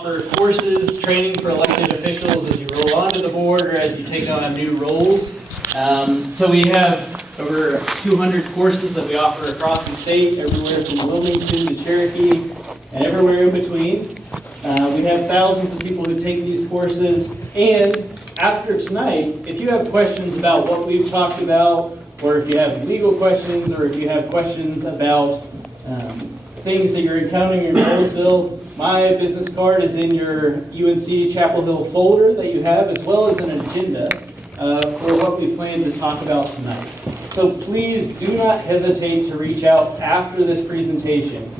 offer courses, training for elected officials as you roll onto the board or as you take on new roles. So we have over 200 courses that we offer across the state, everywhere from Wilmington to Cherokee and everywhere in between. We have thousands of people who take these courses, and after tonight, if you have questions about what we've talked about, or if you have legal questions, or if you have questions about things that you're encountering in Roseville, my business card is in your UNC Chapel Hill folder that you have, as well as an agenda for what we plan to talk about tonight. So please do not hesitate to reach out after this presentation.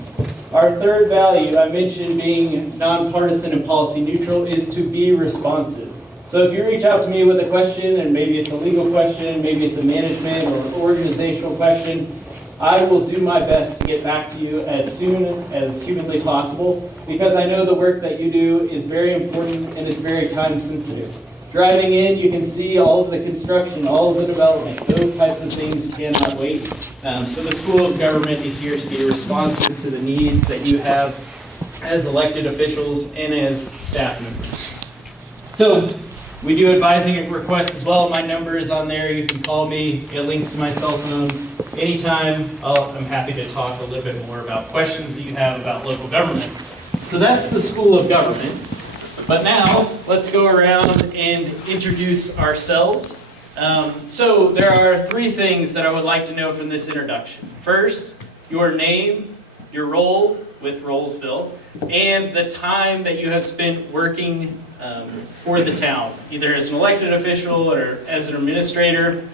Our third value, I mentioned being nonpartisan and policy neutral, is to be responsive. So if you reach out to me with a question, and maybe it's a legal question, maybe it's a management or organizational question, I will do my best to get back to you as soon as humanly possible, because I know the work that you do is very important and it's very time sensitive. Driving in, you can see all of the construction, all of the development. Those types of things cannot wait. So the School of Government is here to be responsive to the needs that you have as elected officials and as staff members. So we do advising requests as well. My number is on there. You can call me. It links to my cell phone. Anytime, I'm happy to talk a little bit more about questions that you have about local government. So that's the School of Government. But now, let's go around and introduce ourselves. So there are three things that I would like to know from this introduction. First, your name, your role with Rolesville, and the time that you have spent working for the town, either as an elected official or as an administrator.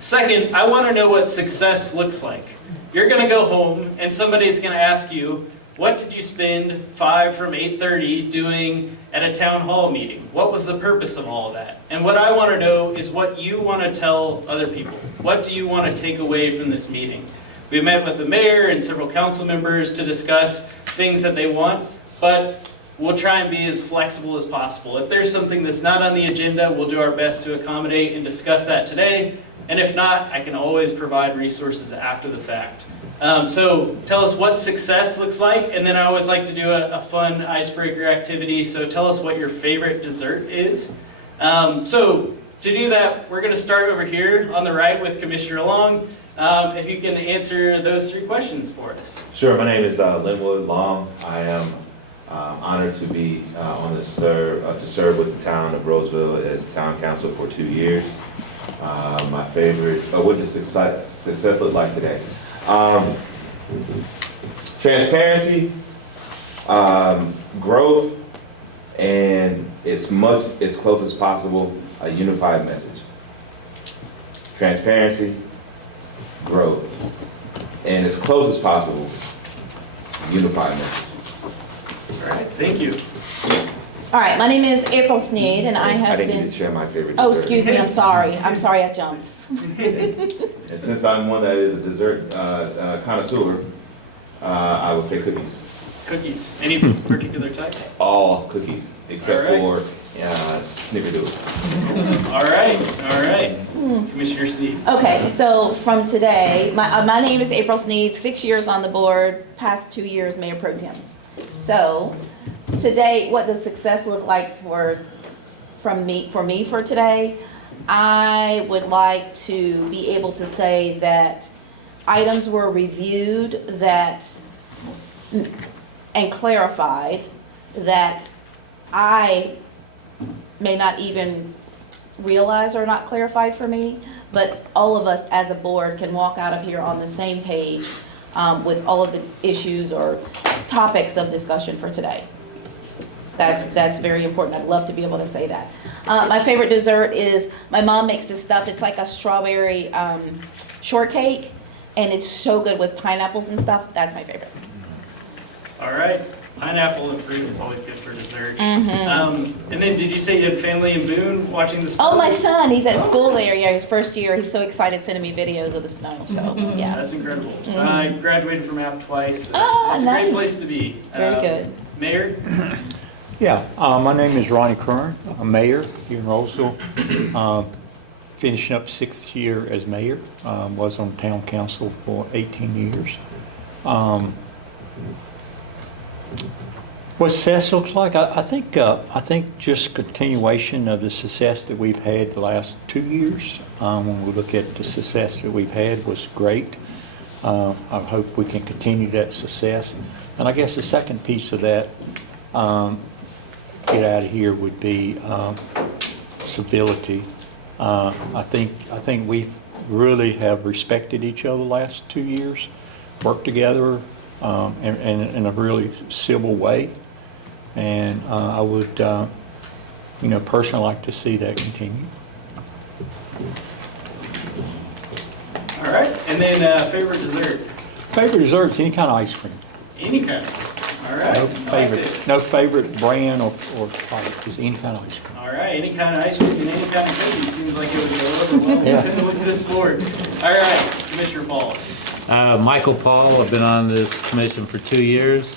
Second, I want to know what success looks like. You're going to go home and somebody's going to ask you, what did you spend 5 from 8:30 doing at a town hall meeting? What was the purpose of all of that? And what I want to know is what you want to tell other people. What do you want to take away from this meeting? We met with the mayor and several council members to discuss things that they want, but we'll try and be as flexible as possible. If there's something that's not on the agenda, we'll do our best to accommodate and discuss that today. And if not, I can always provide resources after the fact. So tell us what success looks like, and then I always like to do a fun icebreaker activity. So tell us what your favorite dessert is. So to do that, we're going to start over here on the right with Commissioner Long. If you can answer those three questions for us. Sure, my name is Linwood Long. I am honored to be to serve with the town of Roseville as town council for 2 years. My favorite, what does success look like today? Transparency, growth, and as close as possible, a unified message. Transparency, growth, and as close as possible, unified message. All right, thank you. All right, my name is April Sneed, and I have didn't been... get to share my favorite Oh, dessert. excuse me, I'm sorry. I'm sorry I jumped. And since I'm one that is a dessert connoisseur, I will say cookies. Cookies. Any particular type? All cookies, except All right. for Snickerdoodle. All right. Commissioner Sneed. Okay, so from today, my name is April Sneed, 6 years on the board, past 2 years Mayor Pro Tem. So today, what does success look like for me for today? I would like to be able to say that items were reviewed and clarified that I may not even realize are not clarified for me, but all of us as a board can walk out of here on the same page with all of the issues or topics of discussion for today. That's very important. I'd love to be able to say that. My favorite dessert is, my mom makes this stuff. It's like a strawberry shortcake, and it's so good with pineapples and stuff. That's my favorite. All right. Pineapple and fruit is always good for dessert. Mm-hmm. And then did you say you had family in Boone watching the snow? Oh, my son, he's at school there. Yeah, his first year. He's so excited sending me videos of the snow. So, yeah. That's incredible. So I graduated from App twice. So it's a nice. great place to be. Very good. Mayor? Yeah, my name is Ronnie Kern. I'm mayor here in Roseville. Finishing up 6th year as mayor. Was on town council for 18 years. What success looks like, I think just continuation of the success that we've had the last 2 years. When we look at the success that we've had was great. I hope we can continue that success. And I guess the second piece of that, get out of here, would be civility. I think we really have respected each other the last 2 years, worked together in a really civil way. And I would, personally like to see that continue. All right, and then favorite dessert? Favorite desserts, any kind of ice cream. Any kind. All right. No I like favorite, this. no favorite brand or type, just any kind of ice cream. All right, any kind of ice cream and any kind of cookie seems like it would go over well Yeah. with this board. All right, Commissioner Paul. Michael Paul, I've been on this commission for 2 years.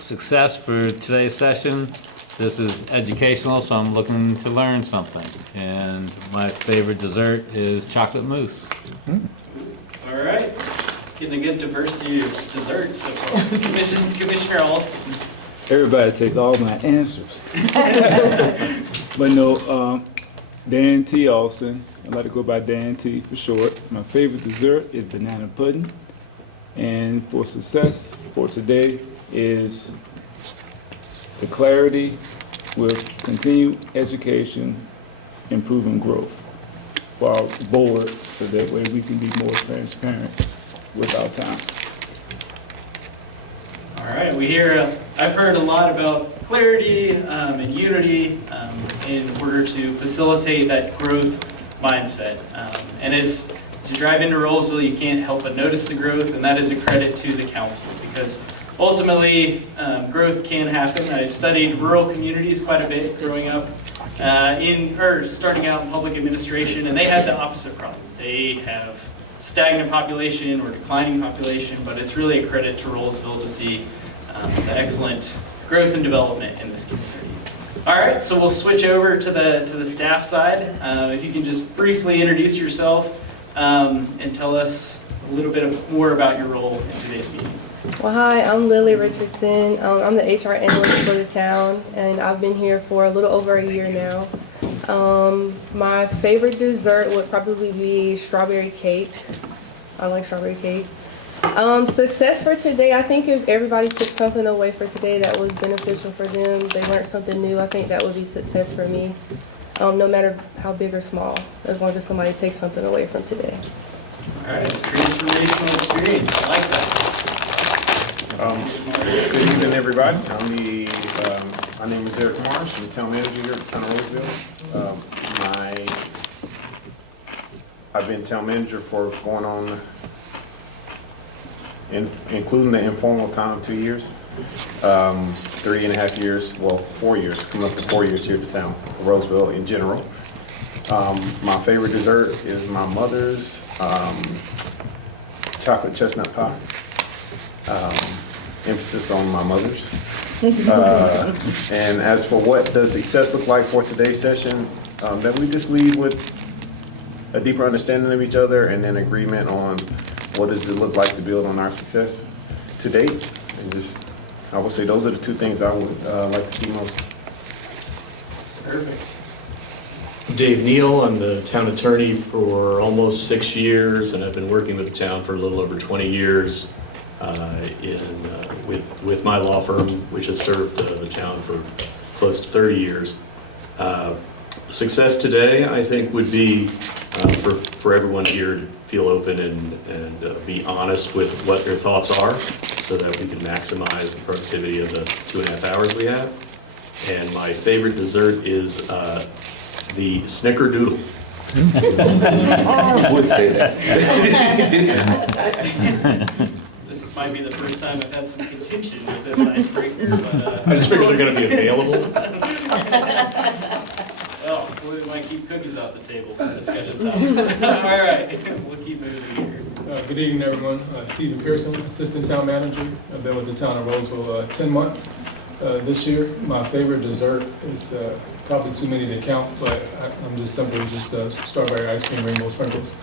Success for today's session. This is educational, so I'm looking to learn something. And my favorite dessert is chocolate mousse. All right, getting a good diversity of desserts so far. Commissioner Alston. Everybody take all my answers. But no, Dan T. Alston. I like to go by Dan T. for short. My favorite dessert is banana pudding. And for success for today is the clarity with continued education, improving growth for our board, so that way we can be more transparent with our time. All right, I've heard a lot about clarity and unity in order to facilitate that growth mindset. And as to drive into Rolesville, you can't help but notice the growth, and that is a credit to the council, because ultimately growth can happen. I studied rural communities quite a bit growing up, starting out in public administration, and they had the opposite problem. They have stagnant population or declining population, but it's really a credit to Rolesville to see the excellent growth and development in this community. All right, so we'll switch over to the staff side. If you can just briefly introduce yourself and tell us a little bit more about your role in today's meeting. Well, hi, I'm Lily Richardson. I'm the HR analyst for the town, and I've been here for a little over a year now. My favorite dessert would probably be strawberry cake. I like strawberry cake. Success for today, I think if everybody took something away for today that was beneficial for them, they learned something new, I think that would be success for me. No matter how big or small, as long as somebody takes something away from today. All right, transformational experience. I like that. Good evening, everybody. My name is Eric Marsh. I'm the town manager here at the town of Roseville. I've been town manager for going on, including the informal time, 2 years. 3.5 years, well, 4 years, coming up to 4 years here at the town of Roseville in general. My favorite dessert is my mother's chocolate chestnut pie. Emphasis on my mother's. And as for what does success look like for today's session, that we just leave with a deeper understanding of each other and an agreement on what does it look like to build on our success to date. And just, I would say those are the two things I would like to see most. Perfect. Dave Neal, I'm the town attorney for almost 6 years, and I've been working with the town for a little over 20 years with my law firm, which has served the town for close to 30 years. Success today, I think, would be for everyone here to feel open and be honest with what their thoughts are, so that we can maximize the productivity of the 2.5 hours we have. And my favorite dessert is the Snickerdoodle. I would say that. This might be the first time I've had some contention with this icebreaker, but I just figured they're going to be available. well, we might keep cookies off the table for discussion time. All right, we'll keep moving here. Good evening, everyone. Stephen Pearson, Assistant Town Manager. I've been with the town of Roseville 10 months this year. My favorite dessert is probably too many to count, but I'm just simply strawberry ice cream, rainbow sprinkles.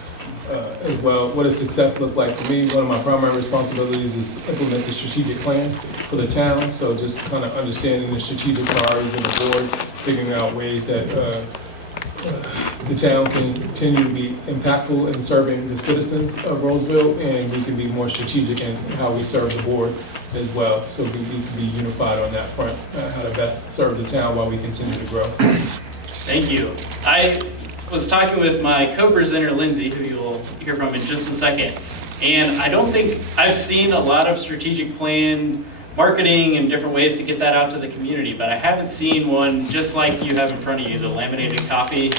as well. What does success look like for me? One of my primary responsibilities is implement the strategic plan for the town. So just kind of understanding the strategic priorities of the board, figuring out ways that the town can continue to be impactful in serving the citizens of Roseville, and we can be more strategic in how we serve the board as well. So we need to be unified on that front, how to best serve the town while we continue to grow. Thank you. I was talking with my co-presenter, Lindsay, who you'll hear from in just a second, and I don't think I've seen a lot of strategic plan marketing and different ways to get that out to the community, but I haven't seen one just like you have in front of you, the laminated copy,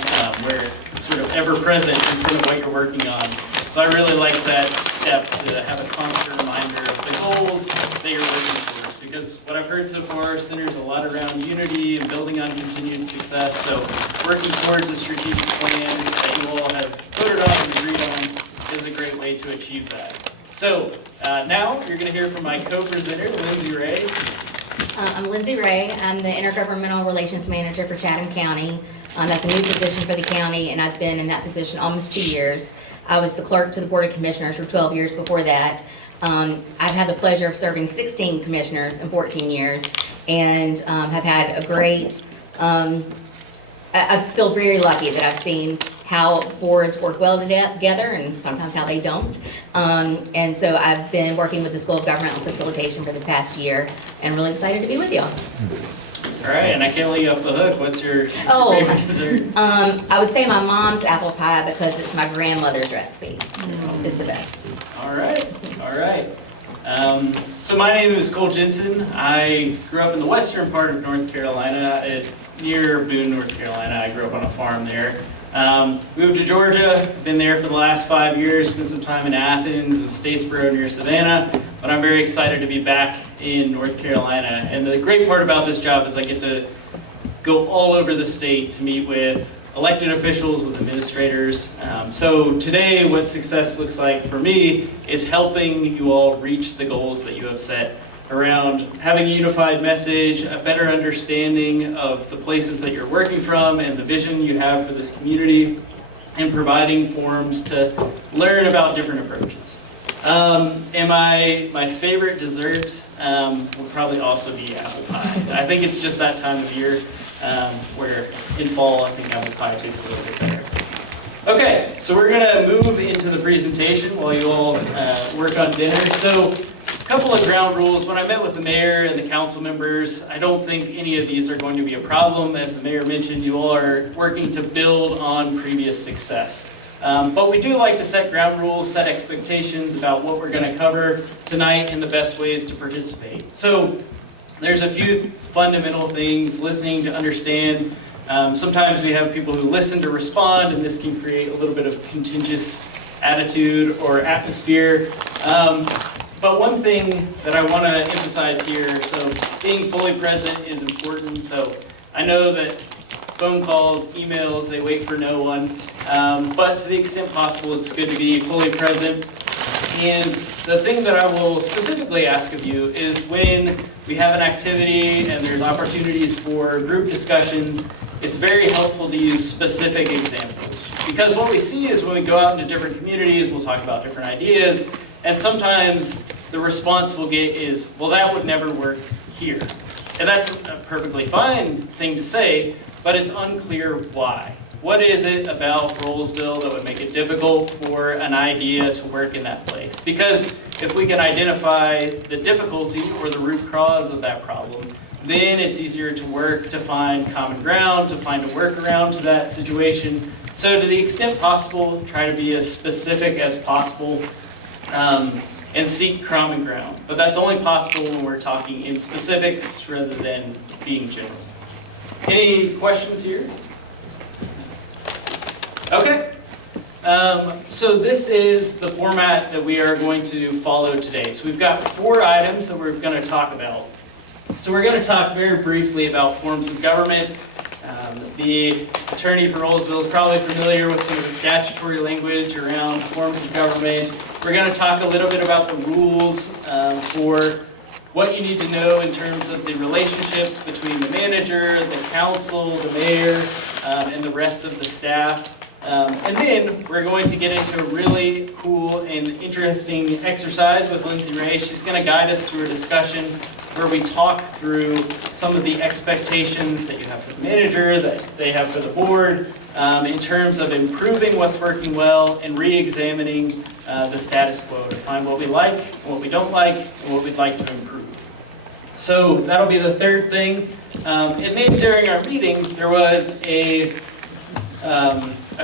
where it's sort of ever-present in front of what you're working on. So I really like that step to have a constant reminder of the goals that you're working towards, because what I've heard so far centers a lot around unity and building on continued success. So working towards a strategic plan that you all have voted on and agreed on is a great way to achieve that. So now you're going to hear from my co-presenter, Lindsay Ray. I'm Lindsay Ray. I'm the Intergovernmental Relations Manager for Chatham County. That's a new position for the county, and I've been in that position almost 2 years. I was the clerk to the Board of Commissioners for 12 years before that. I've had the pleasure of serving 16 commissioners in 14 years, and have had a great, I feel very lucky that I've seen how boards work well together and sometimes how they don't. And so I've been working with the School of Governmental Facilitation for the past year, and really excited to be with y'all. All right, and I can't let you off the hook. What's your favorite dessert? I would say my mom's apple pie, because it's my grandmother's recipe. It's the best. All right, all right. So my name is Cole Jensen. I grew up in the western part of North Carolina, near Boone, North Carolina. I grew up on a farm there. Moved to Georgia, been there for the last 5 years, spent some time in Athens and Statesboro near Savannah, but I'm very excited to be back in North Carolina. And the great part about this job is I get to go all over the state to meet with elected officials, with administrators. So today, what success looks like for me is helping you all reach the goals that you have set around having a unified message, a better understanding of the places that you're working from and the vision you have for this community, and providing forums to learn about different approaches. And my favorite dessert would probably also be apple pie. I think it's just that time of year where in fall I think apple pie tastes a little bit better. Okay, so we're gonna move into the presentation while you all work on dinner. So a couple of ground rules. When I met with the mayor and the council members, I don't think any of these are going to be a problem. As the mayor mentioned, you all are working to build on previous success. But we do like to set ground rules, set expectations about what we're going to cover tonight and the best ways to participate. So there's a few fundamental things, listening to understand. Sometimes we have people who listen to respond, and this can create a little bit of contentious attitude or atmosphere. But one thing that I want to emphasize here, so being fully present is important. So I know that phone calls, emails, they wait for no one. But to the extent possible, it's good to be fully present. And the thing that I will specifically ask of you is when we have an activity and there's opportunities for group discussions, it's very helpful to use specific examples. Because what we see is when we go out into different communities, we'll talk about different ideas, and sometimes the response we'll get is, well, that would never work here. And that's a perfectly fine thing to say, but it's unclear why. What is it about Roseville that would make it difficult for an idea to work in that place? Because if we can identify the difficulty or the root cause of that problem, then it's easier to work to find common ground, to find a workaround to that situation. So to the extent possible, try to be as specific as possible and seek common ground. But that's only possible when we're talking in specifics rather than being general. Any questions here? Okay. So this is the format that we are going to follow today. So we've got 4 items that we're going to talk about. So we're going to talk very briefly about forms of government. The attorney for Roseville is probably familiar with some of the statutory language around forms of government. We're going to talk a little bit about the rules for what you need to know in terms of the relationships between the manager, the council, the mayor, and the rest of the staff. And then we're going to get into a really cool and interesting exercise with Lindsay Ray. She's going to guide us through a discussion where we talk through some of the expectations that you have for the manager, that they have for the board, in terms of improving what's working well and re-examining the status quo to find what we like and what we don't like and what we'd like to improve. So that'll be the third thing. And then during our meeting, there was a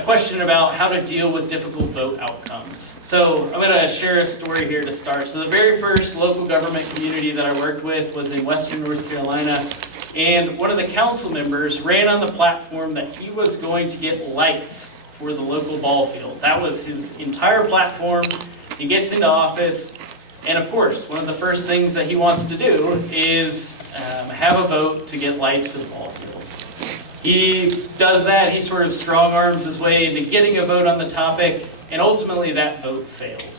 question about how to deal with difficult vote outcomes. So I'm going to share a story here to start. So the very first local government community that I worked with was in Western North Carolina. And one of the council members ran on the platform that he was going to get lights for the local ball field. That was his entire platform. He gets into office. And of course, one of the first things that he wants to do is have a vote to get lights for the ball field. He does that, he sort of strong arms his way into getting a vote on the topic, and ultimately that vote failed.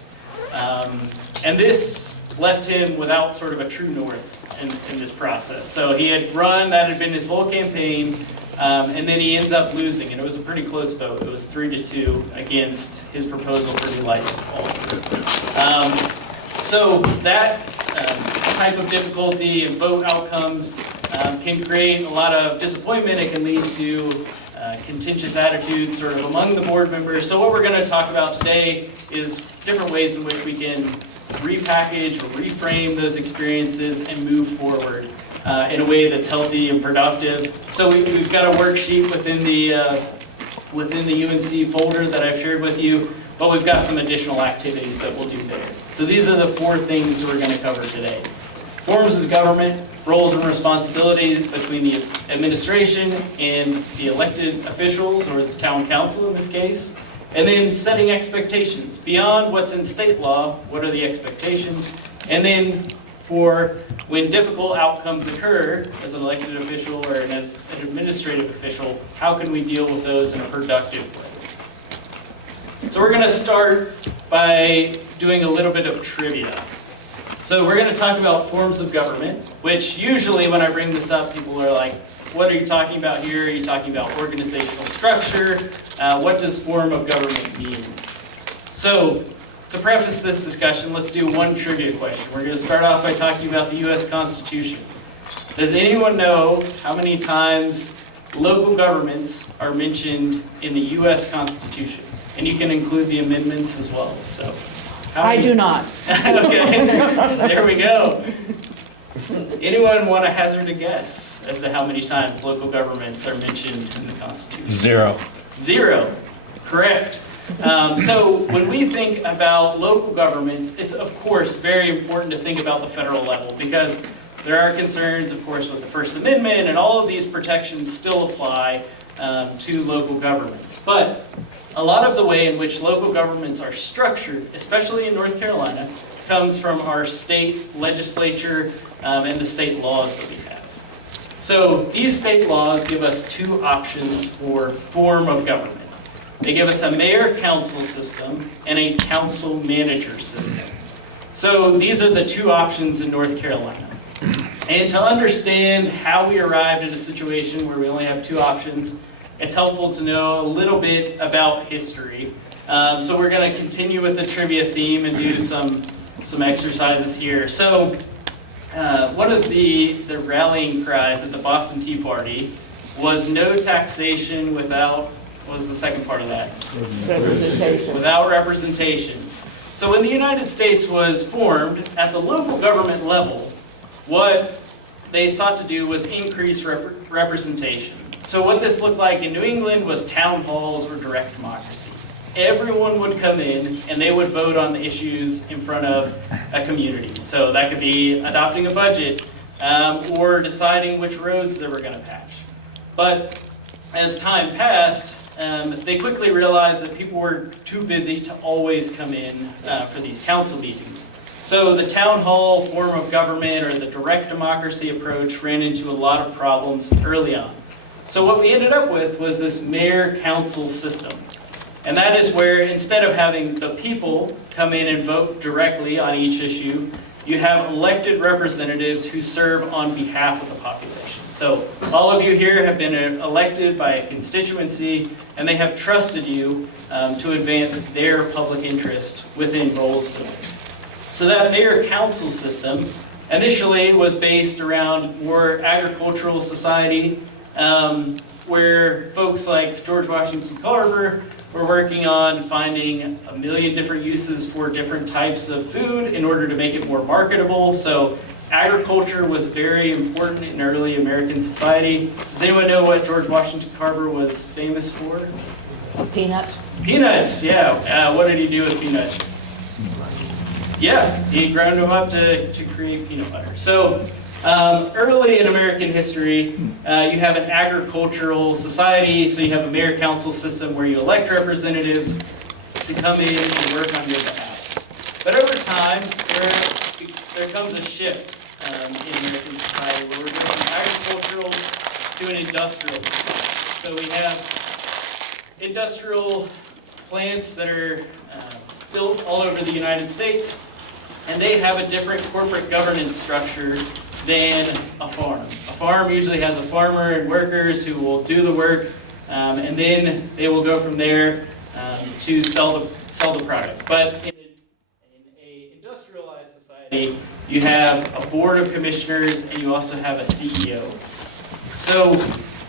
And this left him without sort of a true north in this process. So he had run, that had been his whole campaign, and then he ends up losing, and it was a pretty close vote. It was 3-2 against his proposal for new lights for the ball field. So that type of difficulty and vote outcomes can create a lot of disappointment. It can lead to contentious attitudes sort of among the board members. So what we're going to talk about today is different ways in which we can repackage or reframe those experiences and move forward in a way that's healthy and productive. So we've got a worksheet within the UNC folder that I've shared with you, but we've got some additional activities that we'll do there. So these are the 4 things we're going to cover today. Forms of government, roles and responsibilities between the administration and the elected officials, or the town council in this case, and then setting expectations. Beyond what's in state law, what are the expectations? And then for when difficult outcomes occur as an elected official or as an administrative official, how can we deal with those in a productive way? So we're going to start by doing a little bit of trivia. So we're going to talk about forms of government, which usually when I bring this up, people are like, what are you talking about here? Are you talking about organizational structure? What does form of government mean? So to preface this discussion, let's do one trivia question. We're going to start off by talking about the U.S. Constitution. Does anyone know how many times local governments are mentioned in the U.S. Constitution? And you can include the amendments as well. So, I do not. Okay, there we go. Anyone want to hazard a guess as to how many times local governments are mentioned in the Constitution? 0. 0. Correct. So when we think about local governments, it's of course very important to think about the federal level, because there are concerns, of course, with the First Amendment, and all of these protections still apply to local governments. But a lot of the way in which local governments are structured, especially in North Carolina, comes from our state legislature and the state laws that we have. So these state laws give us 2 options for form of government. They give us a mayor-council system and a council-manager system. So these are the 2 options in North Carolina. And to understand how we arrived at a situation where we only have 2 options, it's helpful to know a little bit about history. So we're going to continue with the trivia theme and do some exercises here. So one of the rallying cries at the Boston Tea Party was no taxation without, what was the second part of that? Representation. Without representation. So when the United States was formed at the local government level, what they sought to do was increase representation. So what this looked like in New England was town halls or direct democracy. Everyone would come in and they would vote on the issues in front of a community. So that could be adopting a budget or deciding which roads they were going to patch. But as time passed, they quickly realized that people were too busy to always come in for these council meetings. So the town hall form of government, or the direct democracy approach, ran into a lot of problems early on. So what we ended up with was this mayor-council system. And that is where, instead of having the people come in and vote directly on each issue, you have elected representatives who serve on behalf of the population. So all of you here have been elected by a constituency, and they have trusted you to advance their public interest within Rolesville. So that mayor-council system initially was based around more agricultural society, where folks like George Washington Carver were working on finding a million different uses for different types of food in order to make it more marketable. So agriculture was very important in early American society. Does anyone know what George Washington Carver was famous for? Peanuts. Peanuts, yeah. What did he do with peanuts? Yeah, he ground them up to create peanut butter. So early in American history, you have an agricultural society, so you have a mayor-council system where you elect representatives to come in and work on your behalf. But over time, there comes a shift in American society where we're going from agricultural to an industrial society. So we have industrial plants that are built all over the United States, and they have a different corporate governance structure than a farm. A farm usually has a farmer and workers who will do the work, and then they will go from there to sell the product. But in an industrialized society, you have a board of commissioners and you also have a CEO. So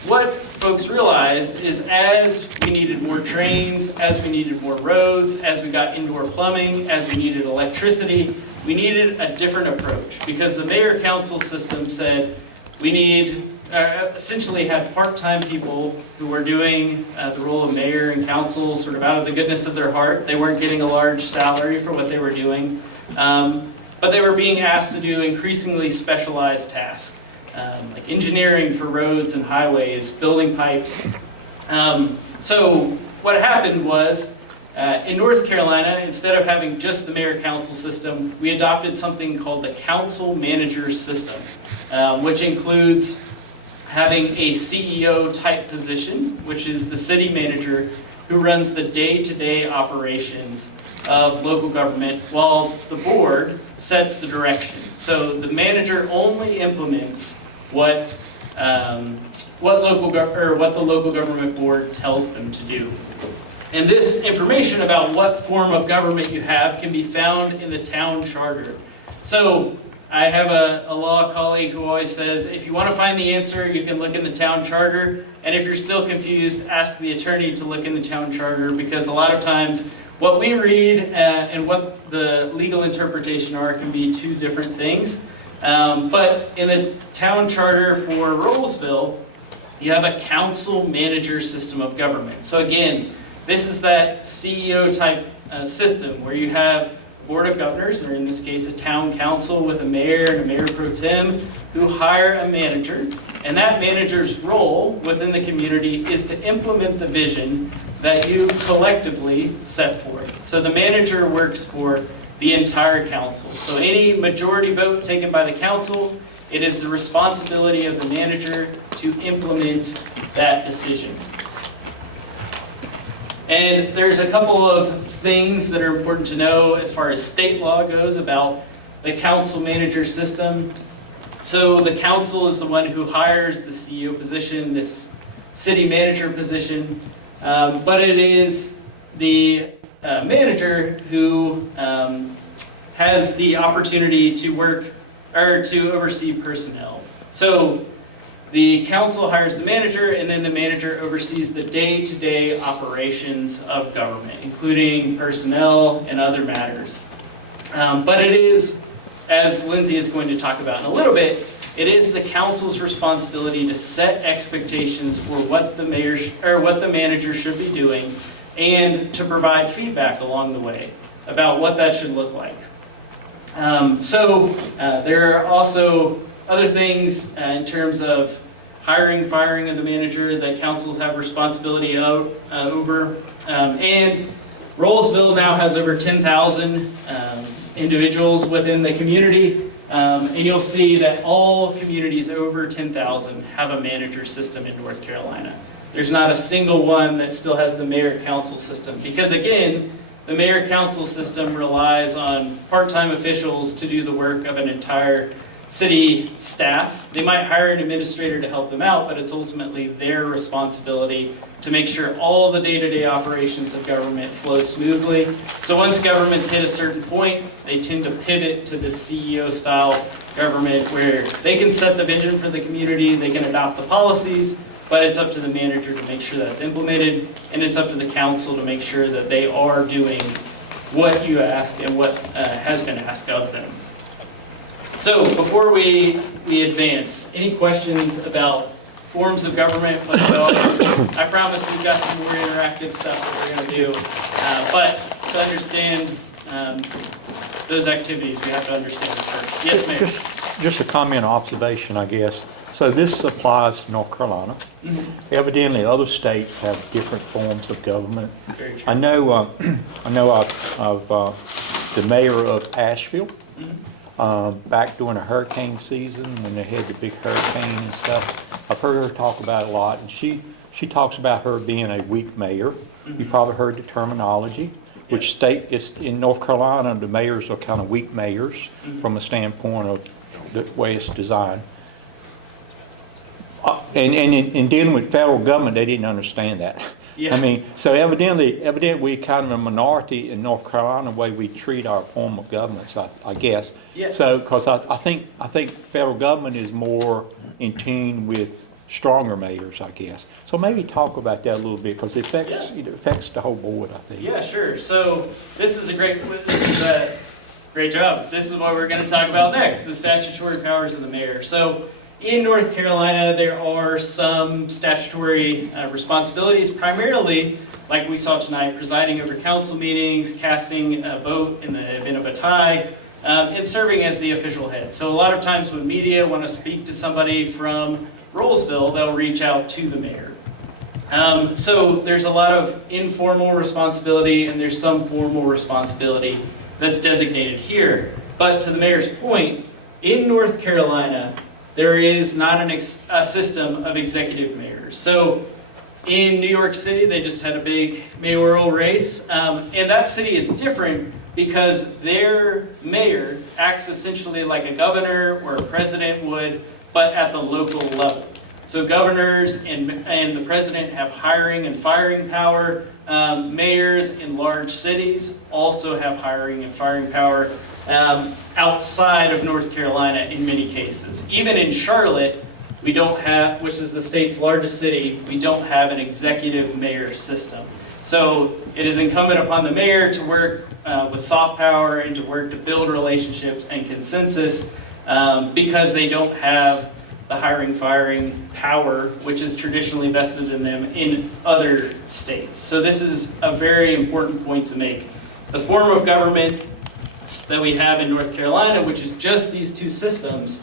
what folks realized is as we needed more trains, as we needed more roads, as we got indoor plumbing, as we needed electricity, we needed a different approach, because the mayor-council system said we need, essentially had part-time people who were doing the role of mayor and council sort of out of the goodness of their heart. They weren't getting a large salary for what they were doing, but they were being asked to do increasingly specialized tasks, like engineering for roads and highways, building pipes. So what happened was, in North Carolina, instead of having just the mayor-council system, we adopted something called the council manager system, which includes having a CEO-type position, which is the city manager who runs the day-to-day operations of local government, while the board sets the direction. So the manager only implements what the local government board tells them to do. And this information about what form of government you have can be found in the town charter. So I have a law colleague who always says, if you want to find the answer, you can look in the town charter. And if you're still confused, ask the attorney to look in the town charter, because a lot of times what we read and what the legal interpretation are can be two different things. But in the town charter for Rolesville, you have a council manager system of government. So again, this is that CEO type system where you have a board of governors, or in this case a town council with a mayor and a mayor pro tem, who hire a manager. And that manager's role within the community is to implement the vision that you collectively set forth. So the manager works for the entire council. So any majority vote taken by the council, it is the responsibility of the manager to implement that decision. And there's a couple of things that are important to know as far as state law goes about the council manager system. So the council is the one who hires the CEO position, this city manager position, but it is the manager who has the opportunity to work or to oversee personnel. So the council hires the manager, and then the manager oversees the day-to-day operations of government, including personnel and other matters. But it is, as Lindsay is going to talk about in a little bit, it is the council's responsibility to set expectations for what the manager should be doing, and to provide feedback along the way about what that should look like. There are also other things in terms of hiring, firing of the manager that councils have responsibility over. And Rolesville now has over 10,000 individuals within the community. And you'll see that all communities over 10,000 have a manager system in North Carolina. There's not a single one that still has the mayor-council system, because again, the mayor-council system relies on part-time officials to do the work of an entire city staff. They might hire an administrator to help them out, but it's ultimately their responsibility to make sure all the day-to-day operations of government flow smoothly. So once governments hit a certain point, they tend to pivot to this CEO-style government where they can set the vision for the community, they can adopt the policies, but it's up to the manager to make sure that's implemented, and it's up to the council to make sure that they are doing what you ask and what has been asked of them. So before we advance, any questions about forms of government? I promise we've got some more interactive stuff that we're going to do. But to understand those activities, we have to understand this first. Yes, Mayor. Just a comment or observation, I guess. So this applies to North Carolina. Evidently, other states have different forms of government. Very true. I know of the mayor of Asheville, back during the hurricane season when they had the big hurricane and stuff. I've heard her talk about it a lot, and she talks about her being a weak mayor. You probably heard the terminology, which state is in North Carolina, the mayors are kind of weak mayors from a standpoint of the way it's designed. And in dealing with federal government, they didn't understand that. Yeah. I mean, so evidently we kind of a minority in North Carolina the way we treat our form of governments, I guess. Yes. So, because I think federal government is more in tune with stronger mayors, I guess. So maybe talk about that a little bit, because it affects the whole board, I think. Yeah, sure. So this is a great job. This is what we're going to talk about next, the statutory powers of the mayor. So in North Carolina, there are some statutory responsibilities, primarily, like we saw tonight, presiding over council meetings, casting a vote in the event of a tie, and serving as the official head. So a lot of times when media want to speak to somebody from Rolesville, they'll reach out to the mayor. So there's a lot of informal responsibility, and there's some formal responsibility that's designated here. But to the mayor's point, in North Carolina, there is not a system of executive mayors. So in New York City, they just had a big mayoral race, and that city is different because their mayor acts essentially like a governor or a president would, but at the local level. So governors and the president have hiring and firing power. Mayors in large cities also have hiring and firing power outside of North Carolina in many cases. Even in Charlotte, we don't have, which is the state's largest city, we don't have an executive mayor system. So it is incumbent upon the mayor to work with soft power and to work to build relationships and consensus because they don't have the hiring, firing power, which is traditionally vested in them in other states. So this is a very important point to make. The form of government that we have in North Carolina, which is just these two systems,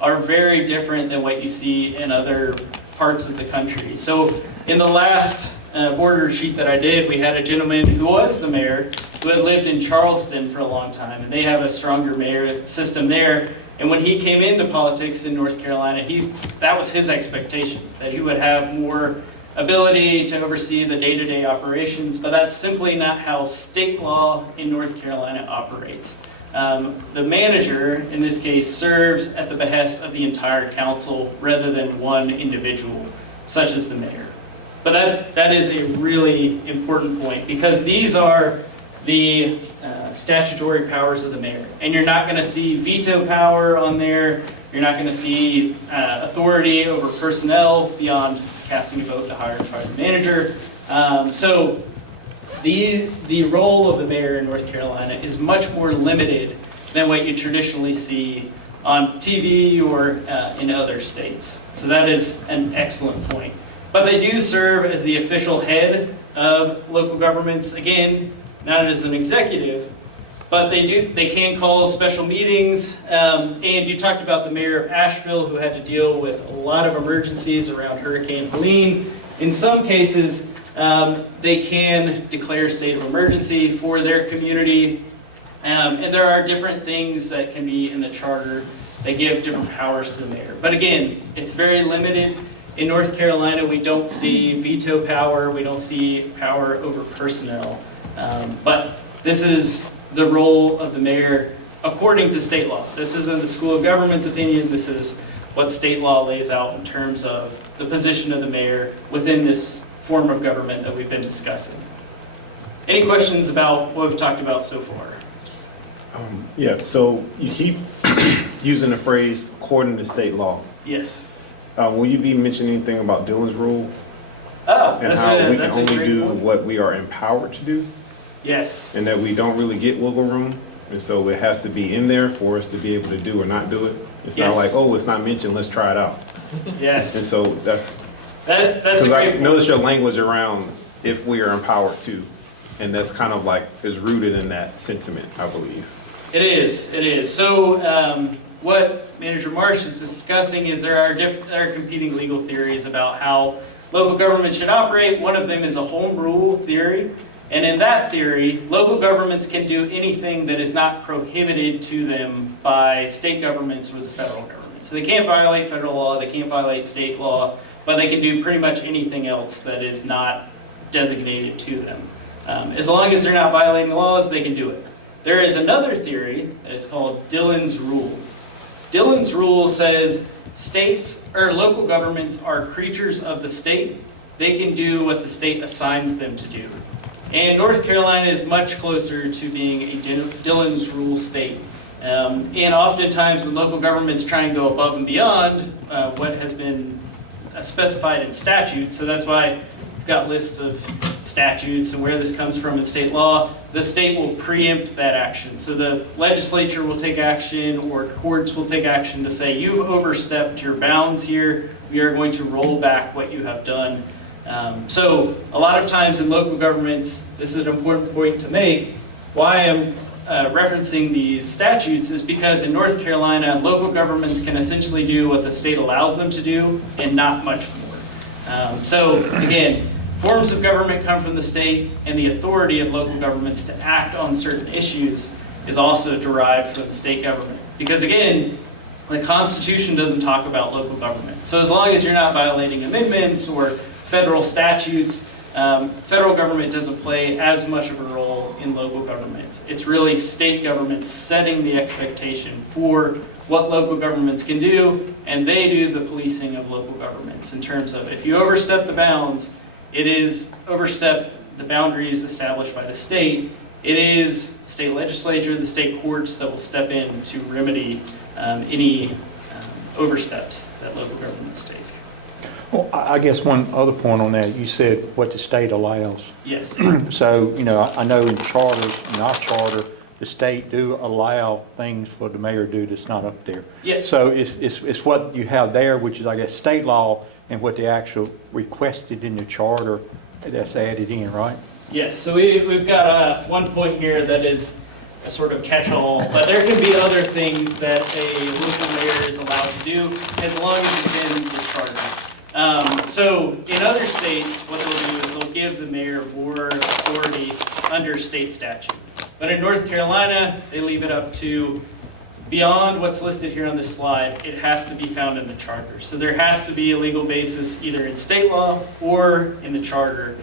are very different than what you see in other parts of the country. So in the last board retreat that I did, we had a gentleman who was the mayor who had lived in Charleston for a long time, and they have a stronger mayor system there. And when he came into politics in North Carolina, that was his expectation, that he would have more ability to oversee the day-to-day operations, but that's simply not how state law in North Carolina operates. The manager, in this case, serves at the behest of the entire council rather than one individual, such as the mayor. But that is a really important point, because these are the statutory powers of the mayor. And you're not going to see veto power on there. You're not going to see authority over personnel beyond casting a vote to hire and fire the manager. So the role of the mayor in North Carolina is much more limited than what you traditionally see on TV or in other states. So that is an excellent point. But they do serve as the official head of local governments. Again, not as an executive, but they can call special meetings. And you talked about the mayor of Asheville, who had to deal with a lot of emergencies around Hurricane Helene. In some cases, they can declare a state of emergency for their community. And there are different things that can be in the charter that give different powers to the mayor. But again, it's very limited. In North Carolina, we don't see veto power. We don't see power over personnel. But this is the role of the mayor according to state law. This isn't the School of Government's opinion. This is what state law lays out in terms of the position of the mayor within this form of government that we've been discussing. Any questions about what we've talked about so far? Yeah, so you keep using the phrase according to state law. Yes. Will you be mentioning anything about Dillon's rule? Oh, And that's how we can a only great do point. what we are empowered to do? Yes. And that we don't really get wiggle room? And so it has to be in there for us to be able to do or not do it? It's not Yes. like, oh, it's not mentioned, let's try it out. Yes. And so that's, That's a because I great point. noticed your language around if we are empowered to. And that's kind of like, is rooted in that sentiment, I believe. It is. So what Manager Marsh is discussing is there are competing legal theories about how local government should operate. One of them is a home rule theory. And in that theory, local governments can do anything that is not prohibited to them by state governments or the federal government. So they can't violate federal law, they can't violate state law, but they can do pretty much anything else that is not designated to them. As long as they're not violating the laws, they can do it. There is another theory that is called Dillon's Rule. Dillon's Rule says states or local governments are creatures of the state. They can do what the state assigns them to do. And North Carolina is much closer to being a Dillon's Rule state. And oftentimes when local governments try and go above and beyond what has been specified in statute, so that's why we've got lists of statutes and where this comes from in state law, the state will preempt that action. So the legislature will take action or courts will take action to say, you've overstepped your bounds here, we are going to roll back what you have done. So a lot of times in local governments, this is an important point to make, why I'm referencing these statutes is because in North Carolina, local governments can essentially do what the state allows them to do and not much more. So again, forms of government come from the state, and the authority of local governments to act on certain issues is also derived from the state government. Because again, the Constitution doesn't talk about local government. So as long as you're not violating amendments or federal statutes, federal government doesn't play as much of a role in local governments. It's really state governments setting the expectation for what local governments can do, and they do the policing of local governments in terms of if you overstep the bounds, it is overstep the boundaries established by the state. It is the state legislature, the state courts that will step in to remedy any oversteps that local governments take. Well, I guess one other point on that, you said what the state allows. Yes. So, I know in charters, in our charter, the state do allow things for the mayor to do that's not up there. Yes. So it's what you have there, which is, I guess, state law, and what the actual requested in the charter that's added in, right? Yes, so we've got one point here that is a sort of catch-all, but there can be other things that a local mayor is allowed to do as long as it's in the charter. So in other states, what they'll do is they'll give the mayor more authority under state statute. But in North Carolina, they leave it up to, beyond what's listed here on this slide, it has to be found in the charter. So there has to be a legal basis either in state law or in the charter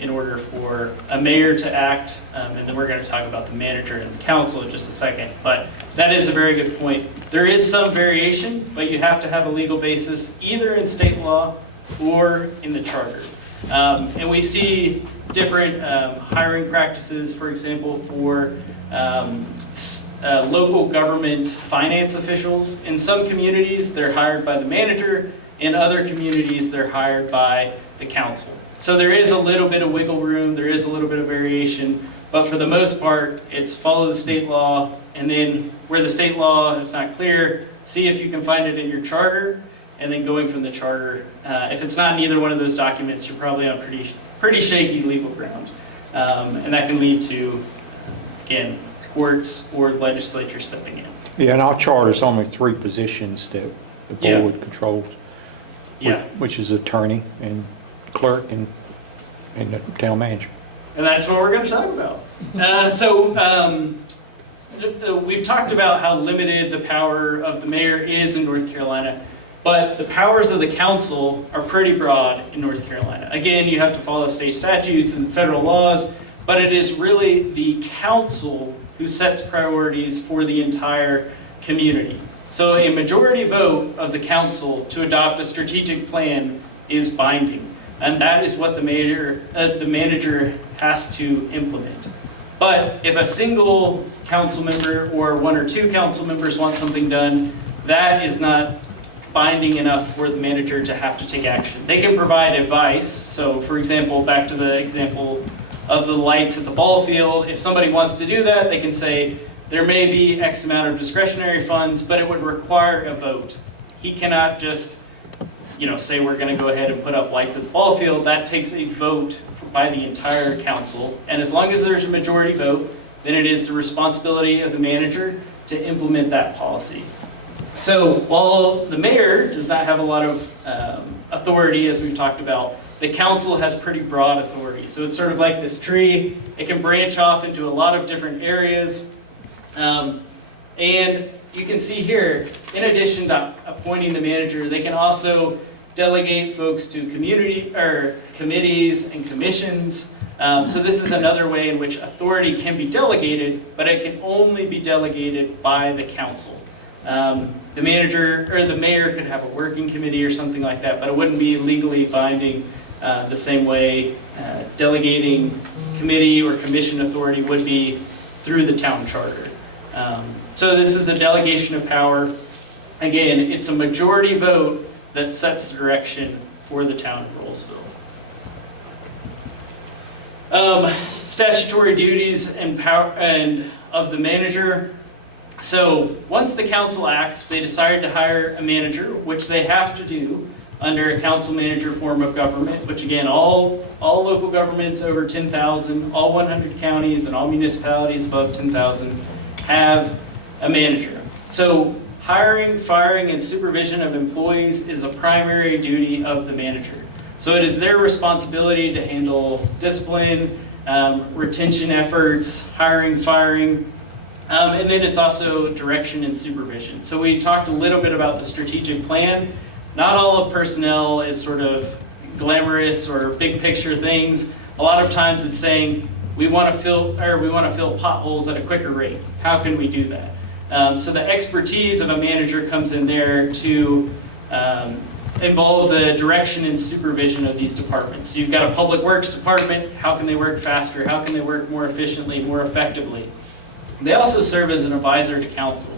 in order for a mayor to act. And then we're going to talk about the manager and the council in just a second. But that is a very good point. There is some variation, but you have to have a legal basis either in state law or in the charter. And we see different hiring practices, for example, for local government finance officials. In some communities, they're hired by the manager. In other communities, they're hired by the council. So there is a little bit of wiggle room, there is a little bit of variation, but for the most part, it's follow the state law, and then where the state law is not clear, see if you can find it in your charter, and then going from the charter. If it's not in either one of those documents, you're probably on pretty shaky legal ground. And that can lead to, again, courts or legislature stepping in. Yeah, in our charter, it's only 3 positions that the board controls. Yeah. Which is attorney and clerk and the town manager. And that's what we're going to talk about. We've talked about how limited the power of the mayor is in North Carolina, but the powers of the council are pretty broad in North Carolina. Again, you have to follow state statutes and federal laws, but it is really the council who sets priorities for the entire community. So a majority vote of the council to adopt a strategic plan is binding, and that is what the manager has to implement. But if a single council member or one or two council members want something done, that is not binding enough for the manager to have to take action. They can provide advice. So for example, back to the example of the lights at the ball field, if somebody wants to do that, they can say, there may be X amount of discretionary funds, but it would require a vote. He cannot just, say we're gonna go ahead and put up lights at the ball field. That takes a vote by the entire council. And as long as there's a majority vote, then it is the responsibility of the manager to implement that policy. So while the mayor does not have a lot of authority, as we've talked about, the council has pretty broad authority. So it's sort of like this tree. It can branch off into a lot of different areas. And you can see here, in addition to appointing the manager, they can also delegate folks to committees and commissions. So this is another way in which authority can be delegated, but it can only be delegated by the council. The manager or the mayor could have a working committee or something like that, but it wouldn't be legally binding the same way delegating committee or commission authority would be through the town charter. So this is a delegation of power. Again, it's a majority vote that sets the direction for the town of Rolesville. Statutory duties and power of the manager. So once the council acts, they decide to hire a manager, which they have to do under a council manager form of government, which again, all local governments over 10,000, all 100 counties and all municipalities above 10,000 have a manager. So hiring, firing, and supervision of employees is a primary duty of the manager. So it is their responsibility to handle discipline, retention efforts, hiring, firing, and then it's also direction and supervision. So we talked a little bit about the strategic plan. Not all of personnel is sort of glamorous or big picture things. A lot of times it's saying, we want to fill potholes at a quicker rate. How can we do that? So the expertise of a manager comes in there to involve the direction and supervision of these departments. So you've got a public works department. How can they work faster? How can they work more efficiently, more effectively? They also serve as an advisor to council.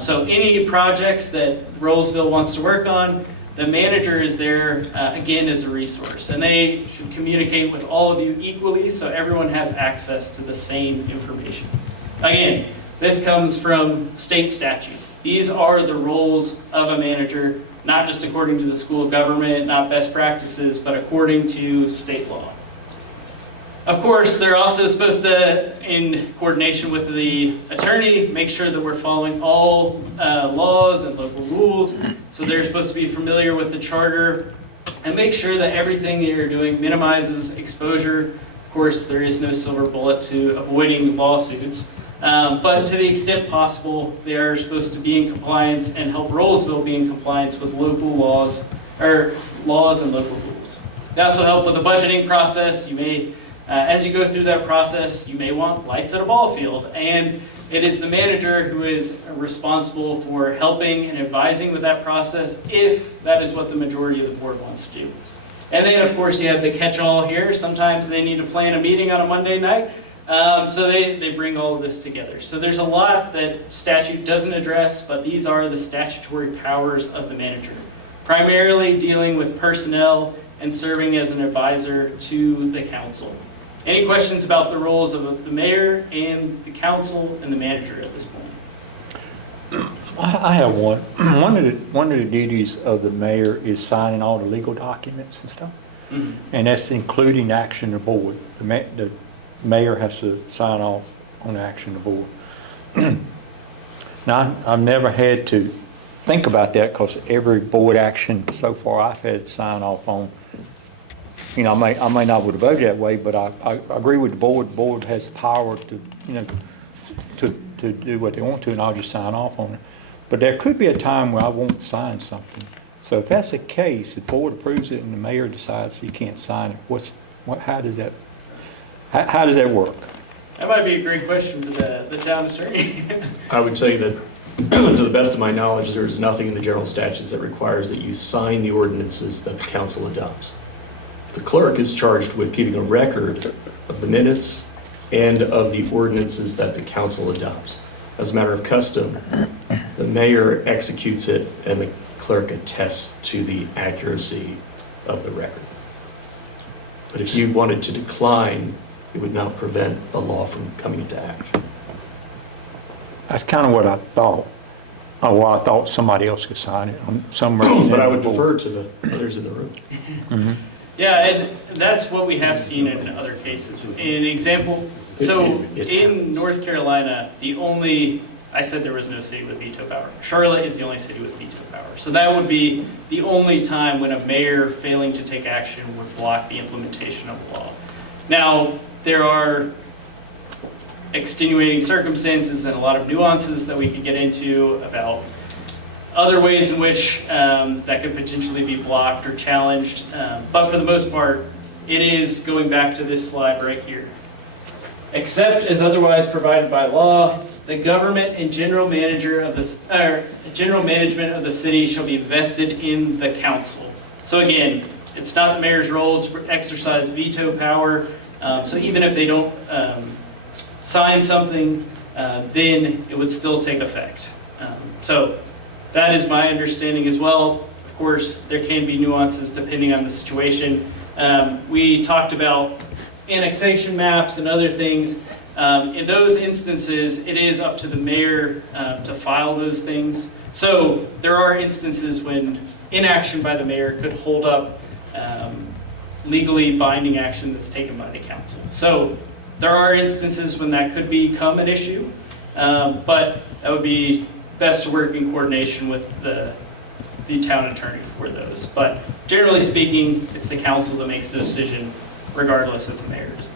So any projects that Rolesville wants to work on, the manager is there, again, as a resource. And they should communicate with all of you equally so everyone has access to the same information. Again, this comes from state statute. These are the roles of a manager, not just according to the school of government, not best practices, but according to state law. Of course, they're also supposed to, in coordination with the attorney, make sure that we're following all laws and local rules. So they're supposed to be familiar with the charter and make sure that everything you're doing minimizes exposure. Of course, there is no silver bullet to avoiding lawsuits. But to the extent possible, they are supposed to be in compliance and help Rolesville be in compliance with local laws, or laws and local rules. They also help with the budgeting process. You may as you go through that process, you may want lights at a ball field, and it is the manager who is responsible for helping and advising with that process if that is what the majority of the board wants to do. And then, of course, you have the catch-all here. Sometimes they need to plan a meeting on a Monday night, so they bring all of this together. So there's a lot that statute doesn't address, but these are the statutory powers of the manager, primarily dealing with personnel and serving as an advisor to the council. Any questions about the roles of the mayor and the council and the manager at this point? I have one. One of the duties of the mayor is signing all the legal documents and stuff. Mm-hmm. And that's including action of the board. The mayor has to sign off on action of the board. Now, I've never had to think about that because every board action so far I've had to sign off on. I may not would have voted that way, but I agree with the board. The board has the power to do what they want to, and I'll just sign off on it. But there could be a time where I won't sign something. So if that's the case, the board approves it and the mayor decides he can't sign it, how How does that work? That might be a great question for the town attorney. I would tell you that, to the best of my knowledge, there is nothing in the general statutes that requires that you sign the ordinances that the council adopts. The clerk is charged with keeping a record of the minutes and of the ordinances that the council adopts. As a matter of custom, the mayor executes it and the clerk attests to the accuracy of the record. But if you wanted to decline, it would not prevent the law from coming into action. That's kind of what I thought. Well, I thought somebody else could sign it, some representative. But I would board. defer to the others in the room. Yeah, and that's what we have seen in other cases. An example, so It in happens. North Carolina, I said there was no city with veto power. Charlotte is the only city with veto power. So that would be the only time when a mayor failing to take action would block the implementation of the law. Now, there are extenuating circumstances and a lot of nuances that we could get into about other ways in which that could potentially be blocked or challenged. But for the most part, it is going back to this slide right here. Except as otherwise provided by law, the government and general management of the city shall be vested in the council. So again, it's not the mayor's role to exercise veto power. So even if they don't sign something, then it would still take effect. So that is my understanding as well. Of course, there can be nuances depending on the situation. We talked about annexation maps and other things. In those instances, it is up to the mayor to file those things. So there are instances when inaction by the mayor could hold up legally binding action that's taken by the council. So there are instances when that could become an issue, but that would be best to work in coordination with the town attorney for those. But generally speaking, it's the council that makes the decision regardless if the mayor's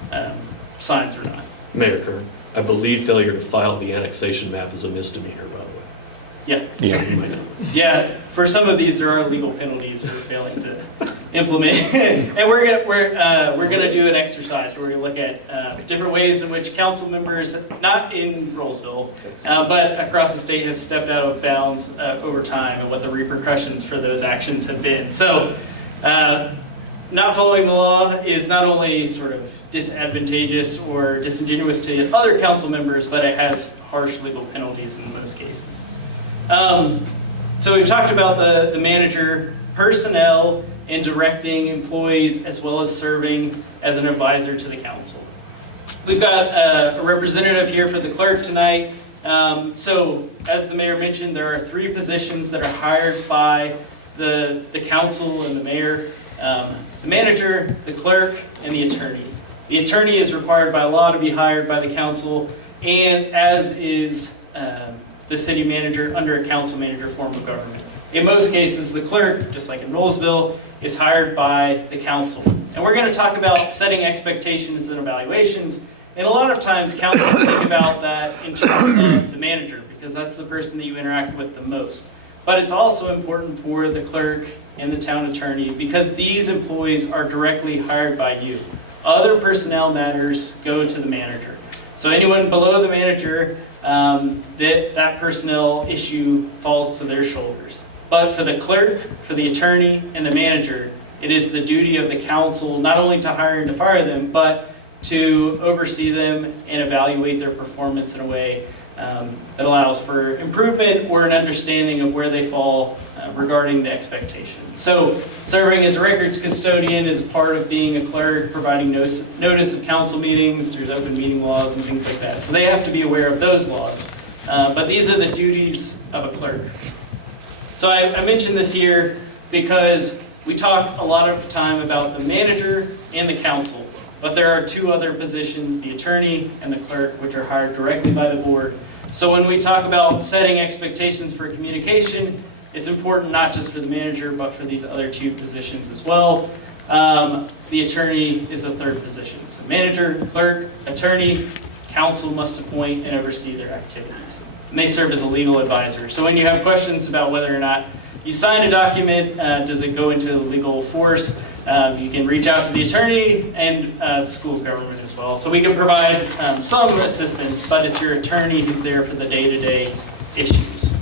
signs or not. Mayor Kern, I believe failure to file the annexation map is a misdemeanor, by the way. Yeah. Yeah. So you might know. Yeah, for some of these, there are legal penalties for failing to implement. And we're gonna do an exercise where we're gonna look at different ways in which council members, not in Rolesville, but across the state, have stepped out of bounds over time and what the repercussions for those actions have been. So, not following the law is not only sort of disadvantageous or disingenuous to other council members, but it has harsh legal penalties in most cases. So we've talked about the manager, personnel, and directing employees, as well as serving as an advisor to the council. We've got a representative here for the clerk tonight. So as the mayor mentioned, there are 3 positions that are hired by the council and the mayor. The manager, the clerk, and the attorney. The attorney is required by law to be hired by the council, and as is the city manager under a council manager form of government. In most cases, the clerk, just like in Rolesville, is hired by the council. And we're going to talk about setting expectations and evaluations. And a lot of times, councils think about that in terms of the manager, because that's the person that you interact with the most. But it's also important for the clerk and the town attorney, because these employees are directly hired by you. Other personnel matters go to the manager. So anyone below the manager, that personnel issue falls to their shoulders. But for the clerk, for the attorney, and the manager, it is the duty of the council not only to hire and to fire them, but to oversee them and evaluate their performance in a way that allows for improvement or an understanding of where they fall regarding the expectations. So serving as a records custodian is a part of being a clerk, providing notice of council meetings, there's open meeting laws and things like that. So they have to be aware of those laws. But these are the duties of a clerk. So I mentioned this here because we talk a lot of time about the manager and the council, but there are 2 other positions, the attorney and the clerk, which are hired directly by the board. So when we talk about setting expectations for communication, it's important not just for the manager, but for these other 2 positions as well. The attorney is the 3rd position. So manager, clerk, attorney, council must appoint and oversee their activities. And they serve as a legal advisor. So when you have questions about whether or not you sign a document, does it go into legal force, You can reach out to the attorney and the school government as well. So we can provide some assistance, but it's your attorney who's there for the day-to-day issues.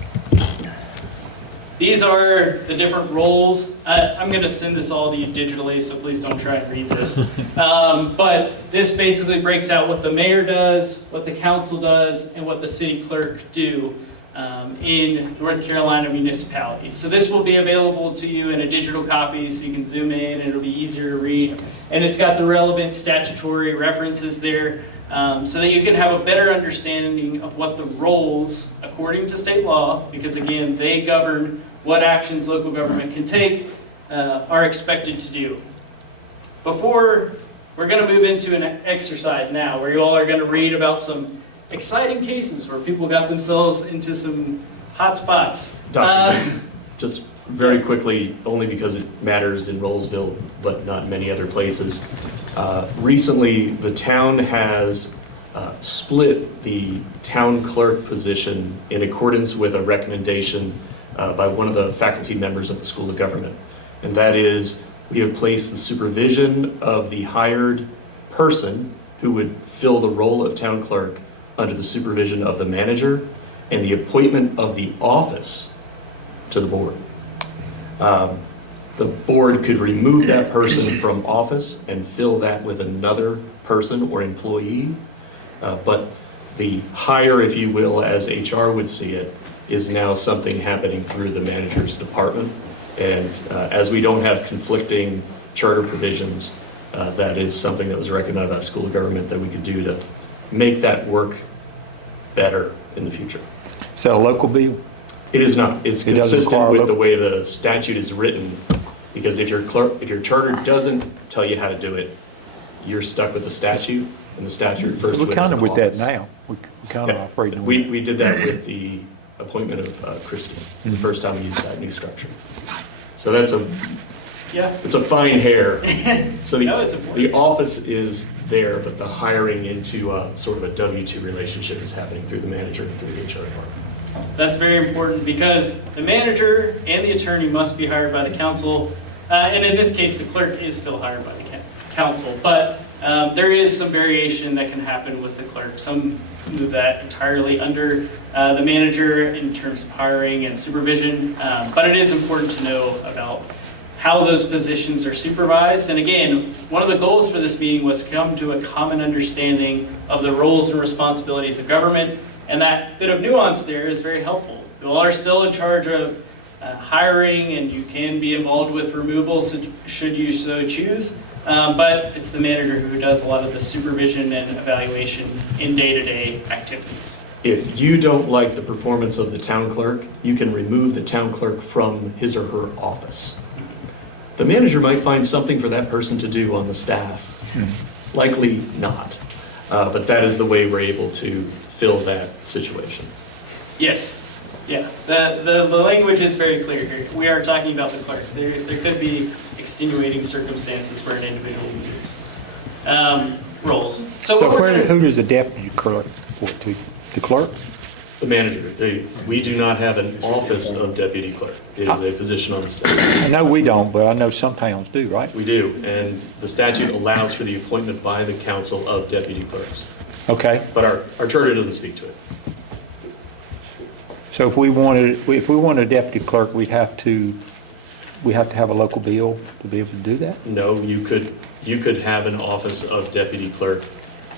These are the different roles. I'm going to send this all to you digitally, so please don't try and read this. But this basically breaks out what the mayor does, what the council does, and what the city clerk do in North Carolina municipalities. So this will be available to you in a digital copy, so you can zoom in and it'll be easier to read. And it's got the relevant statutory references there, so that you can have a better understanding of what the roles, according to state law, because again, they govern what actions local government can take, are expected to do. We're going to move into an exercise now, where you all are going to read about some exciting cases where people got themselves into some hot spots. Dr. Jensen, just very quickly, only because it matters in Rolesville, but not many other places. Recently, the town has split the town clerk position in accordance with a recommendation by one of the faculty members of the School of Government. And that is, we have placed the supervision of the hired person who would fill the role of town clerk under the supervision of the manager, and the appointment of the office to the board. The board could remove that person from office and fill that with another person or employee, but the hire, if you will, as HR would see it, is now something happening through the manager's department. And as we don't have conflicting charter provisions, that is something that was recommended by the School of Government that we could do to make that work better in the future. Is that a local bill? It is not. It's It doesn't consistent require with the local- way the statute is written, because if your charter doesn't tell you how to do it, you're stuck with the statute, and the statute refers to We're it as kind an of with that office. now. We're kind of Yeah. operating on We did that with the appointment of Christie. It's the first time we used that new structure. So that's Yeah. it's a fine hair. So No, it's important. the office is there, but the hiring into sort of a W-2 relationship is happening through the manager and through the HR department. That's very important because the manager and the attorney must be hired by the council. And in this case, the clerk is still hired by the council. But there is some variation that can happen with the clerk. Some move that entirely under the manager in terms of hiring and supervision. But it is important to know about how those positions are supervised. And again, one of the goals for this meeting was to come to a common understanding of the roles and responsibilities of government. And that bit of nuance there is very helpful. You all are still in charge of hiring, and you can be involved with removals should you so choose. But it's the manager who does a lot of the supervision and evaluation in day-to-day activities. If you don't like the performance of the town clerk, you can remove the town clerk from his or her office. The manager might find something for that person to do on the staff. Likely not. But that is the way we're able to fill that situation. Yes, yeah. The language is very clear here. We are talking about the clerk. There could be extenuating circumstances where an individual moves roles. So what we're gonna- who does the deputy clerk report to? The clerk? The manager, we do not have an office of deputy clerk. It is a position on the staff. I know we don't, but I know some towns do, right? We do, and the statute allows for the appointment by the council of deputy clerks. Okay. But our charter doesn't speak to it. So if we wanted a deputy clerk, we have to have a local bill to be able to do that? No, you could have an office of deputy clerk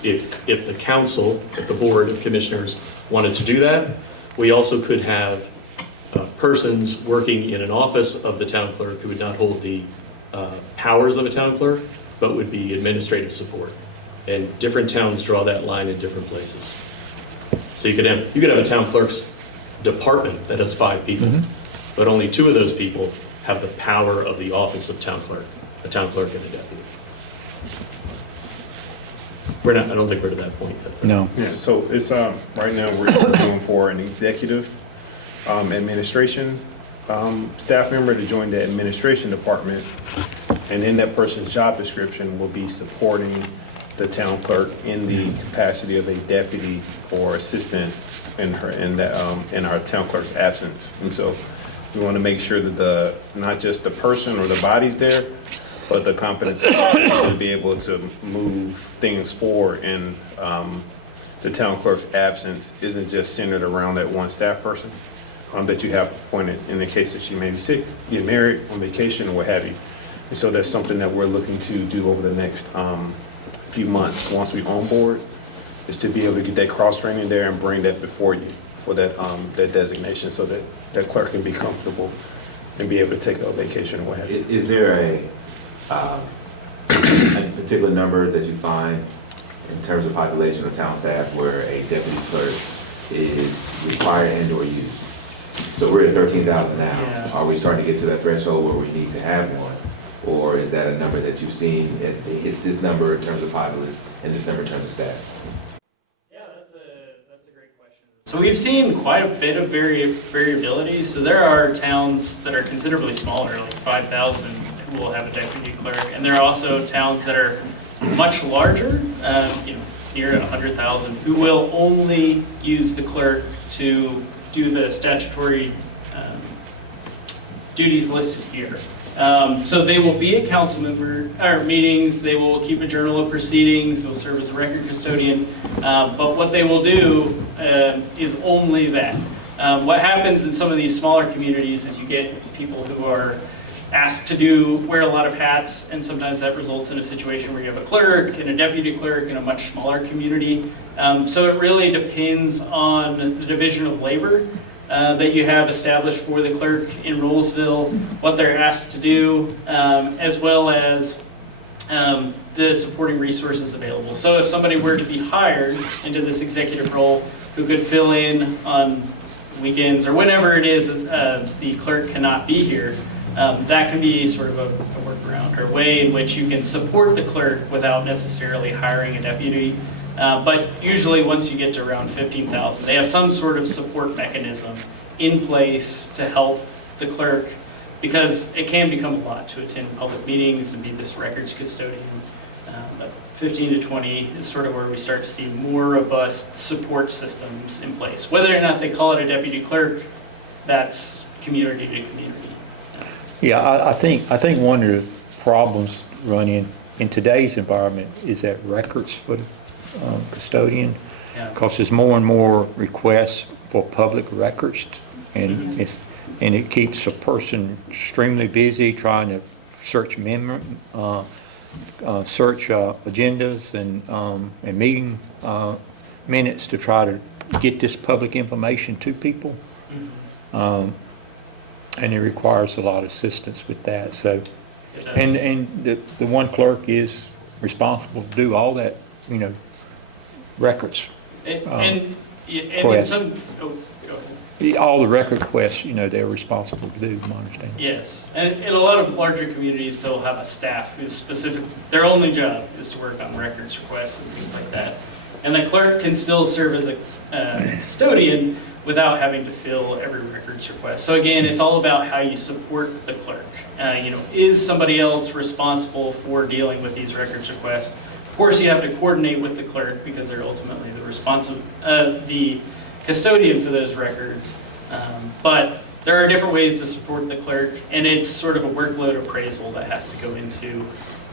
if the council, if the board of commissioners wanted to do that. We also could have persons working in an office of the town clerk who would not hold the powers of a town clerk, but would be administrative support. And different towns draw that line in different places. So you could have a town clerk's department that has 5 people, but only 2 of those people have the power of the office of town clerk, a town clerk and a deputy. I don't think we're to that point yet. No. Yeah, so it's, right now, we're going for an executive administration staff member to join the administration department. And in that person's job description will be supporting the town clerk in the capacity of a deputy or assistant in our town clerk's absence. And so we want to make sure that not just the person or the body's there, but the competency to be able to move things forward in the town clerk's absence isn't just centered around that one staff person that you have appointed in the case that she may be sick, get married, on vacation, or what have you. And so that's something that we're looking to do over the next few months, once we onboard, is to be able to get that cross-training there and bring that before you for that designation, so that that clerk can be comfortable and be able to take a vacation or what have you. Is there a particular number that you find in terms of population of town staff where a deputy clerk is required and or used? So we're at 13,000 now. Yeah. Are we starting to get to that threshold where we need to have one? Or is that a number that you've seen, it's this number in terms of populace and this number in terms of staff? Yeah, that's a great question. So we've seen quite a bit of variability. So there are towns that are considerably smaller, like 5,000, who will have a deputy clerk. And there are also towns that are much larger, near 100,000, who will only use the clerk to do the statutory duties listed here. So they will be a council member, or meetings, they will keep a journal of proceedings, they'll serve as a record custodian, but what they will do is only that. What happens in some of these smaller communities is you get people who are asked to wear a lot of hats, and sometimes that results in a situation where you have a clerk and a deputy clerk in a much smaller community. So it really depends on the division of labor that you have established for the clerk in Rolesville, what they're asked to do, as well as the supporting resources available. So if somebody were to be hired into this executive role who could fill in on weekends or whenever it is the clerk cannot be here, that can be sort of a workaround or a way in which you can support the clerk without necessarily hiring a deputy. But usually once you get to around 15,000, they have some sort of support mechanism in place to help the clerk, because it can become a lot to attend public meetings and be this records custodian. But 15 to 20 is sort of where we start to see more robust support systems in place. Whether or not they call it a deputy clerk, that's community to community. Yeah, I think one of the problems run in today's environment is that records for the custodian, Yeah. because there's more and more requests for public records, and it keeps a person extremely busy trying to search search agendas and meeting minutes to try to get this public information to people. And it requires a lot of assistance with that. So, and the one clerk is responsible to do all that, records. And in some, All the record requests, they're responsible to do, my understanding. yes, and in a lot of larger communities, they'll have a staff who's specific, their only job is to work on records requests and things like that. And the clerk can still serve as a custodian without having to fill every records request. So again, it's all about how you support the clerk. Is somebody else responsible for dealing with these records requests? Of course, you have to coordinate with the clerk because they're ultimately the custodian for those records. But there are different ways to support the clerk, and it's sort of a workload appraisal that has to go into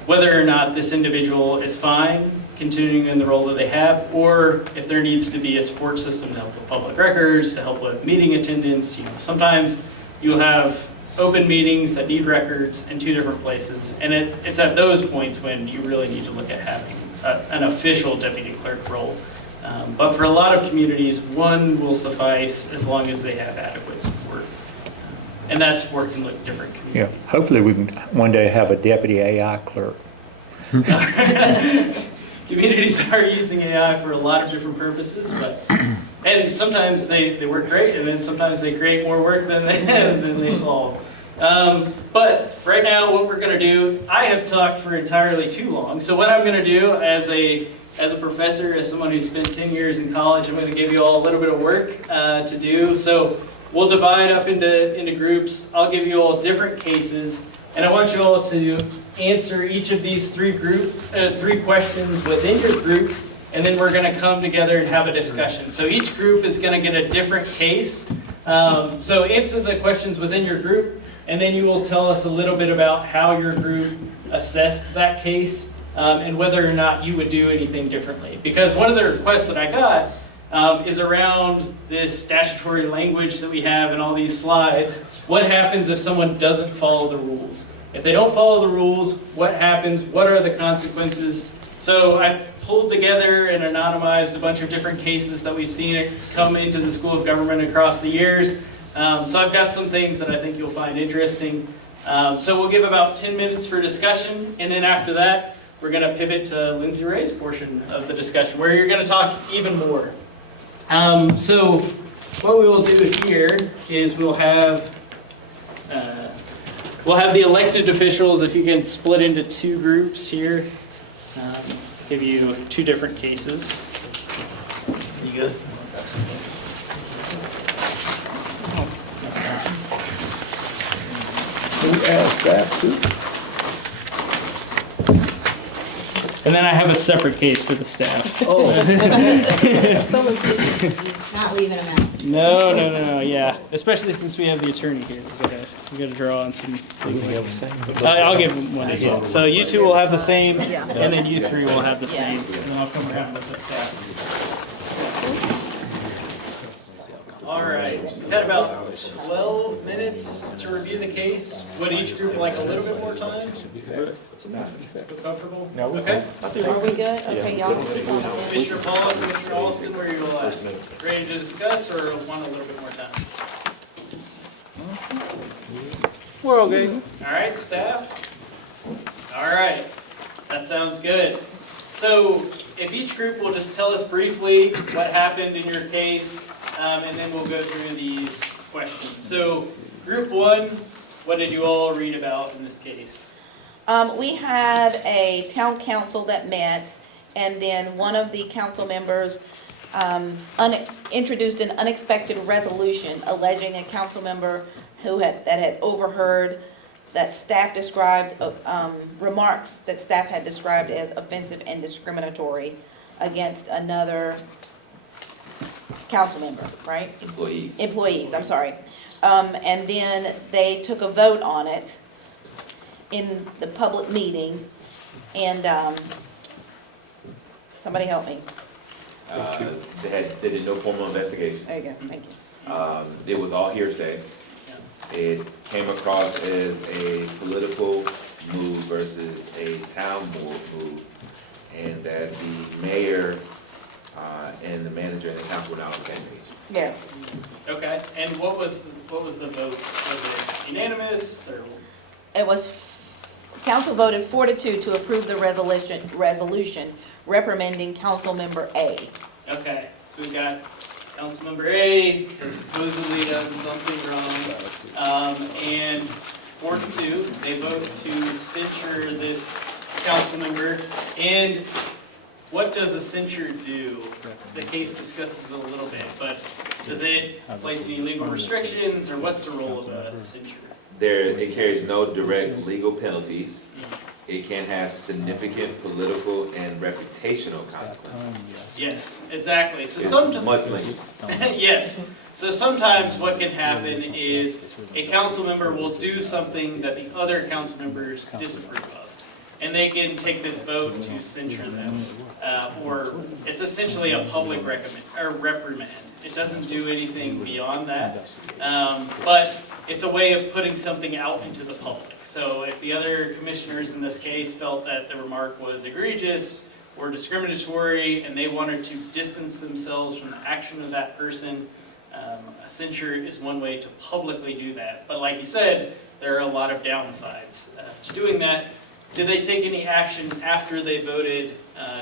whether or not this individual is fine continuing in the role that they have, or if there needs to be a support system to help with public records, to help with meeting attendance. Sometimes you'll have open meetings that need records in two different places, and it's at those points when you really need to look at having an official deputy clerk role. But for a lot of communities, one will suffice as long as they have adequate support. And that support can look different. Yeah, hopefully we can one day have a deputy AI clerk. Communities are using AI for a lot of different purposes, and sometimes they work great, and then sometimes they create more work than they solve. But right now, what we're going to do, I have talked for entirely too long. So what I'm going to do as a professor, as someone who spent 10 years in college, I'm going to give you all a little bit of work to do. So we'll divide up into groups. I'll give you all different cases, and I want you all to answer each of these three questions within your group, and then we're going to come together and have a discussion. So each group is going to get a different case. So answer the questions within your group, and then you will tell us a little bit about how your group assessed that case and whether or not you would do anything differently. Because one of the requests that I got is around this statutory language that we have in all these slides. What happens if someone doesn't follow the rules? If they don't follow the rules, what happens? What are the consequences? So I pulled together and anonymized a bunch of different cases that we've seen come into the School of Government across the years. So I've got some things that I think you'll find interesting. So we'll give about 10 minutes for discussion, and then after that, we're going to pivot to Lindsay Ray's portion of the discussion, where you're going to talk even more. So what we will do here is we'll have the elected officials, if you can split into two groups here. Give you two different cases. You good? Who asked that too? And then I have a separate case for the staff. Oh, Not leaving them out. No, yeah. Especially since we have the attorney here. We gotta draw on some. I'll give them one as well. So you two will have the same, and then you three will have the same. And then I'll come around with the staff. All right, we've had about 12 minutes to review the case. Would each group like a little bit more time? Feel comfortable? No. Okay. Are we good? Okay, y'all. Commissioner Paul and Commissioner Alston, where you ready to discuss or want a little bit more time? We're okay. All right, staff? All right, that sounds good. So if each group will just tell us briefly what happened in your case, and then we'll go through these questions. So group one, what did you all read about in this case? We had a town council that met, and then one of the council members introduced an unexpected resolution alleging a council member that had overheard that staff described, remarks that staff had described as offensive and discriminatory against another council member, right? Employees, I'm sorry. And then they took a vote on it in the public meeting, and somebody help me. They did no formal investigation. There you go, thank you. It was all hearsay. It came across as a political move versus a town move, and that the mayor and the manager and the council were not on the same page. Yeah. Okay, and what was the vote? Was it unanimous or? It was, council voted 4-2 to approve the resolution reprimanding council member A. Okay, so we've got Councilmember A has supposedly done something wrong, and 4-2, they vote to censure this council member. And what does a censure do? The case discusses it a little bit, but does it place any legal restrictions, or what's the role of a censure? It carries no direct legal penalties. It can have significant political and reputational consequences. Yes, exactly. So It's sometimes, much linked. yes. So sometimes what can happen is a council member will do something that the other council members disapprove of. And they can take this vote to censure them. Or it's essentially a public reprimand. It doesn't do anything beyond that. But it's a way of putting something out into the public. So if the other commissioners in this case felt that the remark was egregious or discriminatory and they wanted to distance themselves from the action of that person, a censure is one way to publicly do that. But like you said, there are a lot of downsides to doing that. Did they take any action after they voted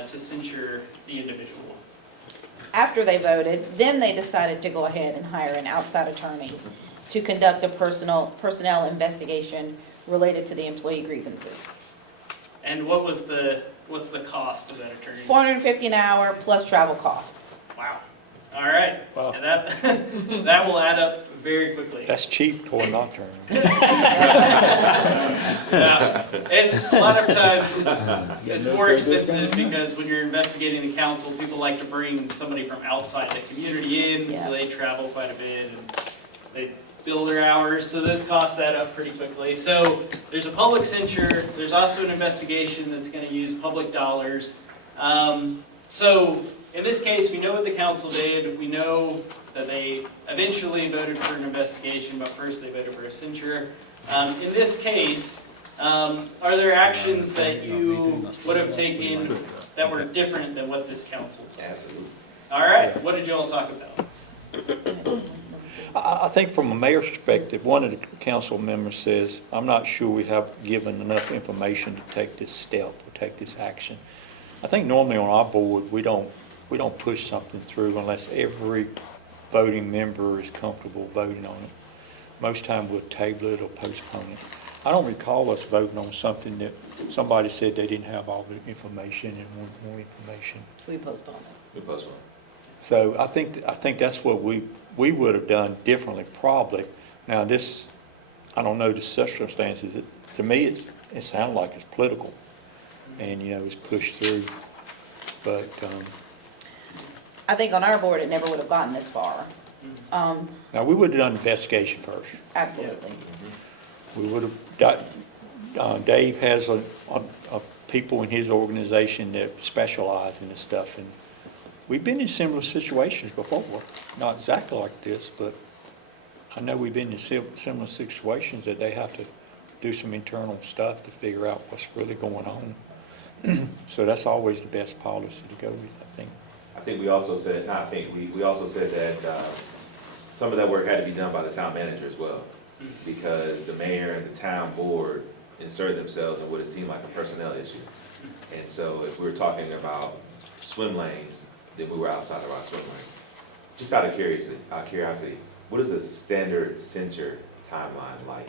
to censure the individual? After they voted, then they decided to go ahead and hire an outside attorney to conduct a personnel investigation related to the employee grievances. And what's the cost of that attorney? $450 an hour plus travel costs. Wow. All right. Wow. And that will add up very quickly. That's cheap for an attorney. Yeah. And a lot of times it's more expensive because when you're investigating the council, people like to bring somebody from outside the community in, so they travel quite a bit and builder hours, so those costs add up pretty quickly. So there's a public censure, there's also an investigation that's gonna use public dollars. So in this case, we know what the council did, we know that they eventually voted for an investigation, but first they voted for a censure. In this case, are there actions that you would have taken that were different than what this council took? Absolutely. All right, what did you all talk about? I think from a mayor's perspective, one of the council members says, I'm not sure we have given enough information to take this step or take this action. I think normally on our board, we don't push something through unless every voting member is comfortable voting on it. Most time we'll table it or postpone it. I don't recall us voting on something that somebody said they didn't have all the information and wanted more information. We postponed it. We postpone. So I think that's what we would have done differently, probably. Now this, I don't know the circumstances. To me, it sounded like it's political, and it's pushed through. But I think on our board, it never would have gotten this far. now we would have done investigation first. Absolutely. We would have. Dave has a people in his organization that specialize in this stuff, and we've been in similar situations before. Not exactly like this, but I know we've been in similar situations that they have to do some internal stuff to figure out what's really going on. So that's always the best policy to go with, I think. I think we also said, we also said that some of that work had to be done by the town manager as well, because the mayor and the town board inserted themselves in what it seemed like a personnel issue. And so if we were talking about swim lanes, then we were outside of our swim lane. Just out of curiosity, what is a standard censure timeline like?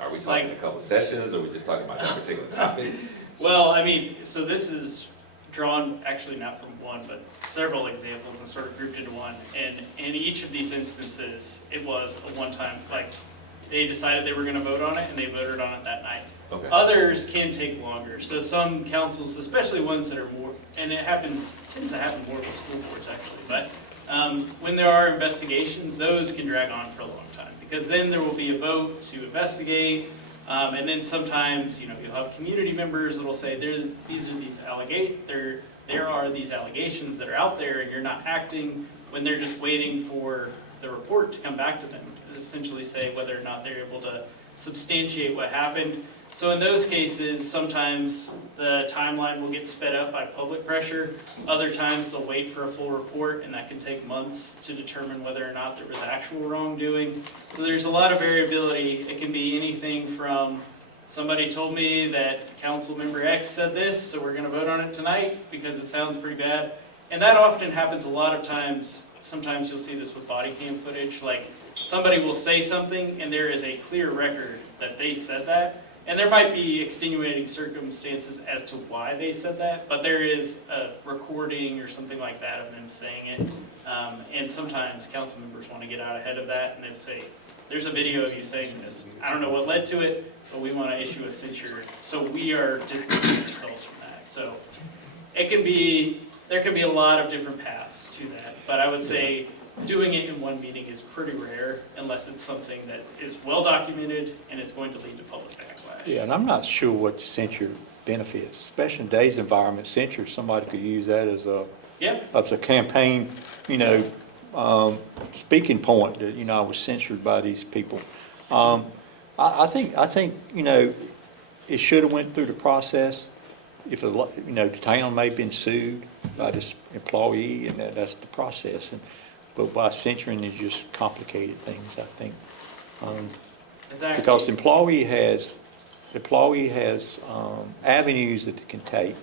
Are we talking a couple sessions, or are we just talking about that particular topic? Well, I mean, so this is drawn, actually not from one, but several examples and sort of grouped into one. And in each of these instances, it was a one-time, they decided they were gonna vote on it and they voted on it that night. Okay. Others can take longer. So some councils, especially ones that are more, and it tends to happen more with school boards actually, but when there are investigations, those can drag on for a long time, because then there will be a vote to investigate, and then sometimes, you'll have community members that'll say, there are these allegations that are out there and you're not acting, when they're just waiting for the report to come back to them, to essentially say whether or not they're able to substantiate what happened. So in those cases, sometimes the timeline will get sped up by public pressure. Other times they'll wait for a full report, and that can take months to determine whether or not there was actual wrongdoing. So there's a lot of variability. It can be anything from, somebody told me that council member X said this, so we're gonna vote on it tonight because it sounds pretty bad. And that often happens a lot of times. Sometimes you'll see this with body cam footage, like somebody will say something and there is a clear record that they said that. And there might be extenuating circumstances as to why they said that, but there is a recording or something like that of them saying it. And sometimes council members want to get out ahead of that, and they say, there's a video of you saying this. I don't know what led to it, but we want to issue a censure. So we are distancing ourselves from that. So there can be a lot of different paths to that, but I would say doing it in one meeting is pretty rare unless it's something that is well documented and is going to lead to public backlash. Yeah, and I'm not sure what censure benefits, especially in today's environment. Censure, somebody could use that as a campaign, speaking point that, I was censored by these people. I think, it should have went through the process. If, the town may have been sued by this employee, and that's the process. But by censoring, it just complicated things, I think. Exactly. Because the employee has avenues that they can take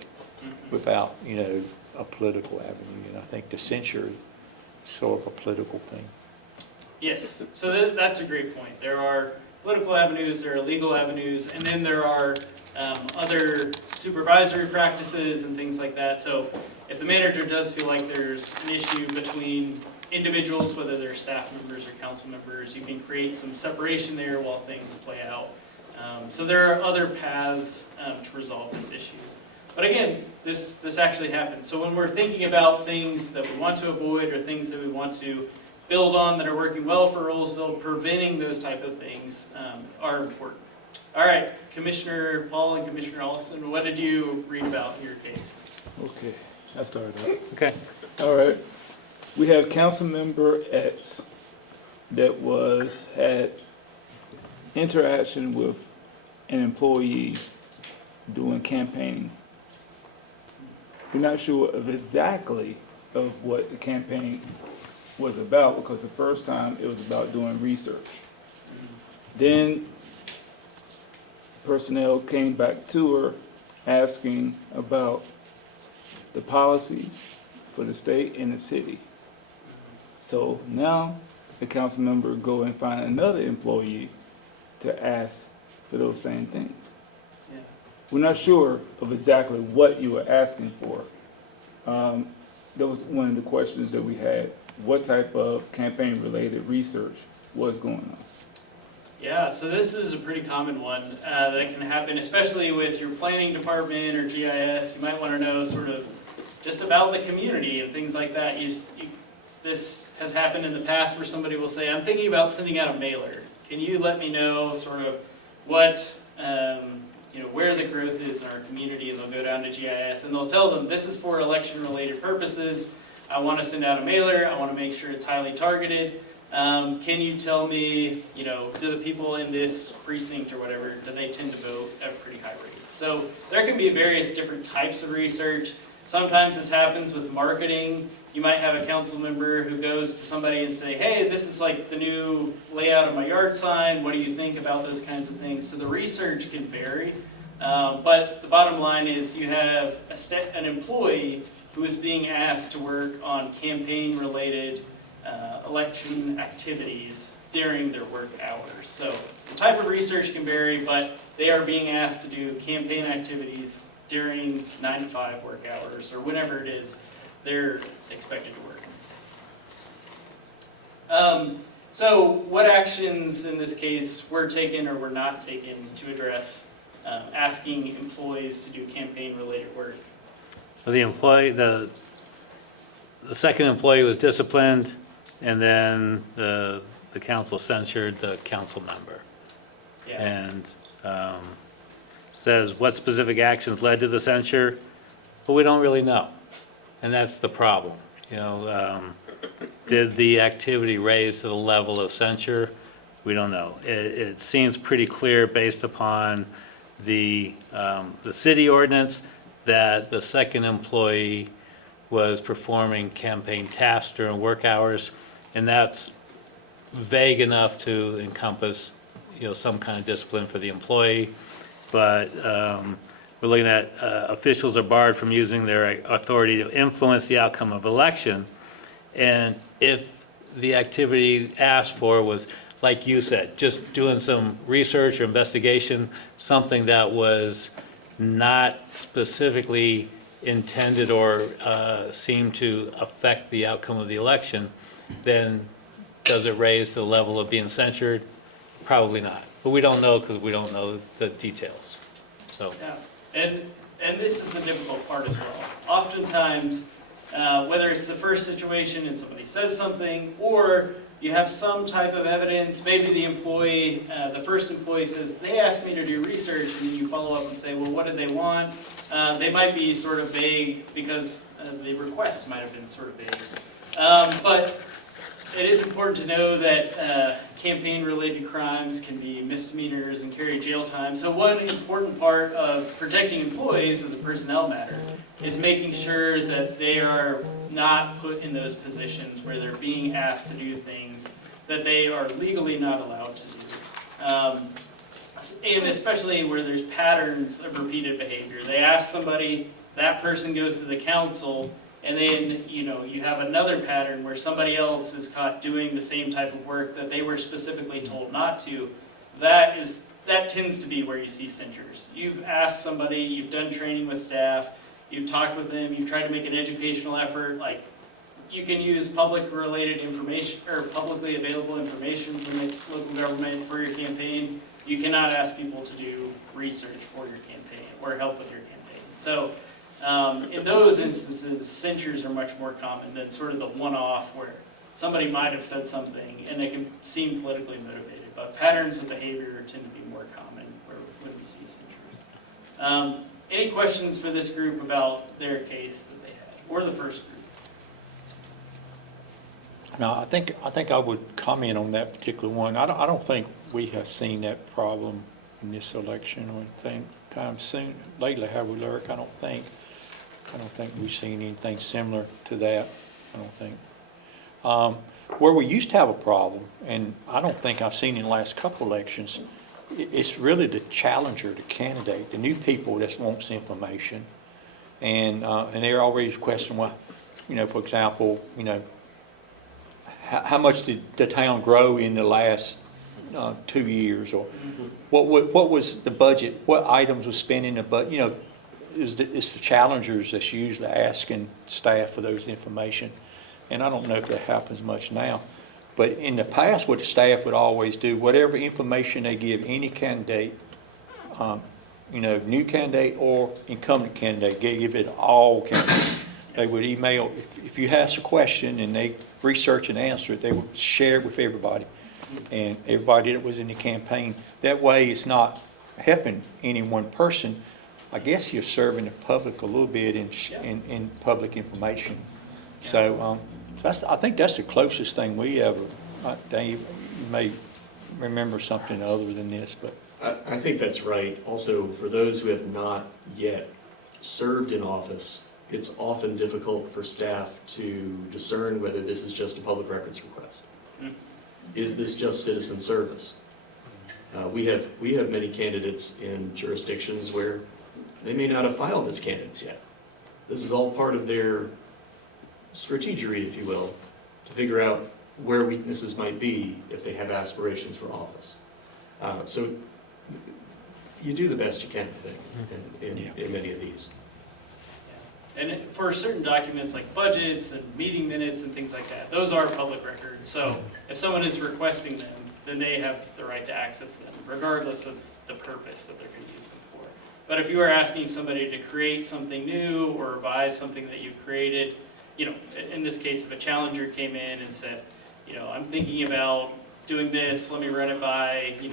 without, a political avenue. And I think the censure is sort of a political thing. Yes, so that's a great point. There are political avenues, there are legal avenues, and then there are other supervisory practices and things like that. So if the manager does feel like there's an issue between individuals, whether they're staff members or council members, you can create some separation there while things play out. So there are other paths to resolve this issue. But again, this actually happens. So when we're thinking about things that we want to avoid or things that we want to build on that are working well for Rolesville, preventing those type of things are important. All right, Commissioner Paul and Commissioner Alston, what did you read about in your case? Okay, I started out. Okay. All right. We have Councilmember X that had interaction with an employee doing campaigning. We're not sure of exactly of what the campaign was about, because the first time it was about doing research. Then personnel came back to her asking about the policies for the state and the city. So now the council member go and find another employee to ask for those same things. Yeah. We're not sure of exactly what you were asking for. That was one of the questions that we had. What type of campaign-related research was going on? Yeah, so this is a pretty common one that can happen, especially with your planning department or GIS. You might want to know sort of just about the community and things like that. This has happened in the past where somebody will say, I'm thinking about sending out a mailer. Can you let me know sort of what, where the growth is in our community? And they'll go down to GIS and they'll tell them, this is for election-related purposes. I want to send out a mailer. I want to make sure it's highly targeted. Can you tell me, do the people in this precinct or whatever, do they tend to vote at pretty high rates? So there can be various different types of research. Sometimes this happens with marketing. You might have a council member who goes to somebody and say, hey, this is like the new layout of my yard sign. What do you think about those kinds of things? So the research can vary. But the bottom line is you have an employee who is being asked to work on campaign-related election activities during their work hours. So the type of research can vary, but they are being asked to do campaign activities during 9 to 5 work hours, or whenever it is they're expected to work. So what actions in this case were taken or were not taken to address asking employees to do campaign-related work? The second employee was disciplined, and then the council censured the council member. Yeah. And says what specific actions led to the censure, but we don't really know. And that's the problem. Did the activity raise to the level of censure? We don't know. It seems pretty clear based upon the city ordinance that the second employee was performing campaign tasks during work hours, and that's vague enough to encompass, some kind of discipline for the employee. But we're looking at officials are barred from using their authority to influence the outcome of election, and if the activity asked for was, like you said, just doing some research or investigation, something that was not specifically intended or seemed to affect the outcome of the election, then does it raise to the level of being censured? Probably not. But we don't know because we don't know the details. So. Yeah, and this is the difficult part as well. Oftentimes, whether it's the first situation and somebody says something, or you have some type of evidence, maybe the first employee says, they asked me to do research, and then you follow up and say, well, what did they want? They might be sort of vague because the request might have been sort of vague. But it is important to know that campaign-related crimes can be misdemeanors and carry jail time. So one important part of protecting employees as a personnel matter is making sure that they are not put in those positions where they're being asked to do things that they are legally not allowed to do. And especially where there's patterns of repeated behavior. They ask somebody, that person goes to the council, and then, you have another pattern where somebody else is caught doing the same type of work that they were specifically told not to. That tends to be where you see censures. You've asked somebody, you've done training with staff, you've talked with them, you've tried to make an educational effort, like you can use public-related information or publicly available information from the local government for your campaign. You cannot ask people to do research for your campaign or help with your campaign. So in those instances, censures are much more common than sort of the one-off where somebody might have said something, and it can seem politically motivated, but patterns of behavior tend to be more common when we see censures. Any questions for this group about their case that they had, or the first group? No, I think I would comment on that particular one. I don't think we have seen that problem in this election or anything time soon. Lately, have we, Lyric? I don't think we've seen anything similar to that. I don't think. Where we used to have a problem, and I don't think I've seen in the last couple elections, it's really the challenger, the candidate, the new people that wants information. And they're always questioning, well, for example, how much did the town grow in the last 2 years, or what was the budget, what items was spent in the budget, it's the challengers that's usually asking staff for those information. And I don't know if that happens much now. But in the past, what the staff would always do, whatever information they give any candidate, new candidate or incumbent candidate, give it all candidates. They would email, if you ask a question and they research and answer it, they would share it with everybody. And everybody that was in the campaign. That way it's not helping any one person. I guess you're serving the public a little bit in public information. So I think that's the closest thing we ever, Dave, you may remember something other than this, but. I think that's right. Also, for those who have not yet served in office, it's often difficult for staff to discern whether this is just a public records request. Is this just citizen service? We have many candidates in jurisdictions where they may not have filed as candidates yet. This is all part of their strategery, if you will, to figure out where weaknesses might be if they have aspirations for office. So you do the best you can, I think, in many of these. And for certain documents like budgets and meeting minutes and things like that, those are public records. So if someone is requesting them, then they have the right to access them, regardless of the purpose that they're going to use them for. But if you are asking somebody to create something new or revise something that you've created, in this case, if a challenger came in and said, I'm thinking about doing this, let me run it by, your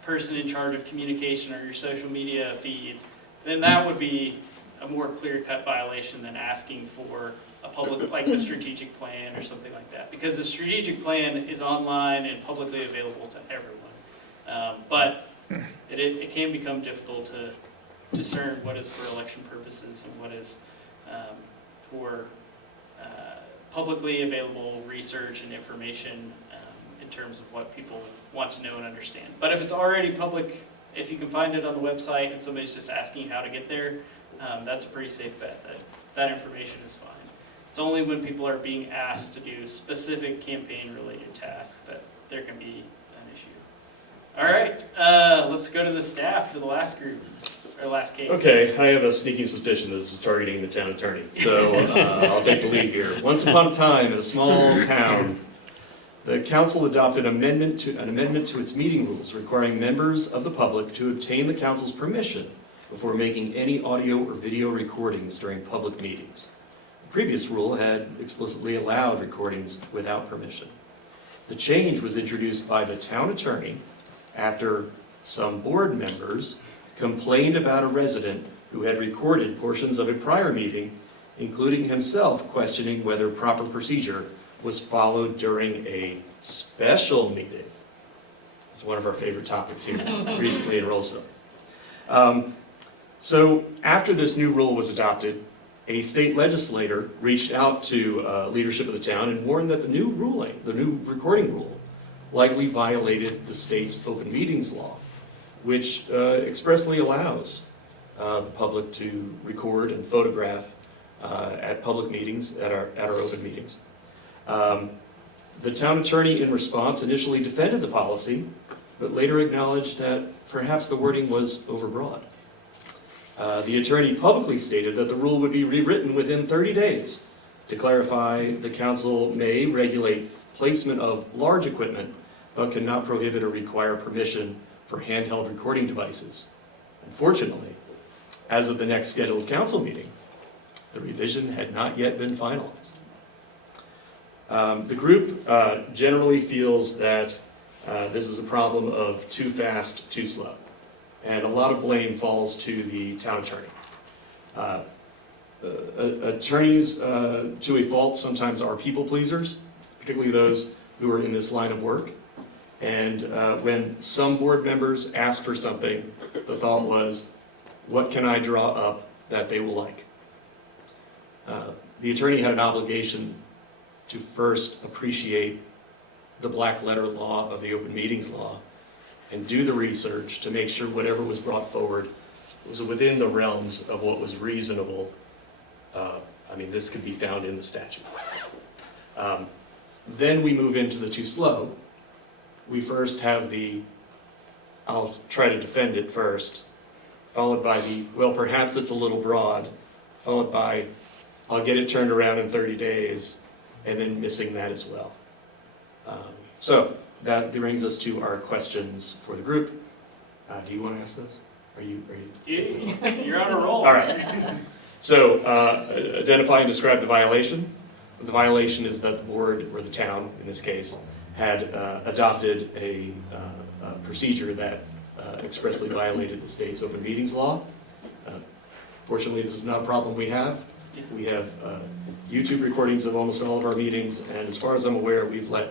person in charge of communication or your social media feeds, then that would be a more clear-cut violation than asking for a public, like the strategic plan or something like that. Because the strategic plan is online and publicly available to everyone. But it can become difficult to discern what is for election purposes and what is for publicly available research and information in terms of what people want to know and understand. But if it's already public, if you can find it on the website and somebody's just asking how to get there, that's a pretty safe bet that information is fine. It's only when people are being asked to do specific campaign-related tasks that there can be an issue. All right, let's go to the staff for the last group, or last case. Okay, I have a sneaking suspicion this was targeting the town attorney, so I'll take the lead here. Once upon a time, in a small town, the council adopted an amendment to its meeting rules requiring members of the public to obtain the council's permission before making any audio or video recordings during public meetings. The previous rule had explicitly allowed recordings without permission. The change was introduced by the town attorney after some board members complained about a resident who had recorded portions of a prior meeting, including himself questioning whether proper procedure was followed during a special meeting. It's one of our favorite topics here recently in Rollsville. So after this new rule was adopted, a state legislator reached out to leadership of the town and warned that the new recording rule, likely violated the state's open meetings law, which expressly allows the public to record and photograph at public meetings, at our open meetings. The town attorney, in response, initially defended the policy, but later acknowledged that perhaps the wording was overbroad. The attorney publicly stated that the rule would be rewritten within 30 days to clarify the council may regulate placement of large equipment, but cannot prohibit or require permission for handheld recording devices. Unfortunately, as of the next scheduled council meeting, the revision had not yet been finalized. The group generally feels that this is a problem of too fast, too slow. And a lot of blame falls to the town attorney. Attorneys, to a fault, sometimes are people pleasers, particularly those who are in this line of work. And when some board members ask for something, the thought was, what can I draw up that they will like? The attorney had an obligation to first appreciate the black letter law of the open meetings law and do the research to make sure whatever was brought forward was within the realms of what was reasonable. I mean, this could be found in the statute. Then we move into the too slow. We first have the, I'll try to defend it first, followed by the, well, perhaps it's a little broad, followed by, I'll get it turned around in 30 days, and then missing that as well. So that brings us to our questions for the group. Do you want to ask those? Are you? You're on a roll. All right. So identify and describe the violation. The violation is that the board, or the town in this case, had adopted a procedure that expressly violated the state's open meetings law. Fortunately, this is not a problem we have. We have YouTube recordings of almost all of our meetings, and as far as I'm aware, we've let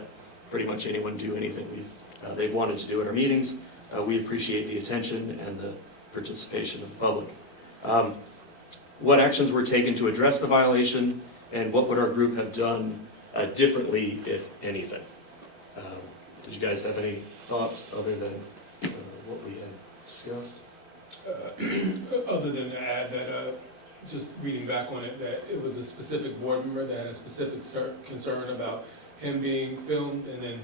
pretty much anyone do anything they've wanted to do at our meetings. We appreciate the attention and the participation of the public. What actions were taken to address the violation, and what would our group have done differently, if anything? Did you guys have any thoughts other than what we had discussed? Other than to add that, just reading back on it, that it was a specific board member that had a specific concern about him being filmed, and then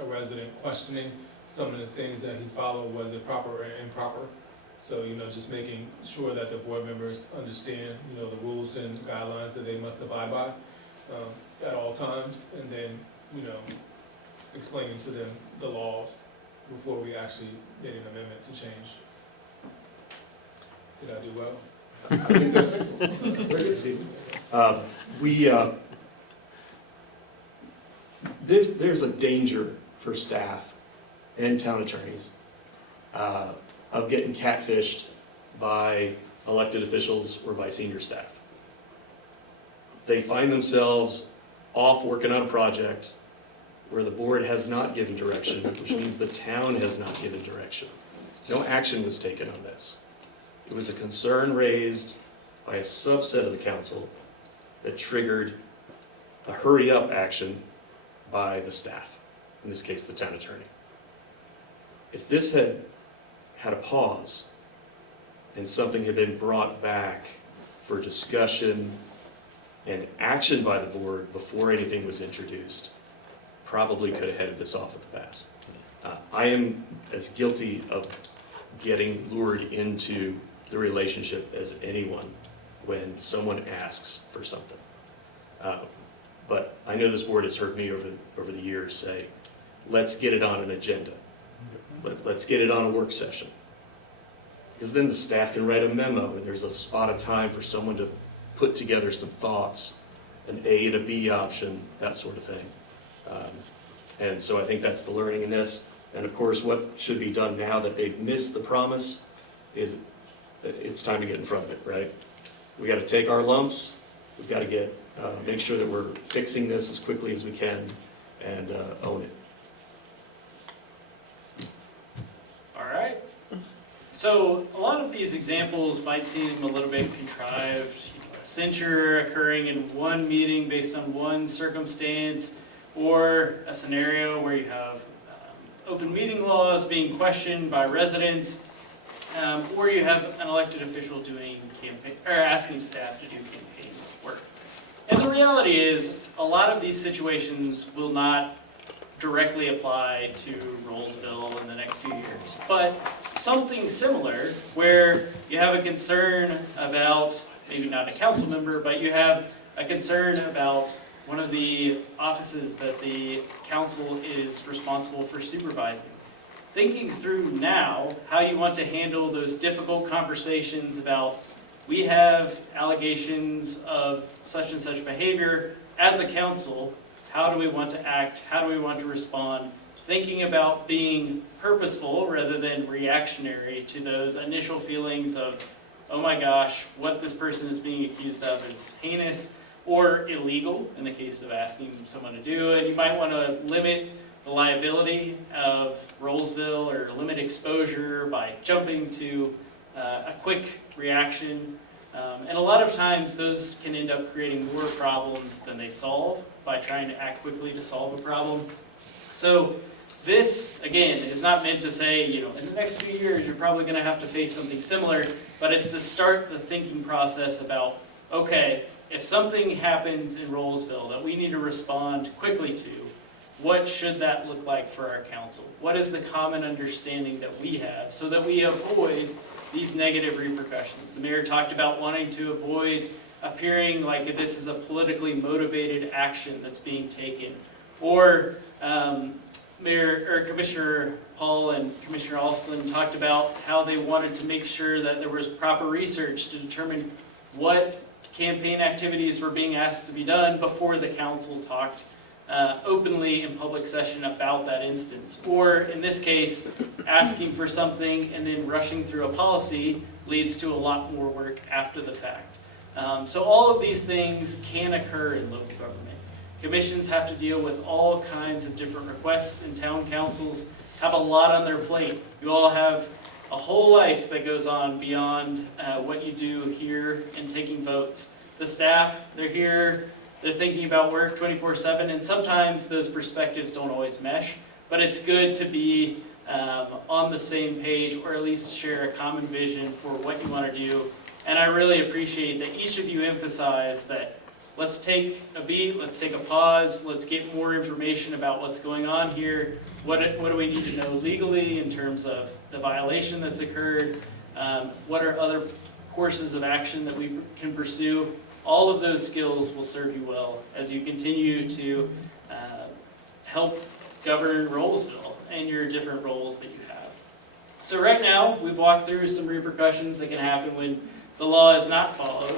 a resident questioning some of the things that he followed, was it proper or improper? So, just making sure that the board members understand, the rules and guidelines that they must abide by at all times, and then, explaining to them the laws before we actually made an amendment to change. Did I do well? I think that's excellent. Very good, Steve. There's a danger for staff and town attorneys of getting catfished by elected officials or by senior staff. They find themselves off working on a project where the board has not given direction, which means the town has not given direction. No action was taken on this. It was a concern raised by a subset of the council that triggered a hurry-up action by the staff, in this case, the town attorney. If this had had a pause and something had been brought back for discussion and action by the board before anything was introduced, probably could have headed this off at the pass. I am as guilty of getting lured into the relationship as anyone when someone asks for something. But I know this board has heard me over the years say, let's get it on an agenda. Let's get it on a work session. Because then the staff can write a memo and there's a spot of time for someone to put together some thoughts, an A and a B option, that sort of thing. And so I think that's the learning in this. And of course, what should be done now that they've missed the promise is that it's time to get in front of it, right? We got to take our lumps. We've got to make sure that we're fixing this as quickly as we can and own it. All right. So a lot of these examples might seem a little bit contrived. A censure occurring in one meeting based on one circumstance, or a scenario where you have open meeting laws being questioned by residents, or you have an elected official doing campaign, or asking staff to do campaign work. And the reality is, a lot of these situations will not directly apply to Rollsville in the next few years. But something similar, where you have a concern about, maybe not a council member, but you have a concern about one of the offices that the council is responsible for supervising. Thinking through now how you want to handle those difficult conversations about, we have allegations of such and such behavior as a council, how do we want to act, how do we want to respond, thinking about being purposeful rather than reactionary to those initial feelings of, oh my gosh, what this person is being accused of is heinous or illegal in the case of asking someone to do it. You might want to limit the liability of Rolesville or limit exposure by jumping to a quick reaction. And a lot of times those can end up creating more problems than they solve by trying to act quickly to solve a problem. So this, again, is not meant to say, in the next few years you're probably going to have to face something similar, but it's to start the thinking process about, okay, if something happens in Rolesville that we need to respond quickly to, what should that look like for our council? What is the common understanding that we have so that we avoid these negative repercussions? The mayor talked about wanting to avoid appearing like this is a politically motivated action that's being taken. Or Commissioner Paul and Commissioner Alston talked about how they wanted to make sure that there was proper research to determine what campaign activities were being asked to be done before the council talked openly in public session about that instance. Or in this case, asking for something and then rushing through a policy leads to a lot more work after the fact. So all of these things can occur in local government. Commissions have to deal with all kinds of different requests, and town councils have a lot on their plate. You all have a whole life that goes on beyond what you do here and taking votes. The staff, they're here, they're thinking about work 24/7, and sometimes those perspectives don't always mesh, but it's good to be on the same page, or at least share a common vision for what you want to do. And I really appreciate that each of you emphasize that let's take a beat, let's take a pause, let's get more information about what's going on here. What do we need to know legally in terms of the violation that's occurred? What are other courses of action that we can pursue? All of those skills will serve you well as you continue to help govern Rolesville and your different roles that you have. So right now, we've walked through some repercussions that can happen when the law is not followed,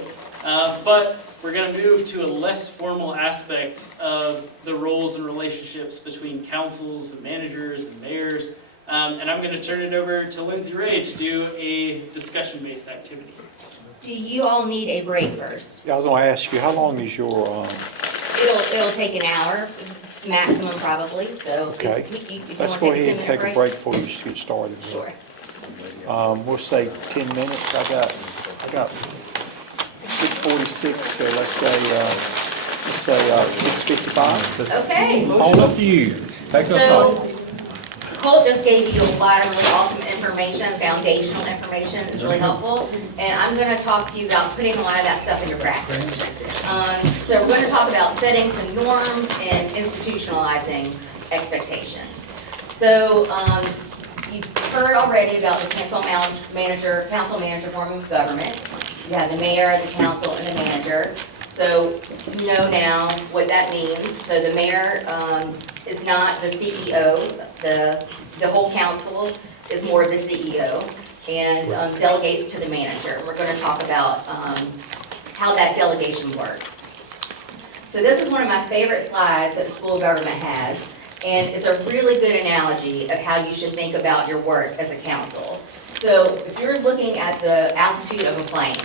but we're going to move to a less formal aspect of the roles and relationships between councils and managers and mayors, and I'm going to turn it over to Lindsay Ray to do a discussion-based activity. Do you all need a break first? Yeah, I was gonna ask you, how long is your, It'll take an hour maximum probably, so Okay. if you want let's to go take a ahead 10-minute and take break. a break before you get started. Sure. We'll say 10 minutes. I got 6:46, so let's say 6:55. Okay. All up to you. Take us off. So Colt just gave you a lot of really awesome information, foundational information. It's really helpful. And I'm going to talk to you about putting a lot of that stuff into practice. So we're going to talk about setting some norms and institutionalizing expectations. So you've heard already about the council manager form of government. You have the mayor, the council, and the manager. So you know now what that means. So the mayor is not the CEO. The whole council is more the CEO and delegates to the manager. We're going to talk about how that delegation works. So this is one of my favorite slides that the school government has, and it's a really good analogy of how you should think about your work as a council. So if you're looking at the altitude of a plane,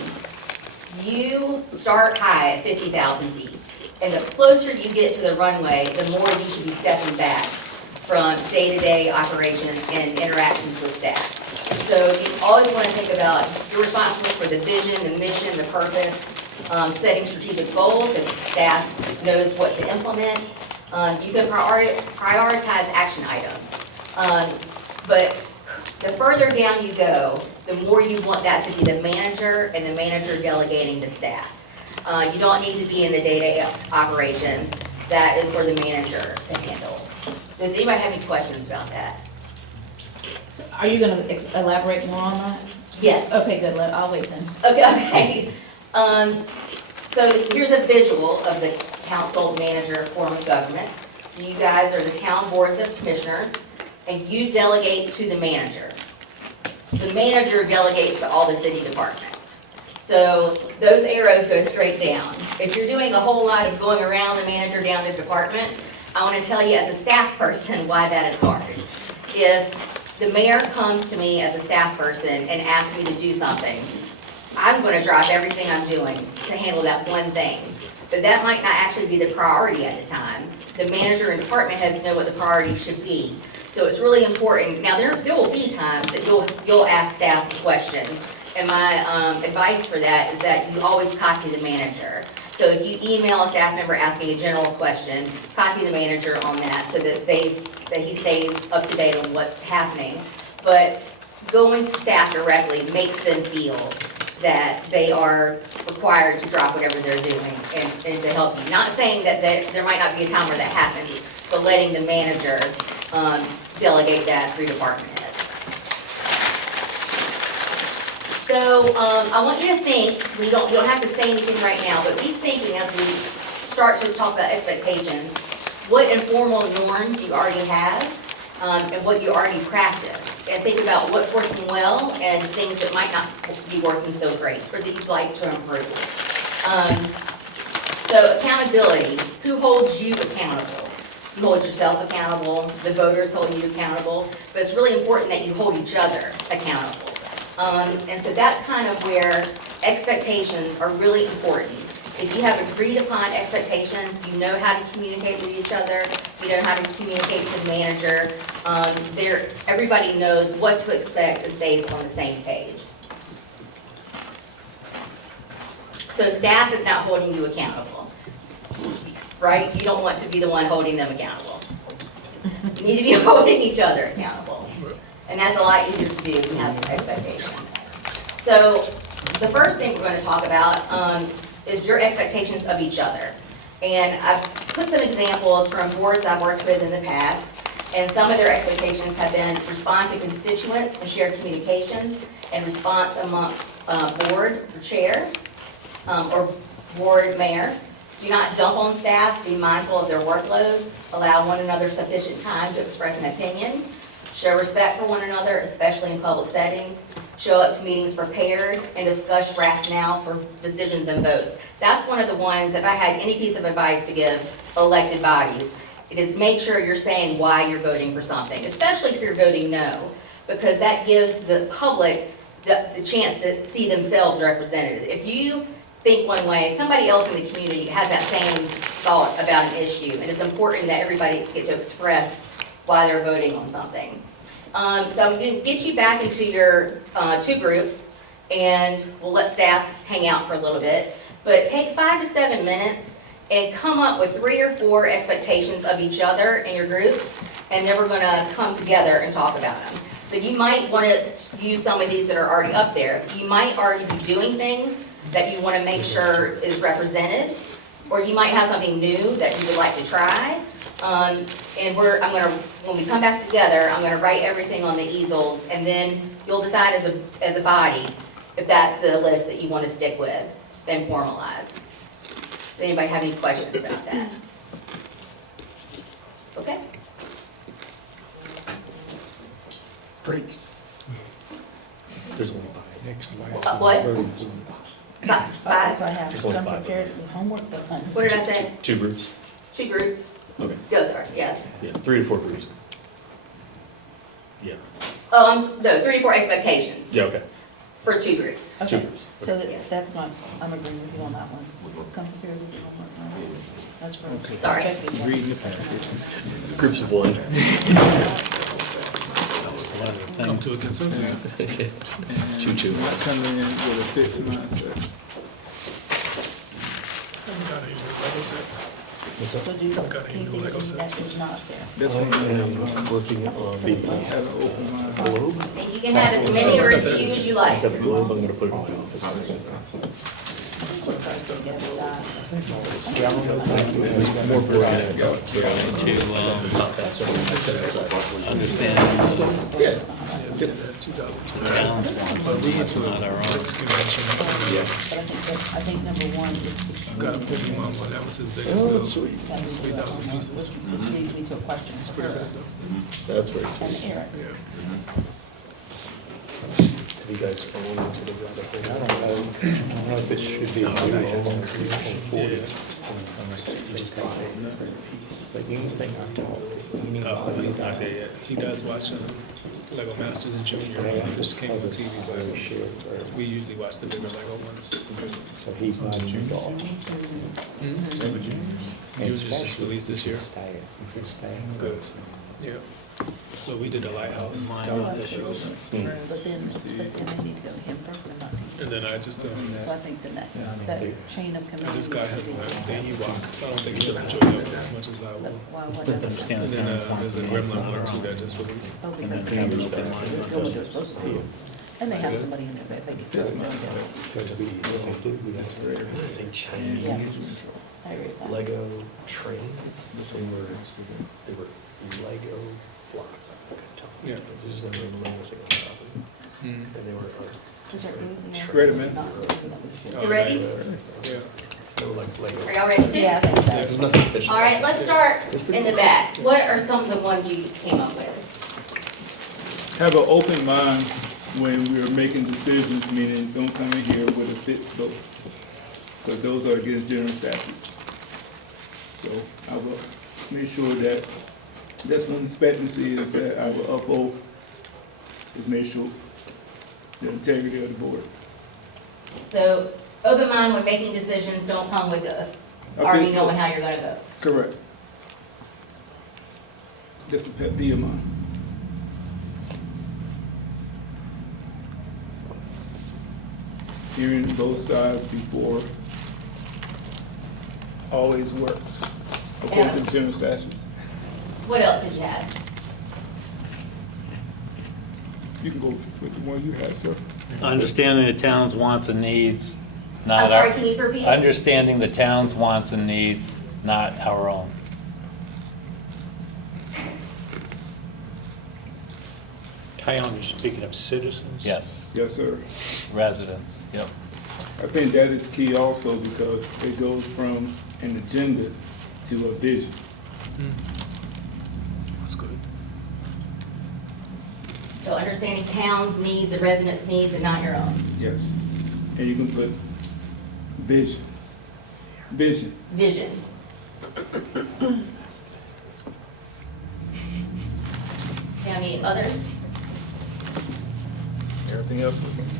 you start high at 50,000 feet, and the closer you get to the runway, the more you should be stepping back from day-to-day operations and interactions with staff. So you always want to think about, you're responsible for the vision, the mission, the purpose, setting strategic goals, so staff knows what to implement. You can prioritize action items. But the further down you go, the more you want that to be the manager and the manager delegating to staff. You don't need to be in the day-to-day operations. That is for the manager to handle. Does anybody have any questions about that? Are you gonna elaborate more on that? Yes. Okay, good, I'll wait then. Okay. So here's a visual of the council manager form of government. So you guys are the town boards of commissioners, and you delegate to the manager. The manager delegates to all the city departments. So those arrows go straight down. If you're doing a whole lot of going around the manager down the departments, I want to tell you as a staff person why that is hard. If the mayor comes to me as a staff person and asks me to do something, I'm going to drop everything I'm doing to handle that one thing. But that might not actually be the priority at the time. The manager and department heads know what the priority should be. So it's really important. Now, there will be times that you'll ask staff a question. And my advice for that is that you always copy the manager. So if you email a staff member asking a general question, copy the manager on that so that he stays up to date on what's happening. But going to staff directly makes them feel that they are required to drop whatever they're doing and to help you. Not saying that there might not be a time where that happens, but letting the manager delegate that through department heads. So I want you to think, you don't have to say anything right now, but be thinking as we start to talk about expectations, what informal norms you already have and what you already practice. And think about what's working well and things that might not be working so great or that you'd like to improve. So accountability, who holds you accountable? You hold yourself accountable, the voters hold you accountable, but it's really important that you hold each other accountable. And so that's kind of where expectations are really important. If you have agreed upon expectations, you know how to communicate with each other, you know how to communicate to the manager, everybody knows what to expect and stays on the same page. So staff is not holding you accountable, right? You don't want to be the one holding them accountable. You need to be holding each other accountable. And that's a lot easier to do if you have some expectations. So the first thing we're going to talk about is your expectations of each other. And I've put some examples from boards I've worked with in the past, and some of their expectations have been respond to constituents and share communications, and response amongst board or chair or board mayor. Do not jump on staff, be mindful of their workloads, allow one another sufficient time to express an opinion, show respect for one another, especially in public settings, show up to meetings prepared, and discuss rationale for decisions and votes. That's one of the ones, if I had any piece of advice to give elected bodies, it is make sure you're saying why you're voting for something, especially if you're voting no, because that gives the public the chance to see themselves represented. If you think one way, somebody else in the community has that same thought about an issue, and it's important that everybody get to express why they're voting on something. So I'm going to get you back into your two groups, and we'll let staff hang out for a little bit. But take 5 to 7 minutes and come up with 3 or 4 expectations of each other in your groups, and then we're going to come together and talk about them. So you might want to use some of these that are already up there. You might already be doing things that you want to make sure is represented, or you might have something new that you would like to try. When we come back together, I'm gonna write everything on the easels, and then you'll decide as a body if that's the list that you want to stick with, then formalize. Does anybody have any questions about that? Okay. Break. There's only 5. What? 5? That's what I have. There's only I'm 5. prepared with homework, but What did I say? 2 groups. 2 groups? Okay. Go, sorry, yes. Yeah, 3 to 4 groups. Yeah. Oh, no, 3 to 4 expectations Yeah, okay. for 2 groups. 2 okay. groups. So that's my, I'm agreeing with you on that one. Come prepared with your homework. Right? That's right. Sorry. Expected, yeah. Reading the package. Groups of 1. Come to a consensus. 2. Not coming in with a fixed mindset. What's up? So do you, can you think of anything that is not there? That's what I'm Working on the have an open mind. globe. And you can have as many or as few as you like. I've got the globe, I'm gonna put it in my office. There's more board I got, so I set it aside. Understand towns wants it, it's not our own. I think number 1 is the Oh, that's sweet. which leads me to a question for her That's very and sweet. Eric. Have You guys own to the rabbit hole? I don't know if it should be. But anything I talk, Oh, he's not there yet. He does watch Lego Masters and Junior. It just came on TV, but we usually watch the bigger Lego ones. so he's not involved. Junior's just released this year. It's good. Yeah. So we did the Lighthouse. That was issues. But then they need to go to him first and not to you. And then I just, So I think that that chain of command. I just got him needs to be- the Ewok. I don't think he'll enjoy it as much as I will. Why doesn't that? Understand And the then town's there's a Gremlin one or two that just released. Oh, because they're doing what they're supposed to do. And they have somebody in there that they can. That's my That's great. I say Chinese I agree with that. Lego trains. They were Lego blocks. I couldn't tell. Yeah. They just never remember anything on top of them. Mm. And they were Is there anything else? Ready, man. Not- You ready? Yeah. They were like Lego. Are y'all ready to? Yeah, I think so. There's nothing official. All right, let's start in the back. What are some of the ones you came up with? Have an open mind when we're making decisions, meaning don't come in here with a fixed vote, because those are against general statute. So I will make sure that that's one expectancy is that I will uphold, is make sure the integrity of the board. So, open mind when making decisions, don't come with already fixed knowing vote. how you're gonna vote. Correct. That's a pet peeve of mine. Hearing both sides before always works, according to general statutes. What else did you have? You can go with the one you had, sir. Understanding the town's wants and needs, I'm not sorry, our, can you repeat it? understanding the town's wants and needs, not our own. Town, you're speaking of citizens? Yes, Yes, sir. residents, yep. I think that is key also because it goes from an agenda to a vision. That's good. So understanding towns' needs, the residents' needs, and not your own. Yes. And you can put vision. Vision. Vision. Any others? Everything else is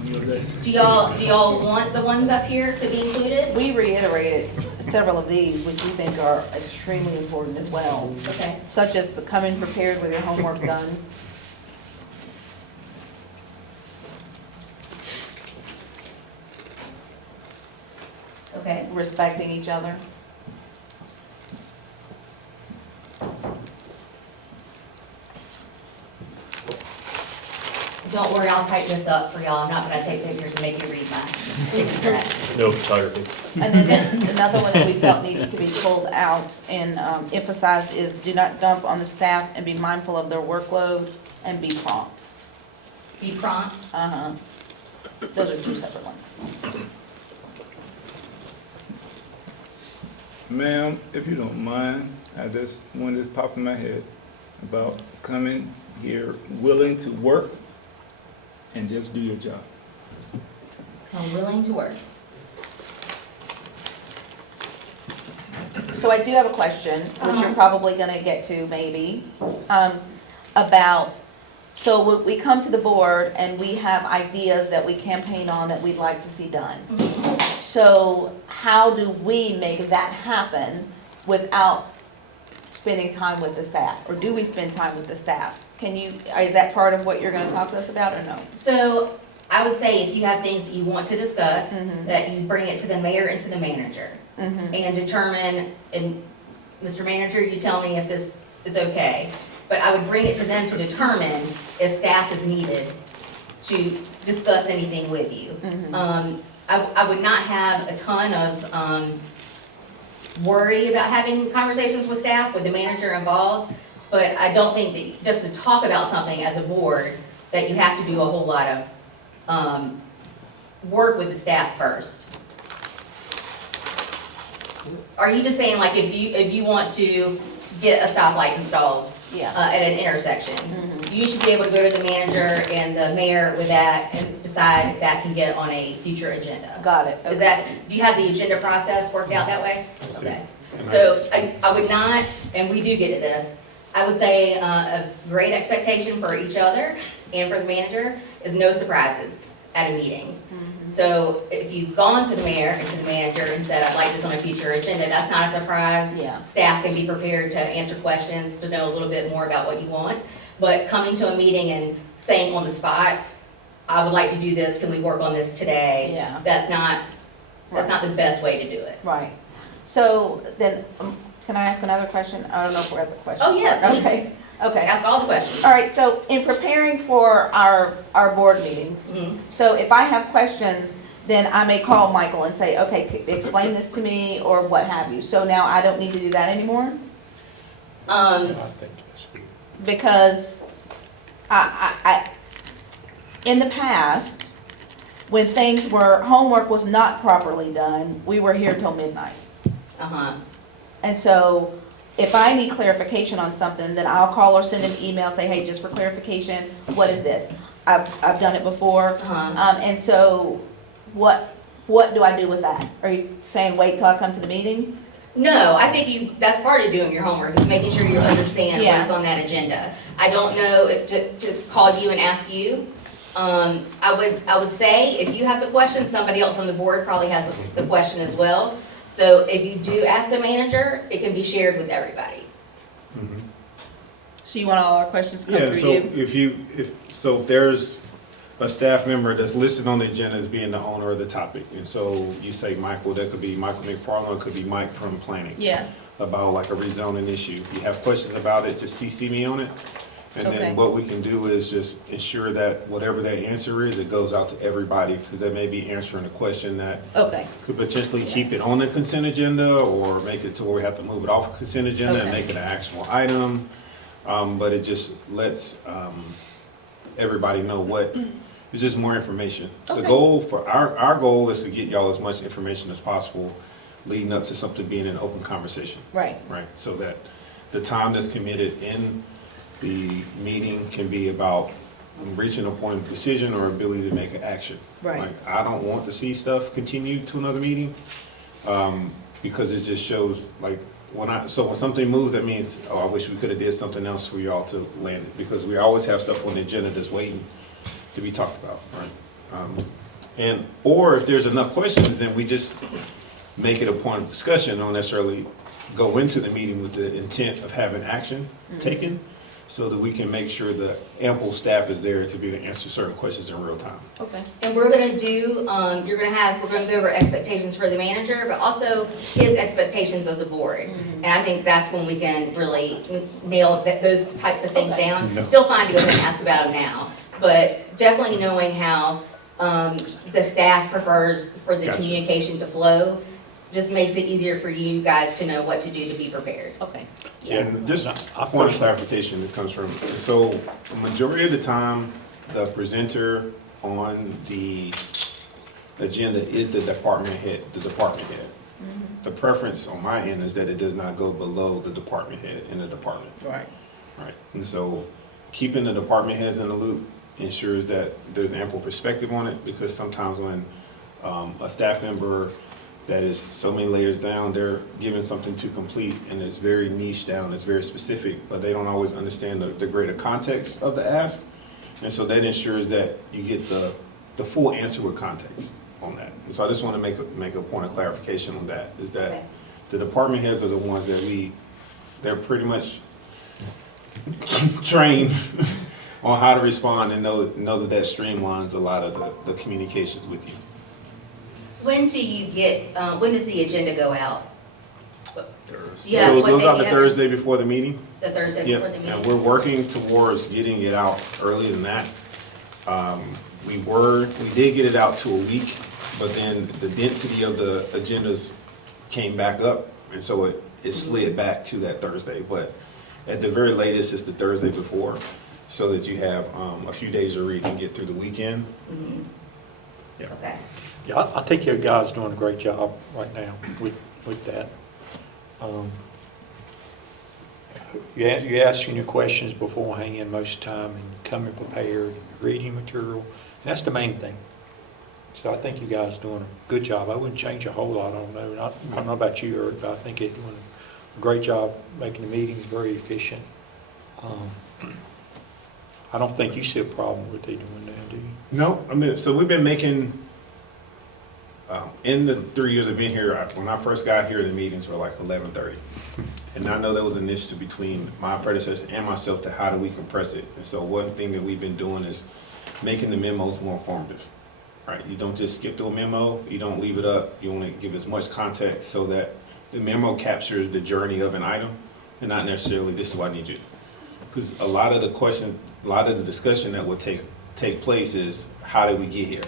on your list. Do y'all want the ones up here to be included? We reiterated several of these, which we think are extremely important as well, Okay. such as the coming prepared with your homework done. Okay. Respecting each other. Don't worry, I'll type this up for y'all. I'm not gonna take pictures and make you read my chicken scratch. No photography. And then another one that we felt needs to be pulled out and emphasized is do not dump on the staff and be mindful of their workload and be prompt. Be prompt. Uh-huh. Those are two separate ones. Ma'am, if you don't mind, I just one just popped in my head about coming here willing to work and just do your job. I'm willing to work. So I do have a question, which you're probably gonna get to maybe, about, so we come to the board and we have ideas that we campaign on that we'd like to see done. So how do we make that happen without spending time with the staff? Or do we spend time with the staff? Can you, is that part of what you're gonna talk to us about or no? So I would say if you have things that you want to discuss, Mhm. that you bring it to the mayor and to the manager Mhm. and determine, and Mr. Manager, you tell me if this is okay. But I would bring it to them to determine if staff is needed to discuss anything with you. Mhm. I would not have a ton of worry about having conversations with staff, with the manager involved, but I don't think that just to talk about something as a board, that you have to do a whole lot of work with the staff first. Are you just saying like if you want to get a stoplight installed, Yeah. at an intersection. You should be able to go to the manager and the mayor with that and decide if that can get on a future agenda. Got it. Is that, do you have the agenda process worked out that way? Yes, Okay. And So I would not, and we do get to this, I would say a great expectation for each other and for the manager is no surprises at a meeting. So if you've gone to the mayor and to the manager and said, I'd like this on a future agenda, that's not a surprise. Yeah. Staff can be prepared to answer questions, to know a little bit more about what you want. But coming to a meeting and saying on the spot, I would like to do this, can we work on this today? Yeah. That's not the best way to do it. Right. So then, can I ask another question? I don't know if we're at the question. Oh, yeah. part. Okay, okay. Ask all the questions. All right, so in preparing for our board meetings, Mhm. so if I have questions, then I may call Michael and say, okay, explain this to me, or what have you. So now I don't need to do that anymore? I think that's good. Because in the past, when things were, homework was not properly done, we were here till midnight. Uh-huh. And so if I need clarification on something, then I'll call or send an email, say, hey, just for clarification, what is this? I've done it before. Uh-huh. And so what do I do with that? Are you saying wait till I come to the meeting? No, I think that's part of doing your homework, is making sure you understand Yeah. what's on that agenda. I don't know if to call you and ask you. I would say, if you have the question, somebody else on the board probably has the question as well. So if you do ask the manager, it can be shared with everybody. So you want all our questions to come Yeah, through so you? if there's a staff member that's listed on the agenda as being the owner of the topic, and so you say Michael, that could be Michael McFarland, it could be Mike from planning. Yeah, About like a rezoning issue. If you have questions about it, just CC me on it. And Okay. then what we can do is just ensure that whatever that answer is, it goes out to everybody, because that may be answering a question that okay, could potentially keep it on the consent agenda, or make it to where we have to move it off the consent agenda and Okay. make it an actual item. But it just lets everybody know it's just more information. The Okay. goal for, our goal is to get y'all as much information as possible leading up to something being an open conversation, right, right? So that the time that's committed in the meeting can be about reaching a point of decision or ability to make an action. Right. Like, I don't want to see stuff continue to another meeting, because it just shows, like, when something moves, that means, oh, I wish we could have did something else for y'all to land it, because we always have stuff on the agenda that's waiting to be talked about, right? Or if there's enough questions, then we just make it a point of discussion, don't necessarily go into the meeting with the intent of having action taken, so that we can make sure the ample staff is there to be able to answer certain questions in real time. okay. And we're gonna do, we're gonna go over expectations for the manager, but also his expectations of the board. And I think that's when we can really nail those types of things down. No. Still fine to go ahead and ask about them now, but definitely knowing how, the staff prefers for the Gotcha. communication to flow, just makes it easier for you guys to know what to do to be prepared. Okay. And just a point of clarification that comes from, so majority of the time, the presenter on the agenda is the department head. The preference on my end is that it does not go below the department head in the department. Right. Right, and so keeping the department heads in the loop ensures that there's ample perspective on it, because sometimes when a staff member that is so many layers down, they're given something to complete, and it's very niche down, it's very specific, but they don't always understand the greater context of the ask. And so that ensures that you get the full answer with context on that. And so I just want to make a point of clarification on that, is that Okay. the department heads are the ones that they're pretty much trained on how to respond, and know that streamlines a lot of the communications with you. When do you get, when does the agenda go out? Do you have So it what goes day out you the have? Thursday before the meeting. The Thursday Yep, before the and meeting? we're working towards getting it out earlier than that. We did get it out to a week, but then the density of the agendas came back up, and so it slid back to that Thursday. But at the very latest, it's the Thursday before, so that you have a few days to read and get through the weekend. Mhm. Yeah. Okay. Yeah, I think your guys doing a great job right now with that. you're asking your questions beforehand most of the time and coming prepared, reading material, and that's the main thing. So I think you guys are doing a good job. I wouldn't change a whole lot, I don't know. I don't know about you, Eric, but I think you're doing a great job making the meetings very efficient. I don't think you see a problem with they doing that, do you? No, I mean, so we've been making, in the 3 years I've been here, when I first got here, the meetings were like 11:30. And I know there was an initiative between my predecessor and myself to how do we compress it. And so one thing that we've been doing is making the memos more informative, right? You don't just skip through a memo, you don't leave it up, you want to give as much context so that the memo captures the journey of an item and not necessarily this is what I need you. Because a lot of the discussion that would take place is how did we get here?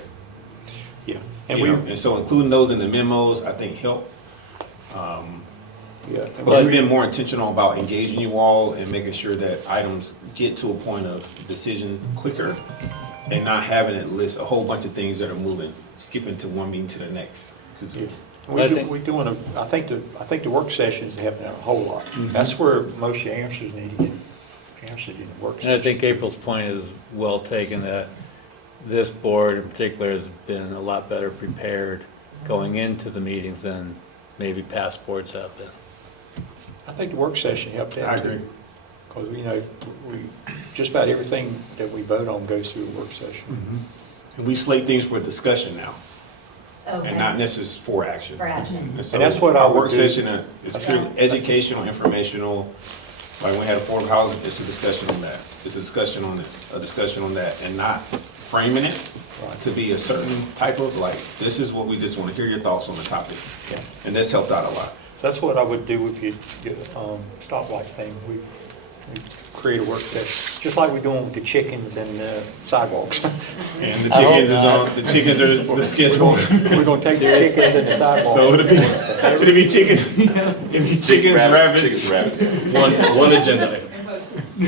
Yeah. And so including those in the memos, I think help. Yeah. But we've been more intentional about engaging you all and making sure that items get to a point of decision quicker and not having it list a whole bunch of things that are moving, skipping to one meeting to the next. 'Cause I think the work sessions have a whole lot. That's where most of your answers need to get answered in the work And I session. think April's point is well taken, that this board in particular has been a lot better prepared going into the meetings than maybe past boards have been. I think the work session helped that. I agree. Because, just about everything that we vote on goes through a work session. And we slate things for discussion now Okay, and not necessarily for action. for action. And so And that's what I our would work do. session is That's purely what- educational, informational. Like when we had affordable housing, it's a discussion on that. It's a discussion on this, a discussion on that, and not framing it to be a certain type of like, this is what we just want to hear your thoughts on the topic. Yeah. And that's helped out a lot. So that's what I would do if you stoplight thing. We create a work session, just like we're doing with the chickens and the sidewalks. And the chickens are the schedule. We're gonna take the chickens and the sidewalks. So it'll be chickens, rabbits. One agenda item.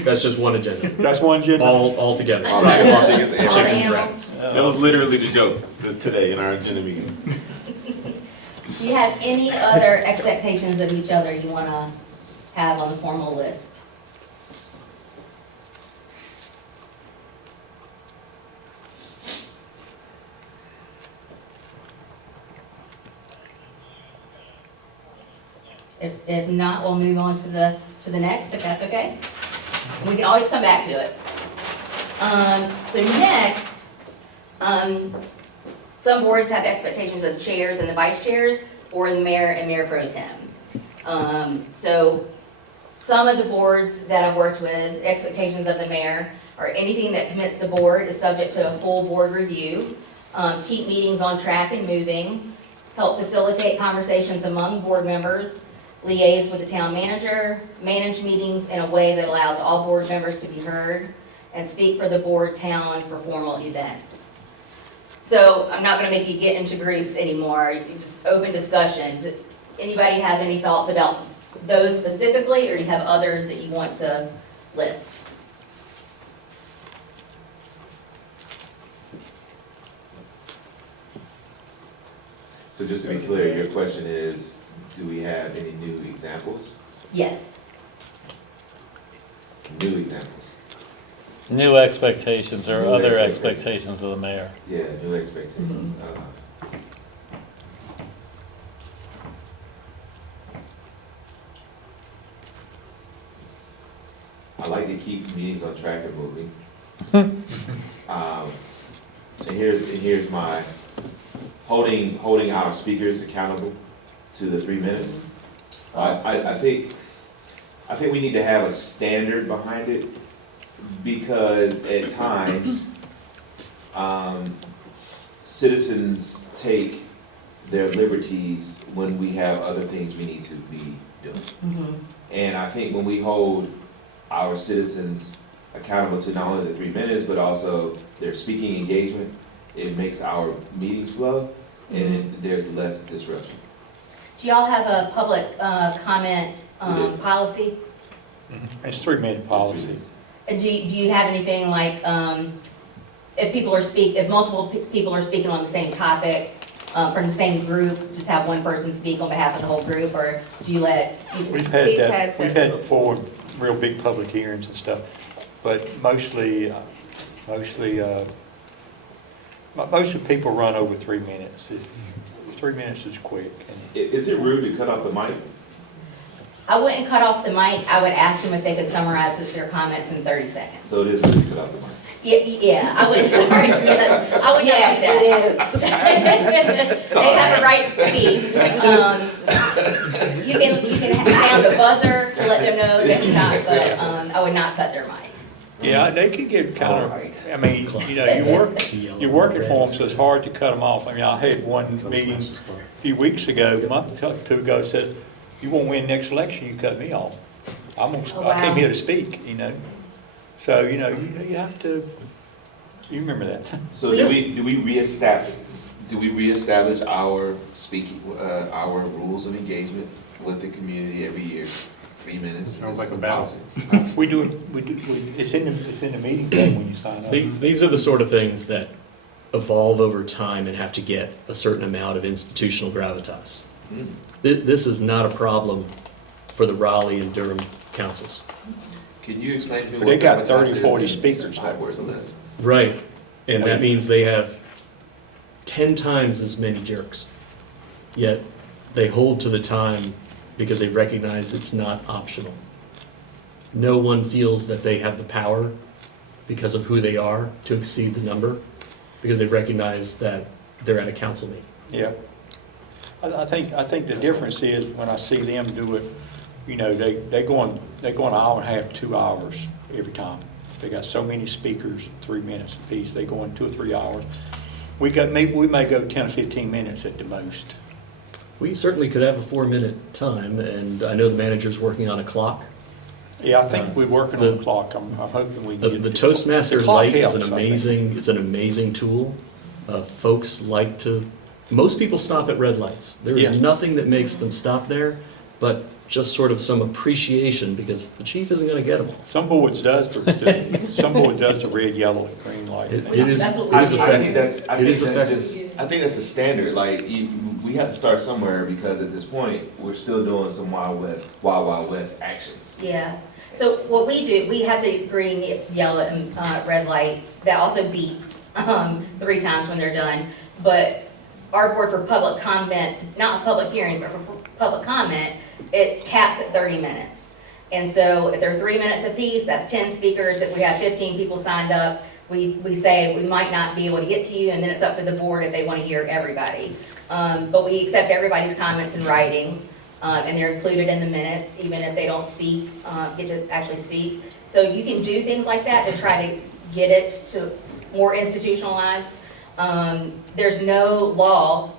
That's just one agenda, That's one agenda. all together. All Sidewalks, chickens and chickens, animals. rabbits. That was literally the joke today in our agenda meeting. Do you have any other expectations of each other you want to have on the formal list? If not, we'll move on to the next, if that's okay. We can always come back to it. So next, some boards have expectations of the chairs and the vice chairs, or the mayor and mayor pro tem. So some of the boards that I've worked with, expectations of the mayor, or anything that commits the board is subject to a full board review. Keep meetings on track and moving, help facilitate conversations among board members, liaise with the town manager, manage meetings in a way that allows all board members to be heard, and speak for the board, town, for formal events. So I'm not gonna make you get into groups anymore, just open discussion. Anybody have any thoughts about those specifically, or do you have others that you want to list? So just to be clear, your question is, do we have any new examples? Yes. New examples? New expectations or New other expectations. expectations of the mayor. Yeah, new expectations. I like to keep meetings on track and moving. And here's my, holding our speakers accountable to the 3 minutes. I think we need to have a standard behind it, because at times, citizens take their liberties when we have other things we need to be doing. And I think when we hold our citizens accountable to not only the 3 minutes, but also their speaking engagement, it makes our meetings flow, and there's less disruption. Do y'all have a public comment policy? It's 3-minute policy. Do you have anything like, if multiple people are speaking on the same topic, from the same group, just have one person speak on behalf of the whole group, or do you let? We've had He's that, had we've several had it before, real big public hearings and stuff. But mostly people run over 3 minutes. 3 minutes is quick. Is it rude to cut off the mic? I wouldn't cut off the mic, I would ask them if they could summarize their comments in 30 seconds. So it is rude to cut off the mic. Yeah, I would, sorry, yes, I would not Yes, do that. They have a right to speak. You can sound a buzzer to let them know that it's not, but, I would not cut their mic. Yeah, they can get kind of, Alright. I mean, you know, you're working for them, so it's hard to cut them off. I mean, I had one meeting a few weeks ago, a month or two ago, said, you won't win next election, you cut me off. I came here to speak, you know. So, you know, you have to, you remember that. So do we reestablish our speaking, our rules of engagement with the community every year? 3 minutes. Sounds is like a the battle. policy. We do it, it's in the meeting day when you sign up. These are the sort of things that evolve over time and have to get a certain amount of institutional gravitas. Mm. This is not a problem for the Raleigh and Durham councils. Can you explain to me But what they got gravitas 30, is 40 in speakers. 5 words or less? Right, and that means they have 10 times as many jerks, yet they hold to the time because they recognize it's not optional. No one feels that they have the power because of who they are to exceed the number, because they recognize that they're at a council meeting. Yeah. I think the difference is when I see them do it, you know, they go an hour and a half, 2 hours every time. They got so many speakers, 3 minutes apiece, they go in 2 or 3 hours. We may go 10 or 15 minutes at the most. We certainly could have a 4-minute time, and I know the manager's working on a clock. Yeah, I think we're working on The- the clock. I'm hoping we The can get. Toastmaster The clock Lite is an helps, I think. amazing, it's an amazing tool. Folks like to, most people stop at red lights. There is Yeah. nothing that makes them stop there, but just sort of some appreciation, because the chief isn't gonna get them all. Some boards does the red, yellow, and green light. It Yeah, is, that's what it we is do. effective. I It think is that's effective. just, I think that's a standard, like, we have to start somewhere, because at this point, we're still doing some Wild West actions. Yeah, so what we do, we have the green, yellow, and red light that also beeps 3 times when they're done. But our board for public comments, not public hearings, but for public comment, it caps at 30 minutes. And so if they're 3 minutes apiece, that's 10 speakers. If we have 15 people signed up, we say we might not be able to get to you, and then it's up to the board if they want to hear everybody. But we accept everybody's comments in writing. And they're included in the minutes, even if they don't speak, get to actually speak. So you can do things like that to try to get it to more institutionalized. There's no law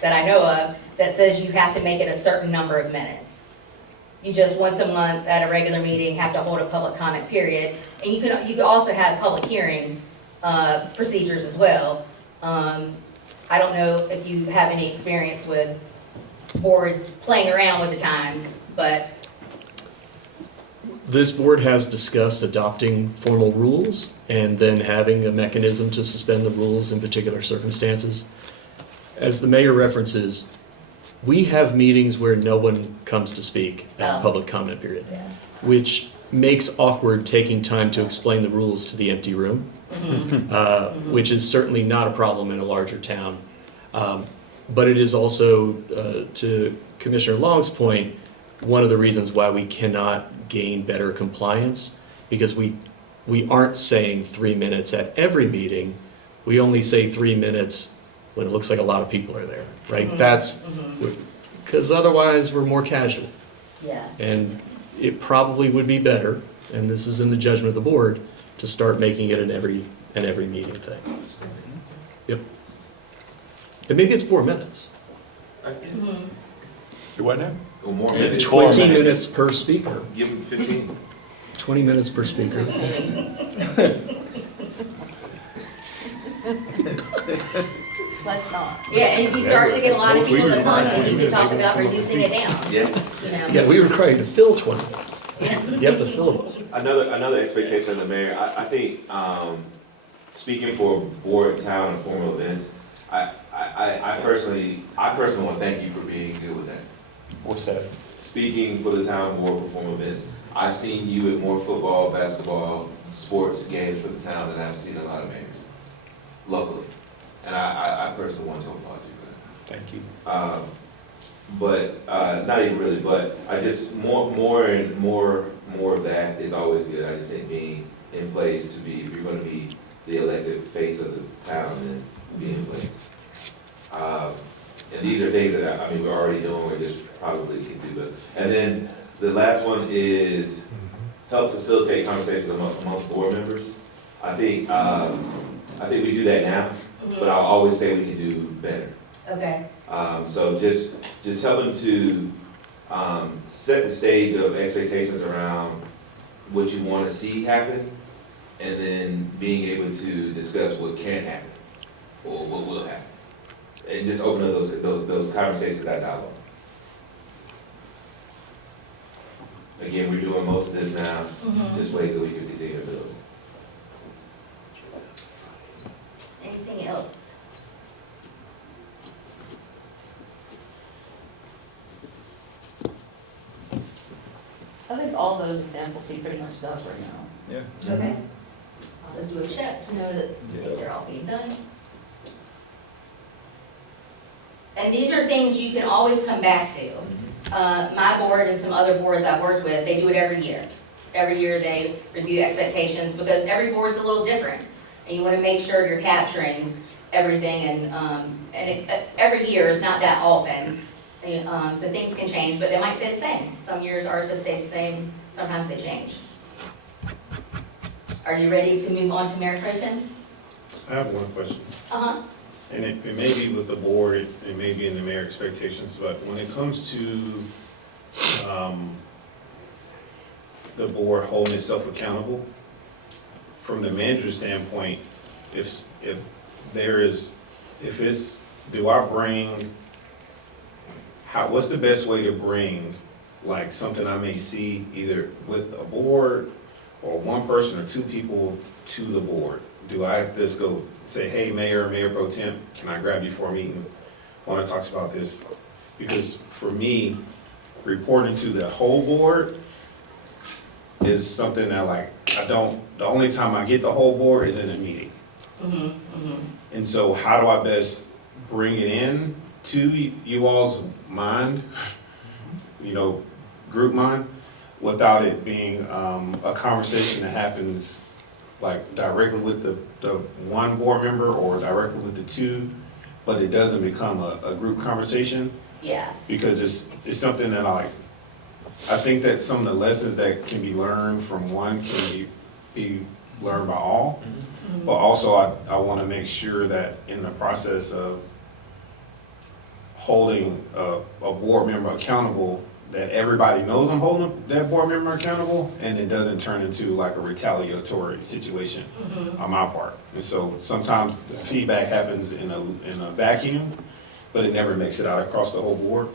that I know of that says you have to make it a certain number of minutes. You just once a month at a regular meeting have to hold a public comment period. And you can also have public hearing procedures as well. I don't know if you have any experience with boards playing around with the times, but This board has discussed adopting formal rules and then having a mechanism to suspend the rules in particular circumstances. As the mayor references, we have meetings where no one comes to speak at Oh. public comment period, yeah. which makes awkward taking time to explain the rules to the empty room, which is certainly not a problem in a larger town. But it is also, to Commissioner Long's point, one of the reasons why we cannot gain better compliance, because we aren't saying 3 minutes at every meeting. We only say 3 minutes when it looks like a lot of people are there, right? That's, because otherwise we're more casual. Yeah. And it probably would be better, and this is in the judgment of the board, to start making it an every meeting thing. Yep. And maybe it's 4 minutes. You what now? Or more minutes. 20 minutes per speaker. Give them 15. 20 minutes per speaker. Let's not. Yeah, and if you start to get a lot of people that come, then you can talk about reducing it down, Yeah. you know? Yeah, we were trying to fill 20 minutes. You have to fill those. Another expectation of the mayor, I think, speaking for board, town, and formal events, I personally want to thank you for being good with that. What's that? Speaking for the town board for formal events, I've seen you at more football, basketball, sports games for the town than I've seen a lot of mayors, locally. And I personally want to applaud you for that. Thank you. But, not even really, but I just, more of that is always good. I just think being in place to be, if you're gonna be the elected face of the town, then be in place. And these are things that, I mean, we're already doing, we just probably can do better. And then the last one is help facilitate conversations amongst board members. I think we do that now, but I'll always say we can do better. Okay. So just helping to set the stage of expectations around what you want to see happen, and then being able to discuss what can happen, or what will happen. And just open up those conversations, that dialogue. Again, we're doing most of this now, just ways that we can continue to build. Anything else? I think all those examples he pretty much does right now. Yeah. Okay. I'll just do a check to know that they're all being done. And these are things you can always come back to. My board and some other boards I've worked with, they do it every year. Every year they review expectations, because every board's a little different. And you want to make sure you're capturing everything, and every year is not that often. So things can change, but they might stay the same. Some years ours have stayed the same, sometimes they change. Are you ready to move on to Mayor Pro Tem? I have one question. Uh-huh. And it may be with the board, it may be in the mayor expectations, but when it comes to the board holding itself accountable, from the manager's standpoint, what's the best way to bring, like, something I may see either with a board or one person or two people to the board? Do I just go say, hey, Mayor Pro Tem, can I grab you for a meeting? I want to talk about this. Because for me, reporting to the whole board is something that, like, the only time I get the whole board is in a meeting. And so how do I best bring it in to you all's mind, group mind, without it being a conversation that happens like directly with the one board member or directly with the two, but it doesn't become a group conversation? Yeah. Because it's something that I think that some of the lessons that can be learned from one can be learned by all. But also I want to make sure that in the process of holding a board member accountable, that everybody knows I'm holding that board member accountable, and it doesn't turn into like a retaliatory situation on my part. And so sometimes the feedback happens in a vacuum, but it never makes it out across the whole board.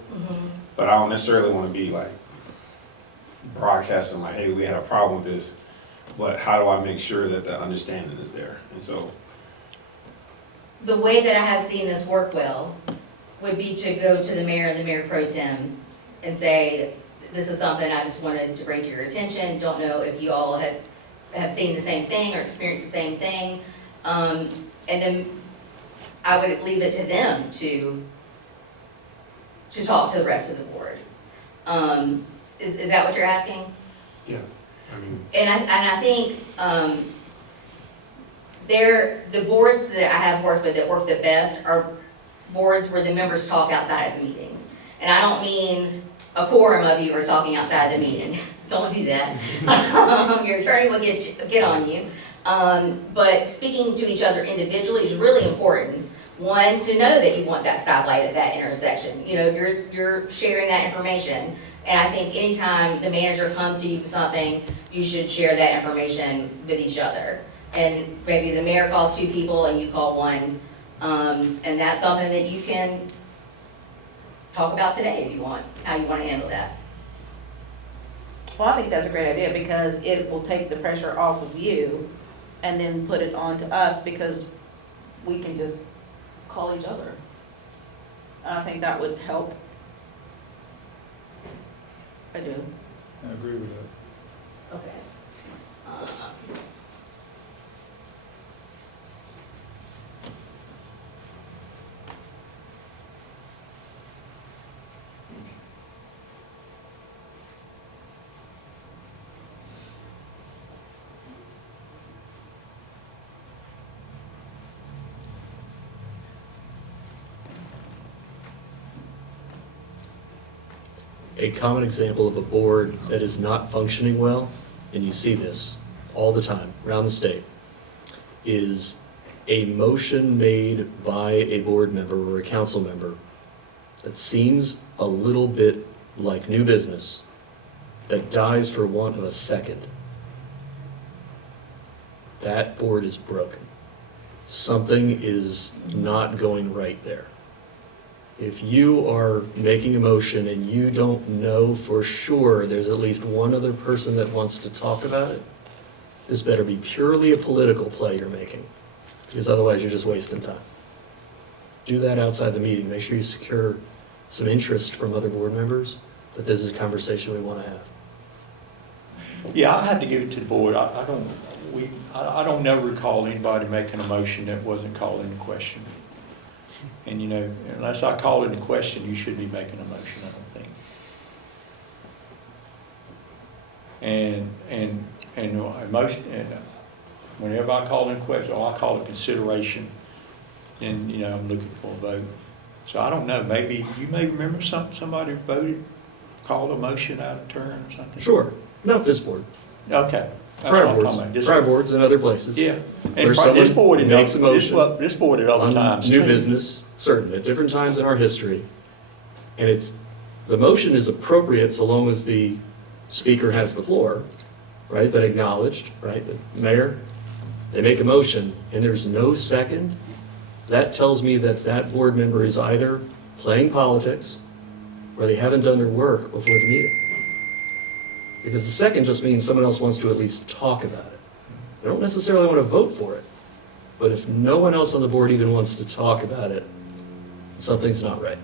But I don't necessarily want to be like broadcasting like, hey, we had a problem with this, but how do I make sure that the understanding is there? And so The way that I have seen this work well would be to go to the mayor and the mayor pro tem and say, this is something I just wanted to bring to your attention. Don't know if you all have seen the same thing or experienced the same thing. And then I would leave it to them to talk to the rest of the board. Is that what you're asking? yeah, I mean, And I think, the boards that I have worked with that work the best are boards where the members talk outside of the meetings. And I don't mean a quorum of you are talking outside the meeting. Don't do that. Your attorney will get on you. But speaking to each other individually is really important. One, to know that you want that stoplight at that intersection. You're sharing that information. And I think anytime the manager comes to you with something, you should share that information with each other. And maybe the mayor calls two people and you call one. And that's something that you can talk about today if you want, how you want to handle that. Well, I think that's a great idea, because it will take the pressure off of you and then put it on to us, because we can just call each other. And I think that would help. I do. I agree with that. a common example of a board that is not functioning well, and you see this all the time around the state, is a motion made by a board member or a council member that seems a little bit like new business that dies for want of a second. That board is broken. Something is not going right there. If you are making a motion and you don't know for sure there's at least one other person that wants to talk about it, this better be purely a political play you're making, because otherwise you're just wasting time. Do that outside the meeting. Make sure you secure some interest from other board members that this is a conversation we want to have. Yeah, I had to give it to the board. I don't never recall anybody making a motion that wasn't called into question. And, you know, unless I call it into question, you should be making a motion, I don't think. And emotion, whenever I call in question, or I call it consideration, and, you know, I'm looking for a vote. So I don't know, maybe, you may remember somebody voted, called a motion out of turn or something? Sure, not this board. Okay. That's Prior what I'm boards, talking about. prior boards and other places. Yeah. Where And someone this board, makes a motion this board at other on times. new business, certain, at different times in our history. And the motion is appropriate so long as the speaker has the floor, right, but acknowledged, right? The mayor, they make a motion and there's no second. That tells me that that board member is either playing politics or they haven't done their work before the meeting. Because the second just means someone else wants to at least talk about it. They don't necessarily want to vote for it. But if no one else on the board even wants to talk about it, something's not right.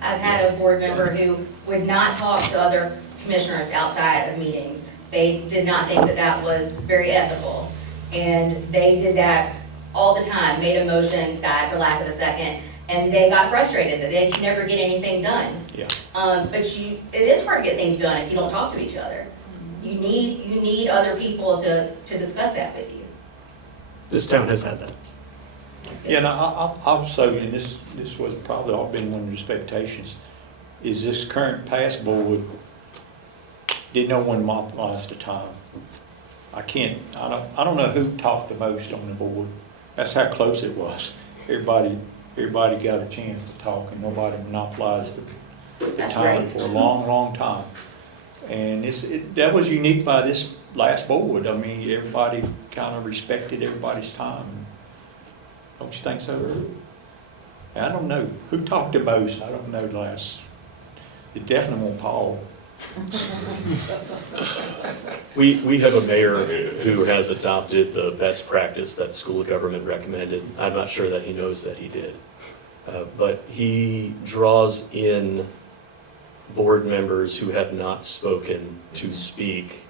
I've had a board member who would not talk to other commissioners outside of meetings. They did not think that that was very ethical. And they did that all the time, made a motion, died for lack of a second, and they got frustrated that they could never get anything done. Yeah. But it is hard to get things done if you don't talk to each other. You need other people to discuss that with you. This town has had that. Yeah, and I also, and this was probably all been one of the expectations, is this current past board, did no one monopolize the time. I don't know who talked the most on the board. That's how close it was. Everybody got a chance to talk and nobody monopolized the That's time great. for a long, long time. And that was unique by this last board. I mean, everybody kind of respected everybody's time. Don't you think so? And I don't know who talked the most. I don't know last. It definitely won't Paul. We have a mayor who has adopted the best practice that school of government recommended. I'm not sure that he knows that he did. But he draws in board members who have not spoken to speak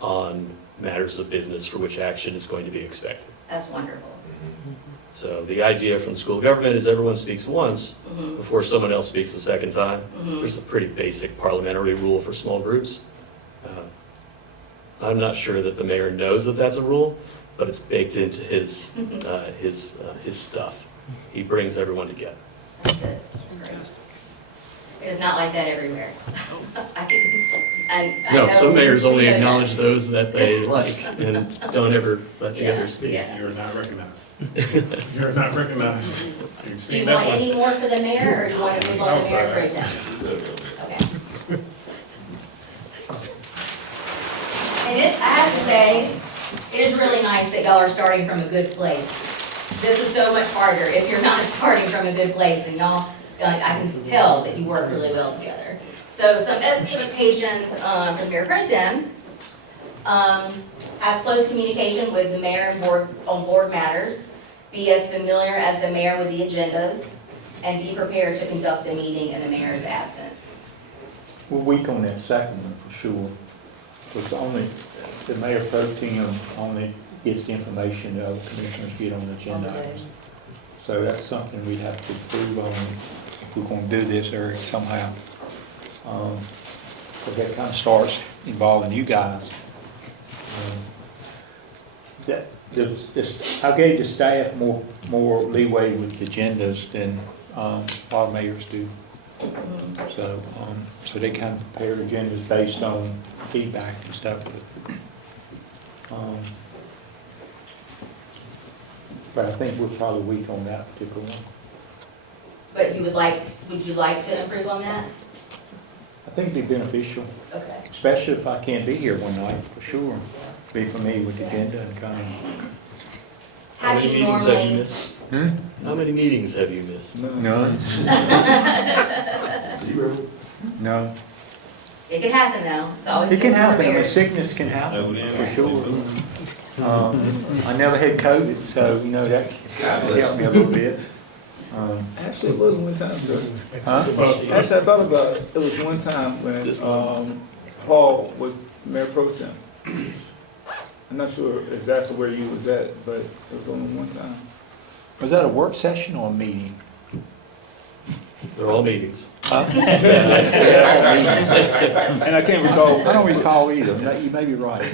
on matters of business for which action is going to be expected. That's wonderful. So the idea from the school of government is everyone speaks once Mhm. before someone else speaks a second time. Mhm. There's a pretty basic parliamentary rule for small groups. I'm not sure that the mayor knows that that's a rule, but it's baked into his stuff. He brings everyone together. That's good. It is not like that everywhere. I No, know some mayors we only know that. acknowledge those that they like and don't ever let the Yeah, others speak. yeah. You're not recognized. You're not recognized. You've Do you seen that want one. any more for the mayor, or do you want to move on to Mayor Pro Tem? Okay. And I have to say, it is really nice that y'all are starting from a good place. This is so much harder if you're not starting from a good place, and y'all, I can tell that you work really well together. So some expectations for Mayor Pro Tem. Have close communication with the mayor and board on board matters. Be as familiar as the mayor with the agendas, and be prepared to conduct the meeting in the mayor's absence. We're weak on that second one for sure. It's only, the mayor pro tem only gets the information the other commissioners get on the agenda items. So that's something we'd have to prove on if we're gonna do this, Eric, somehow. Because that kind of starts involving you guys. I gave the staff more leeway with the agendas than a lot of mayors do. So, so they kind of prepare agendas based on feedback and stuff. But I think we're probably weak on that particular one. But would you like to improve on that? I think it'd be beneficial, Okay. especially if I can't be here one night, for sure. Be familiar with the agenda and kind of. How do you meetings have you normally? missed? How many meetings have you missed? None? Zero. No. It can happen though. It's always. It can good to happen, I mean, prepare. sickness can happen, for sure. I never had COVID, so, you know, that helped me a little bit. Actually, it was one time, sir. Huh? Actually, I thought about it. It was one time when Paul was mayor pro tem. I'm not sure exactly where you was at, but it was only one time. Was that a work session or a meeting? They're all meetings. Huh? And I can't recall. I don't recall either. No, you may be right.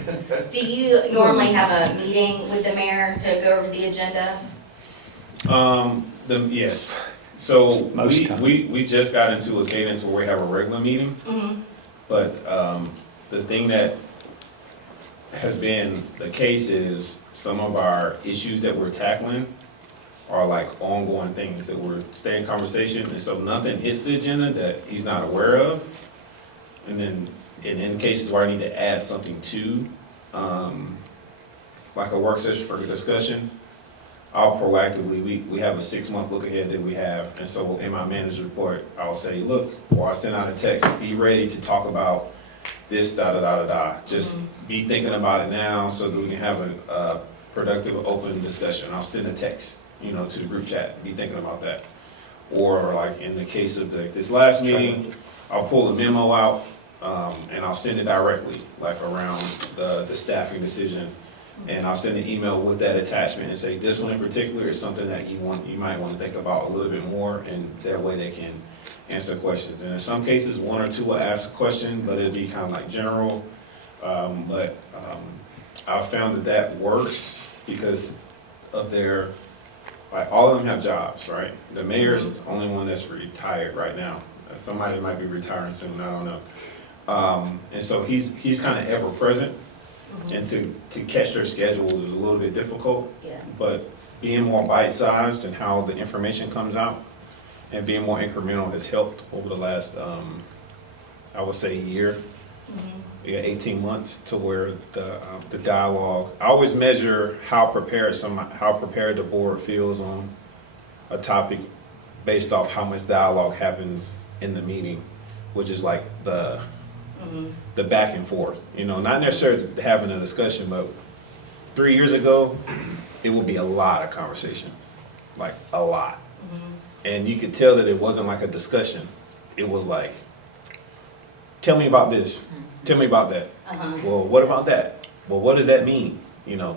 Do you normally have a meeting with the mayor to go over the agenda? Yes. So Most times. we just got into a cadence where we have a regular meeting, Mm-hmm. but the thing that has been the case is some of our issues that we're tackling are like ongoing things that we're staying in conversation, and so nothing hits the agenda that he's not aware of. And then in cases where I need to add something to, like a work session for discussion, I'll proactively, we have a 6-month look ahead that we have, and so in my manager's report, I'll say, look, or I send out a text, be ready to talk about this, da-da-da-da-da. Just be thinking about it now so that we can have a productive, open discussion. I'll send a text, you know, to the group chat, be thinking about that. Or like in the case of this last meeting, I'll pull a memo out, and I'll send it directly, like around the staffing decision. And I'll send an email with that attachment and say, this one in particular is something that you might want to think about a little bit more, and that way they can answer questions. And in some cases, 1 or 2 will ask a question, but it'll be kind of like general. I've found that works because of like all of them have jobs, right? The mayor's the only one that's retired right now. Somebody might be retiring soon, I don't know. And so he's kind of ever present. And to catch their schedules is a little bit difficult, Yeah. but being more bite-sized and how the information comes out and being more incremental has helped over the last, I would say, year, 18 months, to where the dialogue, I always measure how prepared the board feels on a topic based off how much dialogue happens in the meeting, which is like the back and forth, you know, not necessarily having a discussion, but 3 years ago, it would be a lot of conversation, like a lot. And you could tell that it wasn't like a discussion. It was like, tell me about this, tell me about that. Well, what about that? Well, what does that mean? You know,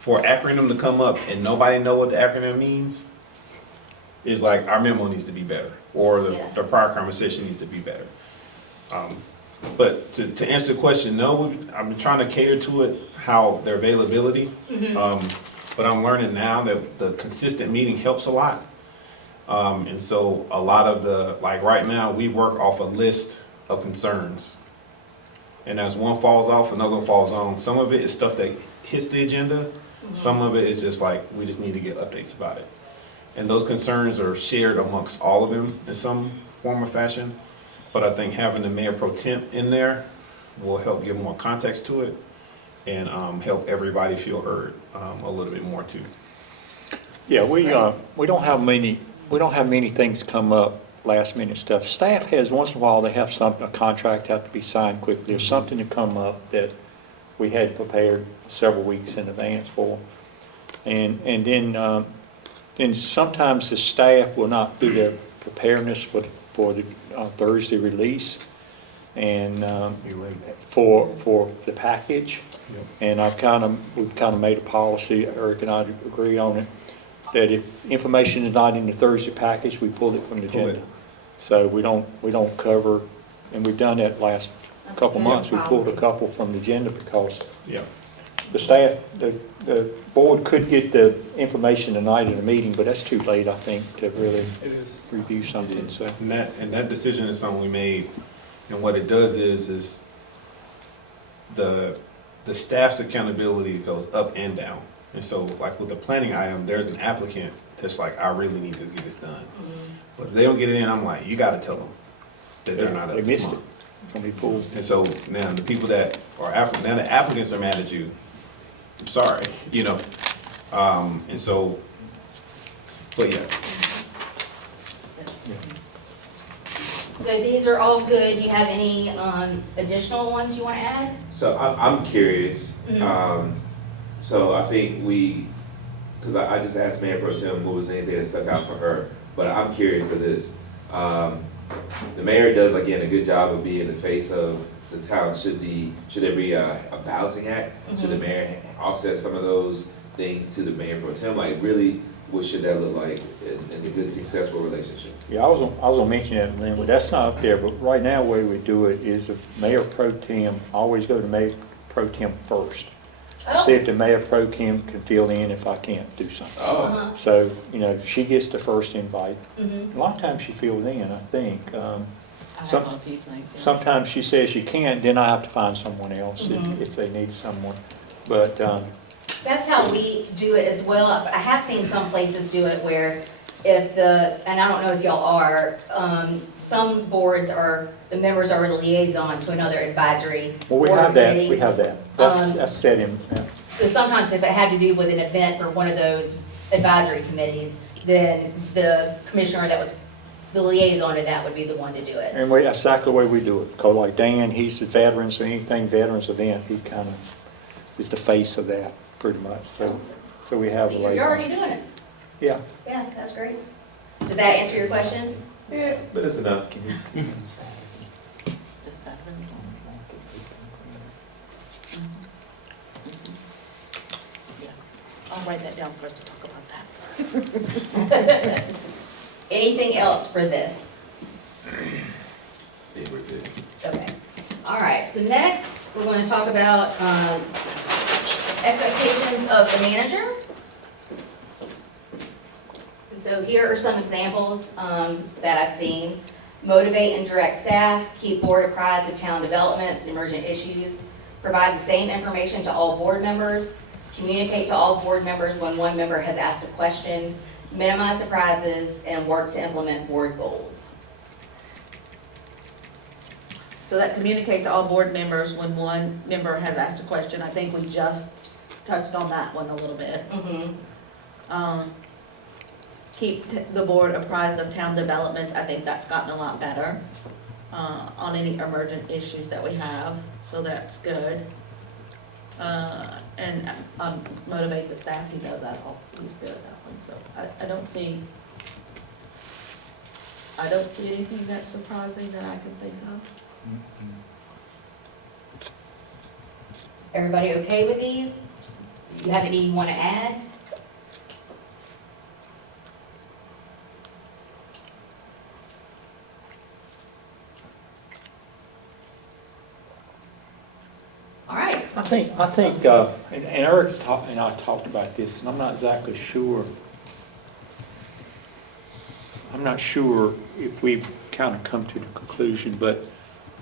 for an acronym to come up and nobody know what the acronym means, is like our memo needs to be better, or the prior conversation needs to be better. But to answer the question, no, I've been trying to cater to it, how their availability. But I'm learning now that the consistent meeting helps a lot. And so a lot of like right now, we work off a list of concerns. And as one falls off, another falls on. Some of it is stuff that hits the agenda. Some of it is just like, we just need to get updates about it. And those concerns are shared amongst all of them in some form or fashion. But I think having the mayor pro temp in there will help give more context to it and help everybody feel heard a little bit more too. Yeah, we don't have many things come up, last minute stuff. Staff has, once in a while, they have a contract have to be signed quickly, or something to come up that we had prepared several weeks in advance for. And then sometimes the staff will not do their preparedness for the Thursday release and for the package. And we've kind of made a policy, Eric and I agree on it, that if information is not in the Thursday package, we pull it from the agenda. So we don't cover, and we've done that last couple months. We pulled a couple from the agenda because the staff, the board could get the information tonight in a meeting, but that's too late, I think, to really It is. review something, so. And that decision is something we made, and what it does is the staff's accountability goes up and down. And so, like with the planning item, there's an applicant that's like, I really need to get this done. But if they don't get it in, I'm like, you gotta tell them that they're not They up this missed it. month. It's gonna be pulled. And so now the people that are now the applicants are mad at you. I'm sorry, you know. And so, but yeah. So these are all good. Do you have any additional ones you want to add? So I'm curious, so I think because I just asked Mayor Pro Tem what was anything that stuck out for her, but I'm curious of this. The mayor does, again, a good job of being the face of the town. Should there be a balancing act? Should the mayor offset some of those things to the Mayor Pro Tem? Like, really, what should that look like in a good, successful relationship? Yeah, I was gonna mention that, Lynn, but that's not up there, but right now, the way we do it is the mayor pro tem, always go to mayor pro tem first. See if the mayor pro tem can fill in if I can't do something. Uh-huh. So, she gets the first invite. Mhm. A lot of times she fills in, I think. I Some- have a few things. yeah. Sometimes she says she can't, then I have to find someone else if they need someone. But, That's how we do it as well. I have seen some places do it where if and I don't know if y'all are, some boards the members are the liaison to another advisory well, we board have that, committee. we have that. Um, That's set in, yeah. So sometimes if it had to do with an event for one of those advisory committees, then the commissioner that was the liaison to that would be the one to do it. And that's exactly the way we do it. Because like Dan, he's the veteran, so anything veterans event, he kind of is the face of that, pretty much. So we have a You're liaison. already doing it. Yeah. Yeah, that's great. Does that answer your question? Yeah, but it's enough. Just have them on. Yeah. I'll write that down for us to talk about that. Anything else for this? Yeah, we're good. Okay. All right, so next, we're going to talk about expectations of the manager. And so here are some examples that I've seen. Motivate and direct staff, keep board apprised of town developments, emergent issues, provide the same information to all board members, communicate to all board members when one member has asked a question, minimize surprises, and work to implement board goals. So that communicate to all board members when one member has asked a question. I think we just touched on that one a little bit. Mm-hmm. Keep the board apprised of town developments. I think that's gotten a lot better on any emergent issues that we have, so that's good. And motivate the staff, he does that, he's good at that one, so I don't see anything that's surprising that I can think of. Everybody okay with these? You have any you want to add? All right. I think, and Eric and I talked about this, and I'm not exactly sure. I'm not sure if we've kind of come to the conclusion, but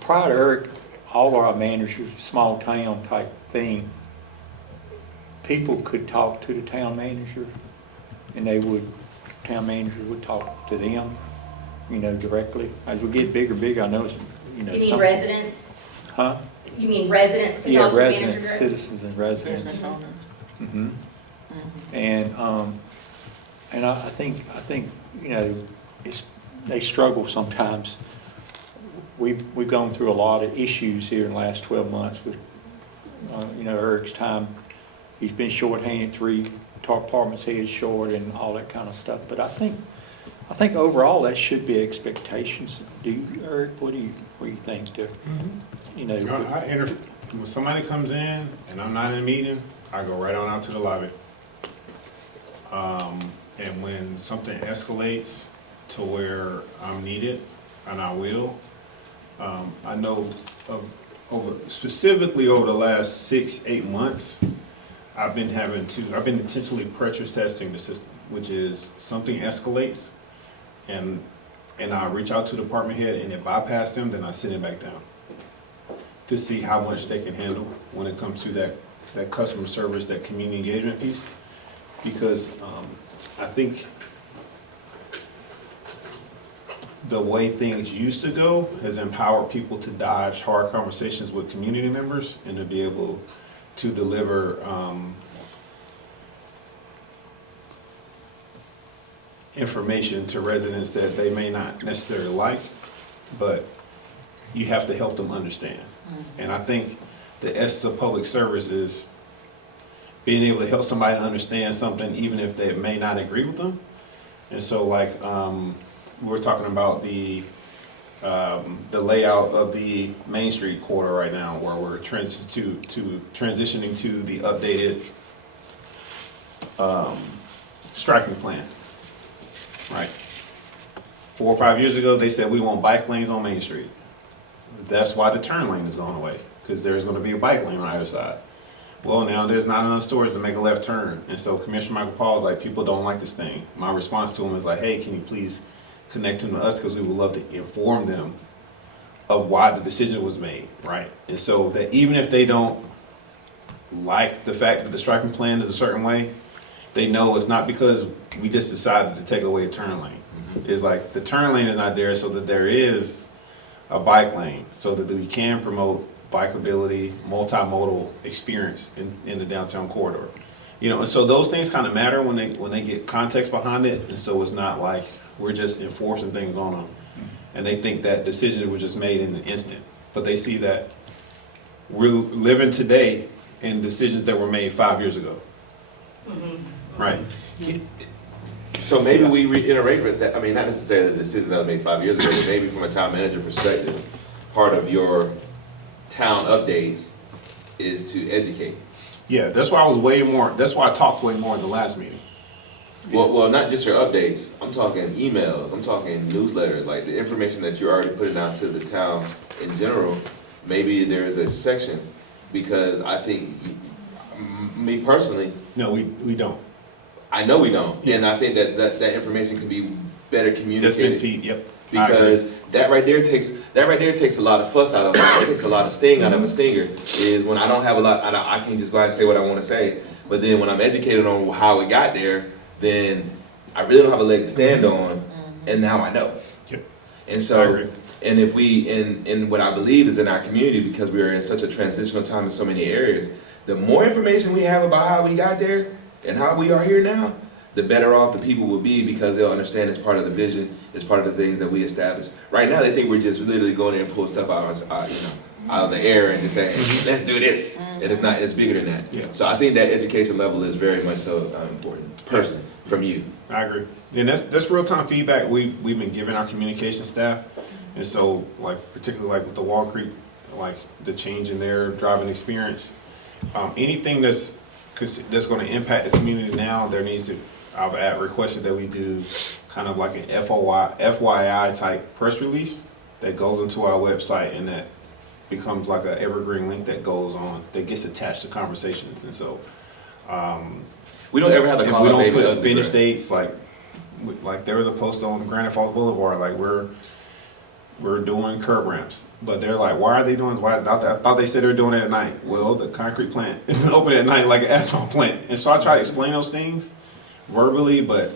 prior to Eric, all of our managers, small town type thing, people could talk to the town manager, and town manager would talk to them, directly. As we get bigger, I know, You mean residents? Huh? You mean residents can Yeah, talk to the manager residents, directly? citizens and residents. Business owners. Mhm. And I think, they struggle sometimes. We've gone through a lot of issues here in the last 12 months with, Eric's time. He's been shorthanded, 3 departments heads short and all that kind of stuff. But I think overall that should be expectations. Do you, Eric, what do you think? When somebody comes in and I'm not in a meeting, I go right on out to the lobby. And when something escalates to where I'm needed, and I will, I know specifically over the last 6-8 months, I've been intentionally pressure testing the system, which is something escalates and I reach out to the department head and if I pass them, then I send it back down to see how much they can handle when it comes to that customer service, that community engagement piece. Because I think the way things used to go has empowered people to dodge hard conversations with community members and to be able to deliver information to residents that they may not necessarily like, but you have to help them understand. And I think the essence of public service is being able to help somebody understand something even if they may not agree with them. And so like, we're talking about the layout of the Main Street corridor right now, where we're transitioning to the updated striping plan. Right. 4 or 5 years ago, they said we want bike lanes on Main Street. That's why the turn lane is going away, because there's going to be a bike lane on either side. Well, now there's not enough stores to make a left turn, and so Commissioner Michael Paul is like, people don't like this thing. My response to him is like, hey, can you please connect them to us, because we would love to inform them of why the decision was made, right? And so that even if they don't like the fact that the striping plan is a certain way, they know it's not because we just decided to take away a turn lane. It's like the turn lane is not there so that there is a bike lane, so that we can promote bikeability, multimodal experience in the downtown corridor. You know, and so those things kind of matter when they get context behind it, and so it's not like we're just enforcing things on them. And they think that decisions were just made in an instant, but they see that we're living today in decisions that were made 5 years ago. Right. So maybe we reiterate with that, I mean, not necessarily the decision that was made 5 years ago, but maybe from a town manager perspective, part of your town updates is to educate. Yeah, that's why I talked way more in the last meeting. Well, not just your updates, I'm talking emails, I'm talking newsletters, like the information that you're already putting out to the town in general. Maybe there's a section, because I think, me personally, No, we don't. I know we don't, and I think that information can be better That's been communicated. feed, yep. I agree. Because that right there takes a lot of fuss out of it. It takes a lot of sting out of a stinger. Is when I don't have a lot, I can't just go out and say what I want to say. But then when I'm educated on how it got there, then I really don't have a leg to stand on, and now I know. Yep. And I so, agree. and if we, and what I believe is in our community, because we are in such a transitional time in so many areas, the more information we have about how we got there and how we are here now, the better off the people will be, because they'll understand it's part of the vision, it's part of the things that we establish. Right now, they think we're just literally going in and pull stuff out of the air and just saying, let's do this. And it's not, it's bigger than that. Yeah. So I think that education level is very much so important, personally, from you. I agree. And that's real-time feedback we've been giving our communication staff. And so, like, particularly like with the Wall Creek, like the change in their driving experience, anything that's going to impact the community now, there needs to, I've requested that we do kind of like an FYI type press release that goes into our website, and that becomes like an evergreen link that goes on, that gets attached to conversations. And so, We don't ever have to if call we out don't baby put ugly, finish bro. dates, like there was a post on Granite Falls Boulevard, like we're doing curb ramps, but they're like, why are they doing? Why? I thought they said they were doing it at night. Well, the concrete plant isn't open at night like an asphalt plant, and so I try to explain those things verbally, but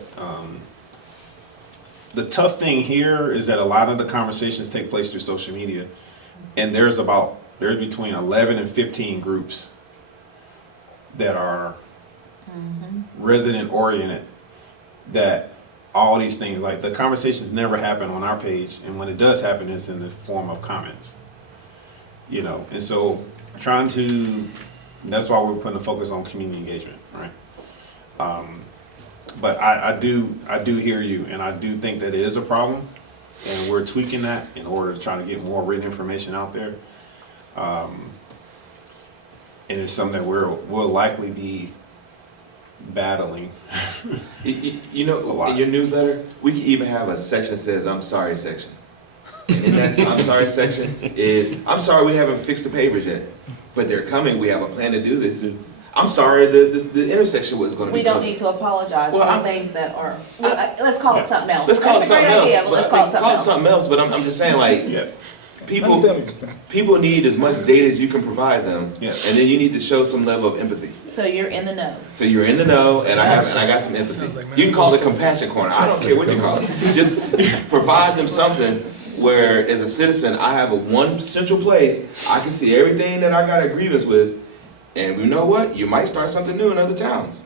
the tough thing here is that a lot of the conversations take place through social media, and there's between 11 and 15 groups that are resident oriented, that all these things, like the conversations never happen on our page, and when it does happen, it's in the form of comments. You know, and so that's why we're putting a focus on community engagement, right? But I do hear you, and I do think that it is a problem, and we're tweaking that in order to try to get more written information out there. And it's something that we'll likely be battling. You know, in your newsletter, we can even have a section that says, I'm sorry section. And in that I'm sorry section is, I'm sorry we haven't fixed the pavers yet, but they're coming, we have a plan to do this. I'm sorry, the intersection was gonna be. We don't closed. need to apologize Well, for I'm- things that are, let's call it something else. Let's call it That's a great something else. idea, but let's call it something else. But I'm just saying, like, Yeah. people, Understand what you're saying. people need as much data as you can provide them. Yeah. And then you need to show some level of empathy. So you're in the know. So you're in the know, and I got some empathy. You can call it compassion corner, I don't care what you call it. Just provide them something where, as a citizen, I have a one central place, I can see everything that I got a grievance with, and you know what? You might start something new in other towns.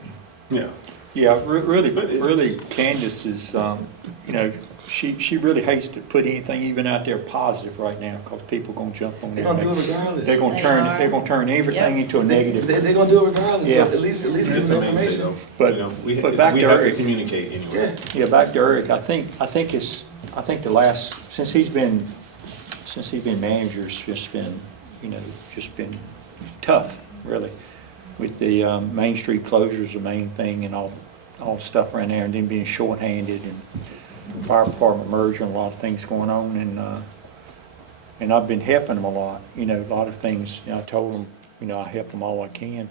Yeah. Yeah, really Candace is, you know, she really hates to put anything even out there positive right now, because people gonna jump on They're that. gonna do it regardless. They're gonna They turn, are. they're gonna turn everything into a negative. They're gonna do it regardless, so Yeah. at least give them information. But, You know, we but back we to have to Eric, communicate anyway. Yeah. yeah, back to Eric, I think the last, since he's been manager, it's just been, you know, just been tough, really. With the Main Street closures, the main thing, and all the stuff around there, and then being shorthanded, and fire department merger, and a lot of things going on, and I've been helping them a lot, you know, a lot of things, you know, I told them, you know, I help them all I can.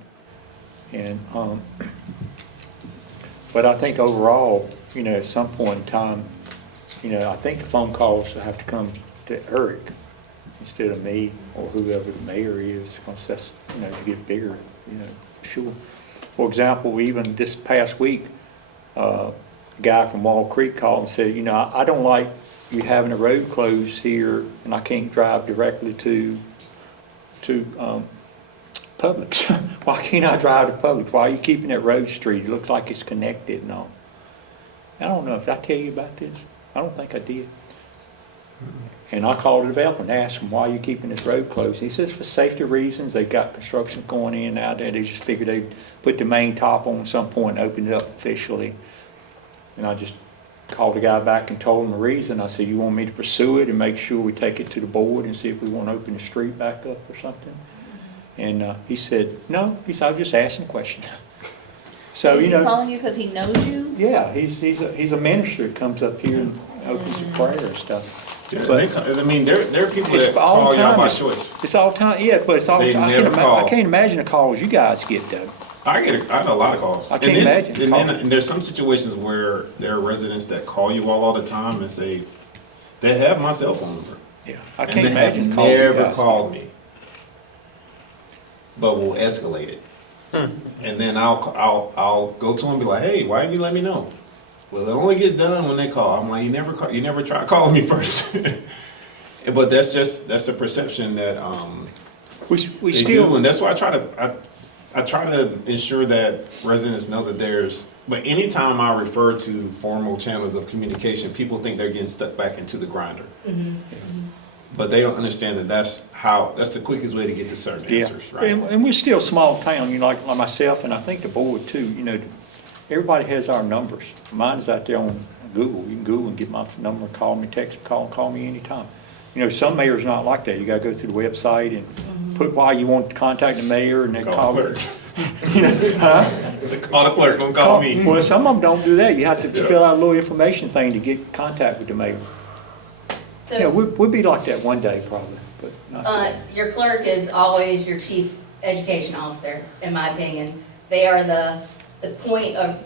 And, but I think overall, you know, at some point in time, you know, I think the phone calls will have to come to Eric instead of me or whoever the mayor is, because that's, you know, to get bigger, you know, sure. For example, even this past week, a guy from Wall Creek called and said, you know, I don't like you having a road closed here, and I can't drive directly to Publix. Why can't I drive to Publix? Why are you keeping that road street? It looks like it's connected and all. I don't know if I tell you about this. I don't think I did. And I called the developer and asked him, why are you keeping this road closed? He says, for safety reasons, they've got construction going in and out there. They just figured they'd put the main top on at some point and open it up officially. And I just called the guy back and told him the reason. I said, you want me to pursue it and make sure we take it to the board and see if we want to open the street back up or something? And he said, no. He said, I was just asking a question. So, Is you he know. calling you because he knows you? Yeah, he's a minister that comes up here and opens a prayer and stuff. Yeah, But- I mean, there are people It's that all call y'all time. by choice. It's all time, yeah, but it's all, They I never call. can't imagine the calls you guys get though. I get a lot of calls. I can't imagine. And there's some situations where there are residents that call you all the time and say, they have my cell phone number. Yeah, I And can't they have imagine calls you never guys. called me, but will escalate it. And then I'll go to them and be like, hey, why didn't you let me know? Well, it only gets done when they call. I'm like, you never try calling me first. But that's a perception that We they do, still, and that's why I try to ensure that residents know that but anytime I refer to formal channels of communication, people think they're getting stuck back into the grinder. But they don't understand that that's the quickest way to get to certain yeah, answers, right? and we're still a small town, you know, like myself, and I think the board too, you know, everybody has our numbers. Mine is out there on Google. You can Google and get my number, call me, text, call me anytime. You know, some mayors not like that. You gotta go through the website and put why you want to contact the mayor and then call Call the me. clerk. Huh? Call the clerk, don't call me. Well, some of them don't do that. You have to fill out a little information thing to get contact with the mayor. Yeah, So, we'll be like that one day probably, but not today. your clerk is always your chief education officer, in my opinion. They are the point of,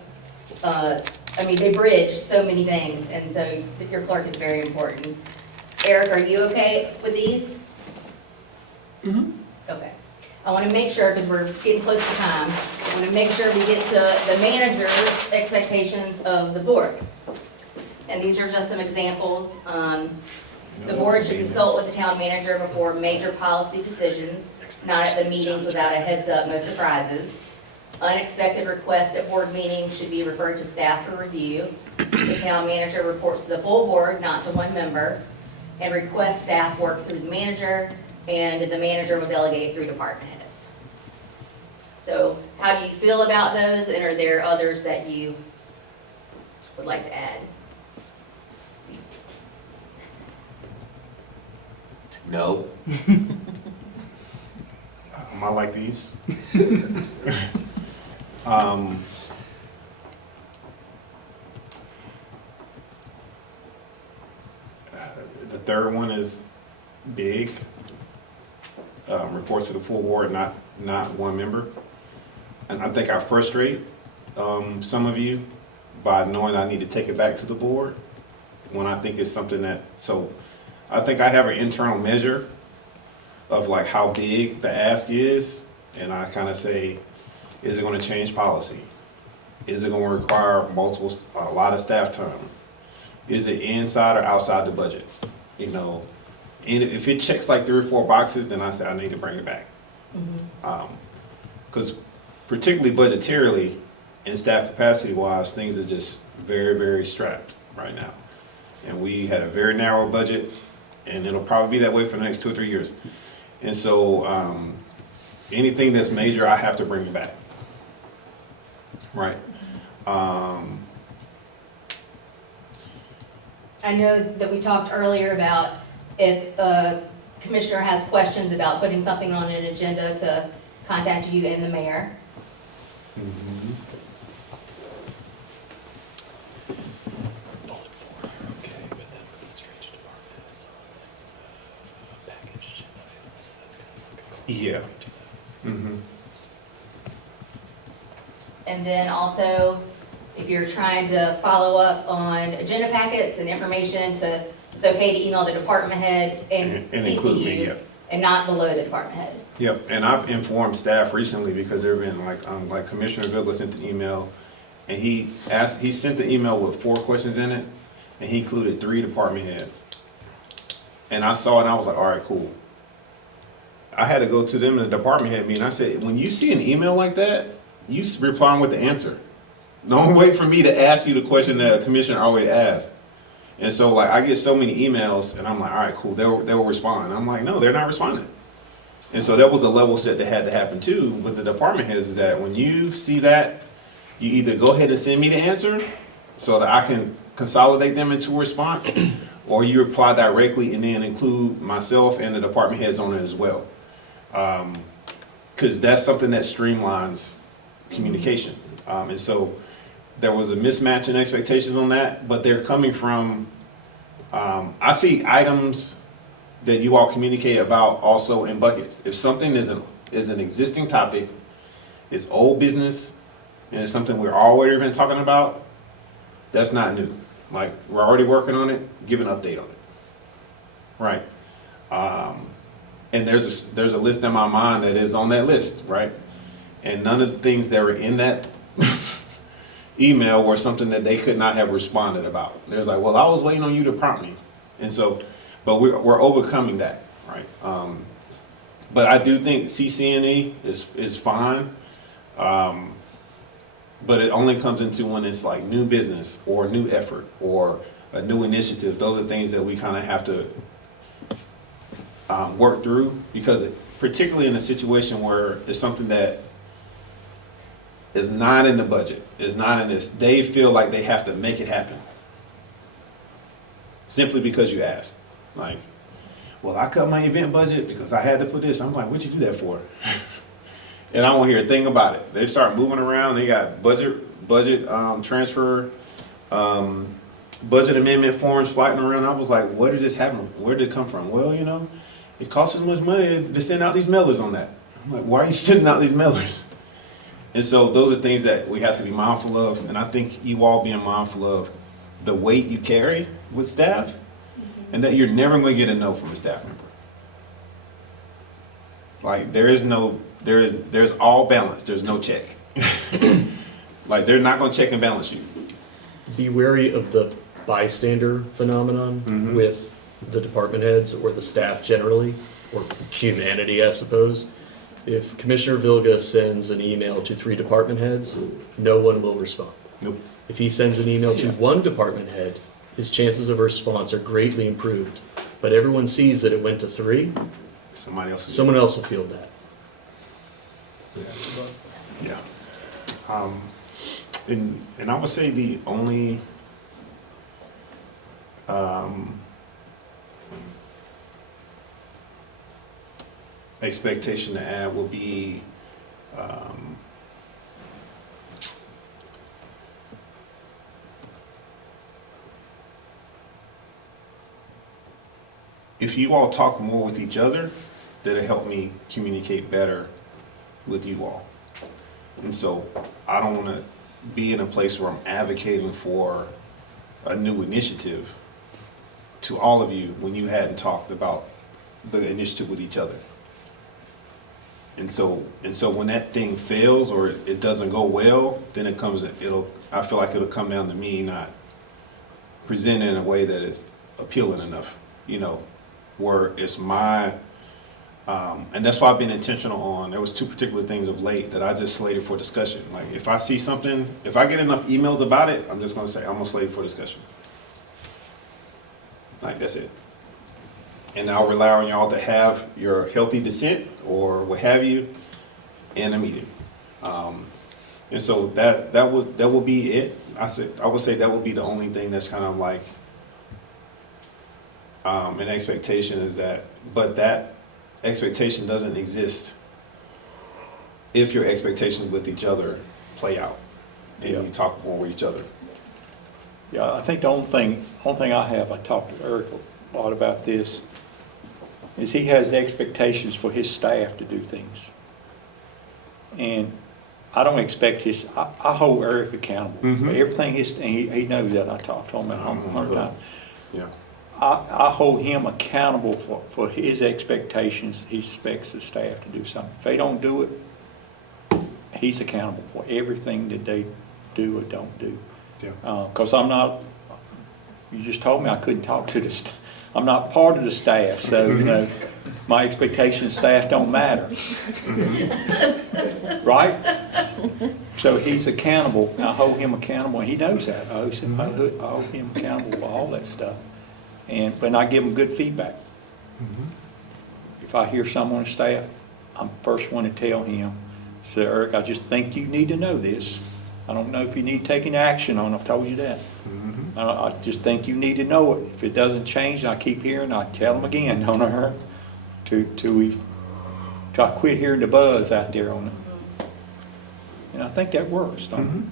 I mean, they bridge so many things, and so your clerk is very important. Eric, are you okay with these? Okay. I want to make sure, because we're getting close to time, I want to make sure we get to the manager's expectations of the board. And these are just some examples. The board should consult with the town manager before major policy decisions, not at the meetings without a heads up, no surprises. Unexpected requests at board meetings should be referred to staff for review. The town manager reports to the full board, not to one member, and request staff work through the manager, and the manager will delegate through department heads. So how do you feel about those, and are there others that you would like to add? No. I like these. The third one is big. Reports to the full board, not one member. and I think I frustrate some of you by knowing I need to take it back to the board when I think it's something that, so I think I have an internal measure of like how big the ask is, and I kind of say, is it going to change policy? Is it going to require a lot of staff time? Is it inside or outside the budget? You know, and if it checks like 3 or 4 boxes, then I say I need to bring it back. Because particularly budgetarily and staff capacity wise, things are just very, very strapped right now. And we had a very narrow budget, and it'll probably be that way for the next 2 or 3 years. And so anything that's major, I have to bring it back. Right. I know that we talked earlier about if a commissioner has questions about putting something on an agenda to contact you and the mayor. Yeah. And then also, if you're trying to follow up on agenda packets and information it's okay to email the department head and include me, CC you, yep. and not below the department head. Yep, and I've informed staff recently because there have been like Commissioner Villa sent an email, and he sent the email with 4 questions in it, and he included 3 department heads. And I saw it and I was like, all right, cool. I had to go to them in the department head meeting. I said, when you see an email like that, you reply with the answer. Don't wait for me to ask you the question that a commissioner always asks. And so like I get so many emails and I'm like, all right, cool, they'll respond. I'm like, no, they're not responding. And so that was a level set that had to happen too with the department heads, is that when you see that, you either go ahead and send me the answer so that I can consolidate them into a response, or you reply directly and then include myself and the department heads on it as well. Because that's something that streamlines communication. And so there was a mismatch in expectations on that, but they're coming from, I see items that you all communicate about also in buckets. If something is an existing topic, it's old business, and it's something we're already been talking about, that's not new. Like, we're already working on it, give an update on it. Right. And there's a list in my mind that is on that list, right? And none of the things that were in that email were something that they could not have responded about. There's like, well, I was waiting on you to prompt me. And so, but we're overcoming that, right? But I do think CC&E is fine. But it only comes into when it's like new business or new effort or a new initiative. Those are things that we kind of have to work through, because particularly in a situation where it's something that is not in the budget, is not in this, they feel like they have to make it happen simply because you asked. Like, well, I cut my event budget because I had to put this. I'm like, what'd you do that for? And I won't hear a thing about it. They start moving around. They got budget transfer, budget amendment forms floating around. I was like, what did this happen? Where did it come from? Well, you know, it costs us much money to send out these mailers on that. I'm like, why are you sending out these mailers? And so those are things that we have to be mindful of. And I think you all being mindful of the weight you carry with staff, and that you're never going to get a no from a staff member. Like, there's all balance. There's no check. Like, they're not going to check and balance you. Be wary of the bystander phenomenon with the department heads or the staff generally, or humanity, I suppose. If Commissioner Vilga sends an email to 3 department heads, no one will respond. Nope. If he sends an email to 1 department head, his chances of a response are greatly improved. But everyone sees that it went to 3, someone else will field that. Yeah. And I would say the only expectation to add will be if you all talk more with each other, that'll help me communicate better with you all. And so I don't want to be in a place where I'm advocating for a new initiative to all of you when you hadn't talked about the initiative with each other. And so when that thing fails or it doesn't go well, then I feel like it'll come down to me not presenting in a way that is appealing enough, where it's my, and that's why I've been intentional on, there was 2 particular things of late that I just slated for discussion. Like if I see something, if I get enough emails about it, I'm just gonna say, I'm gonna slate it for discussion. Like, that's it. And I'll rely on y'all to have your healthy dissent or what have you in a meeting. And so that will be it. I would say that will be the only thing that's kind of like an expectation is that, but that expectation doesn't exist if your expectations with each other play out and you talk more with each other. Yeah, I think the only thing I talked to Eric a lot about this, is he has expectations for his staff to do things. And I don't expect I hold Eric accountable. For everything he knows that. I talked to him at home 100 times. Yeah. I hold him accountable for his expectations. He expects the staff to do something. If they don't do it, he's accountable for everything that they do or don't do. Yeah. Because you just told me I couldn't talk to the staff. I'm not part of the staff, so, my expectations of staff don't matter. Right? So he's accountable, I hold him accountable, and he knows that. I hold him accountable for all that stuff. But I give him good feedback. If I hear someone on staff, I'm the first one to tell him, say, Eric, I just think you need to know this. I don't know if you need taking action on it, I've told you that. I just think you need to know it. If it doesn't change, I keep hearing, I tell them again, don't I? Till I quit hearing the buzz out there on it. And I think that works, don't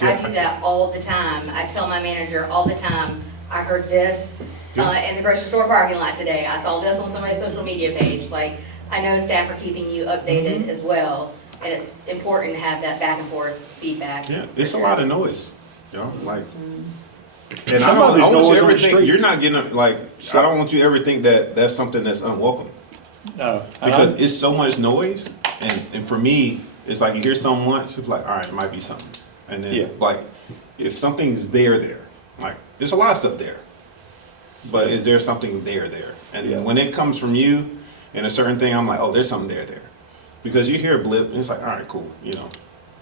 it? I do that all the time. I tell my manager all the time, I heard this in the grocery store parking lot today. I saw this on somebody's social media page. Like, I know staff are keeping you updated as well. And it's important to have that back and forth feedback. Yeah, it's a lot of noise, like, and I Somebody's don't want noise you on ever the think, street. you're not getting, I don't want you to ever think that that's something that's unwelcome. No. Because it's so much noise, and for me, it's like you hear something once, it's like, all right, it might be something. And then, if something's there, like, there's a lot of stuff there. But is there something there? And when it comes from you and a certain thing, I'm like, oh, there's something there. Because you hear a blip, and it's like, all right, cool,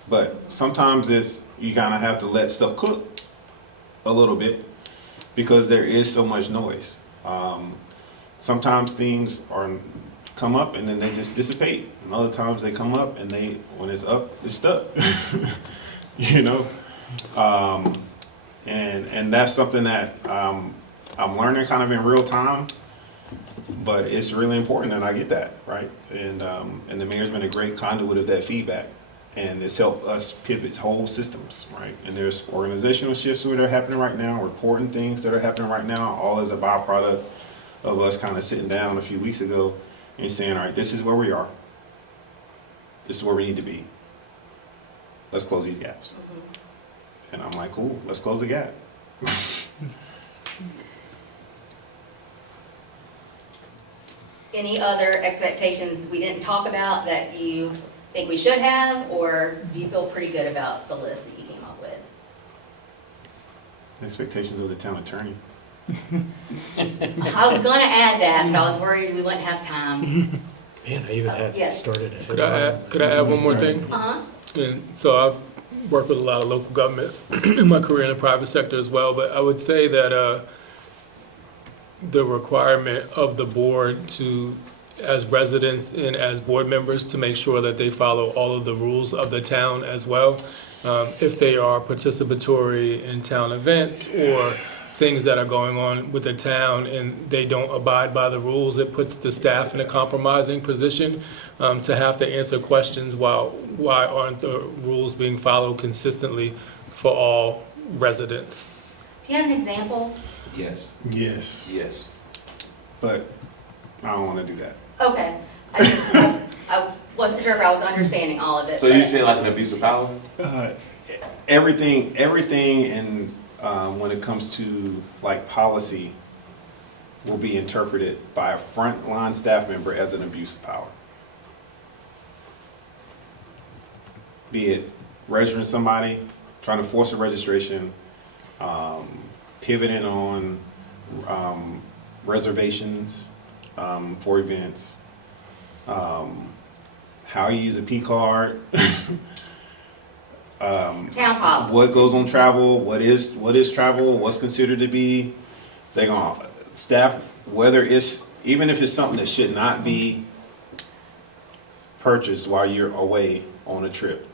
But sometimes you kind of have to let stuff cook a little bit because there is so much noise. Sometimes things come up and then they just dissipate. And other times they come up and when it's up, it's stuck. And that's something that I'm learning kind of in real time. But it's really important that I get that, right? And the mayor's been a great conduit of that feedback. And it's helped us pivot whole systems, right? And there's organizational shifts that are happening right now, reporting things that are happening right now, all as a byproduct of us kind of sitting down a few weeks ago and saying, all right, this is where we are. This is where we need to be. Let's close these gaps. And I'm like, cool, let's close the gap. Any other expectations we didn't talk about that you think we should have, or do you feel pretty good about the list that you came up with? Expectations of the town attorney. I was gonna add that, but I was worried we wouldn't have time. Man, I even had Yes. started Could I add one more thing? Uh-huh. And so I've worked with a lot of local governments in my career in the private sector as well, but I would say that the requirement of the board to, as residents and as board members, to make sure that they follow all of the rules of the town as well. If they are participatory in town events or things that are going on with the town and they don't abide by the rules, it puts the staff in a compromising position to have to answer questions why aren't the rules being followed consistently for all residents? Do you have an example? Yes. Yes. But I don't want to do that. Okay. Wasn't sure if I was understanding all of it. So you but- say like an abuse of power? Everything, and when it comes to like policy, will be interpreted by a frontline staff member as an abuse of power. Be it registering somebody, trying to force a registration, pivoting on reservations for events, how you use a P card. Town policy. What goes on travel, what is travel, what's considered to be, they're gonna, staff, whether it's, even if it's something that should not be purchased while you're away on a trip,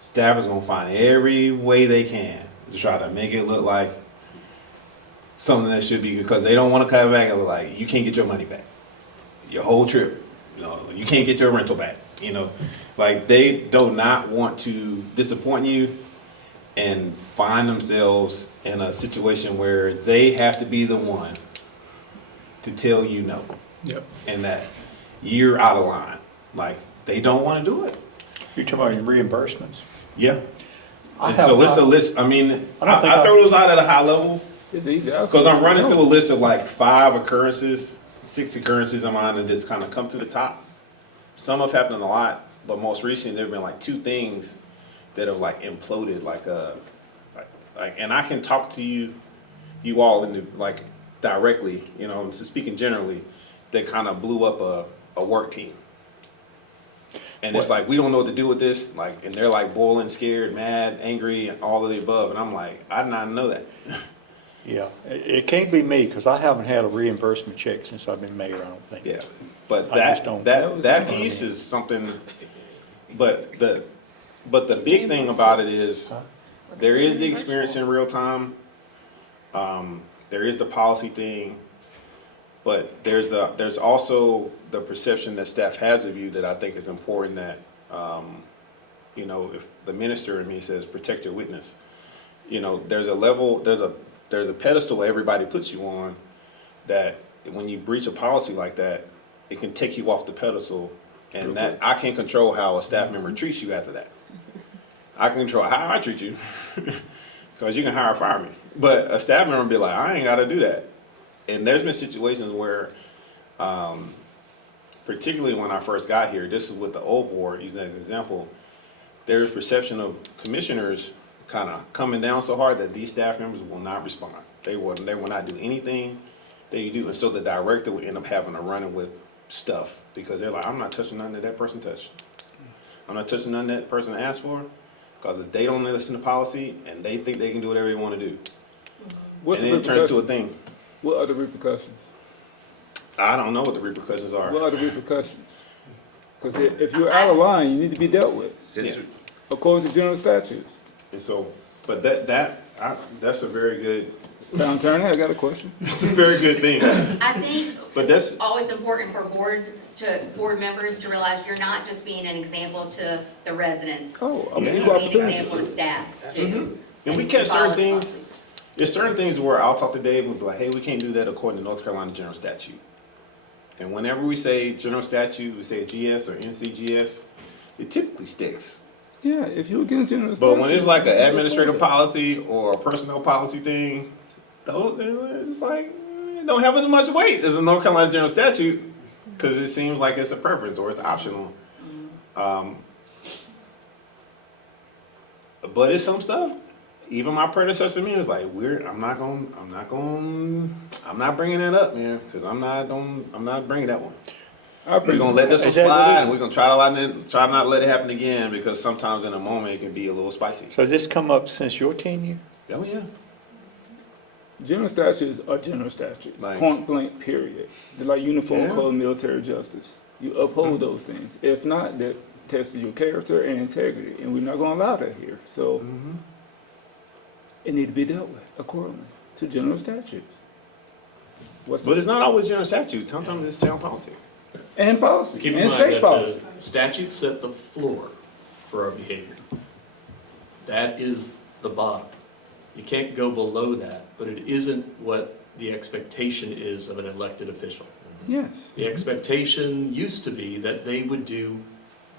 staff is gonna find every way they can to try to make it look like something that should be, because they don't wanna come back and look like, you can't get your money back. Your whole trip, you can't get your rental back, like they do not want to disappoint you and find themselves in a situation where they have to be the one to tell you no. Yep. And that you're out of line. Like, they don't want to do it. You're talking about reimbursements? Yeah. I And have so it's a not- list, I mean, I don't think I throw those out at a high level It's easy. because I'm running through a list of like 5 occurrences, 6 occurrences of mine that just kind of come to the top. Some have happened a lot, but most recently there have been like 2 things that have like imploded, like and I can talk to you all in the, like directly, so speaking generally, that kind of blew up a work team. And it's like, we don't know what to do with this, like, and they're like boiling, scared, mad, angry, and all of the above, and I'm like, I did not know that. Yeah, it can't be me, because I haven't had a reimbursement check since I've been mayor, I don't think. Yeah, but I just don't- that piece is something, but the big thing about it is, there is the experience in real time, there is the policy thing, but there's also the perception that staff has of you that I think is important, that, if the minister in me says, protect your witness, there's a level, there's a pedestal everybody puts you on, that when you breach a policy like that, it can take you off the pedestal, and that, I can't control how a staff member treats you after that. I can control how I treat you, because you can hire or fire me. But a staff member be like, I ain't gotta do that. And there's been situations where, particularly when I first got here, this is with the old board, using as an example, there's perception of commissioners kind of coming down so hard that these staff members will not respond. They will not do anything they do, and so the director will end up having to run it with stuff, because they're like, I'm not touching nothing that person touched. I'm not touching nothing that person asked for, because if they don't listen to policy and they think they can do whatever they want to do, What's and the then it turns to a repercussions? thing. What are the repercussions? I don't know what the repercussions are. What are the repercussions? Because if you're out of line, you need to be dealt with, Yeah. according to general statutes. And so, but that's a very good, Town attorney, I got a question. it's a very good thing. I think But it's that's- always important for board members to realize you're not just being an example to the residents. Oh, I mean, You're equal being an opportunity. example to staff too. And we catch follow certain the things, policy. there's certain things where I'll talk to Dave, we'll be like, hey, we can't do that according to North Carolina general statute. And whenever we say general statute, we say GS or NCGS, it typically sticks. Yeah, if you're getting general But when statute, it's like an administrative policy or a personnel policy thing, it's just like, it don't have as much weight as a North Carolina general statute, because it seems like it's a preference or it's optional. But it's some stuff, even my predecessor me was like, I'm not bringing that up, man, because I'm not bringing that one. We're gonna let this one Is that what it slide, is? and we're gonna try not to let it happen again, because sometimes in a moment it can be a little spicy. So has this come up since your tenure? Oh, yeah. general statutes are general statutes, Like- point blank, period. They're like uniform Yeah. code of military justice. You uphold those things. If not, that tests your character and integrity, and we're not gonna allow that here. So it need to be dealt with accordingly to general statutes. But it's not always general statutes, sometimes it's town policy. And policy, Keep in and mind state that policy. the statutes set the floor for our behavior. That is the bottom. You can't go below that, but it isn't what the expectation is of an elected official. Yes. The expectation used to be that they would do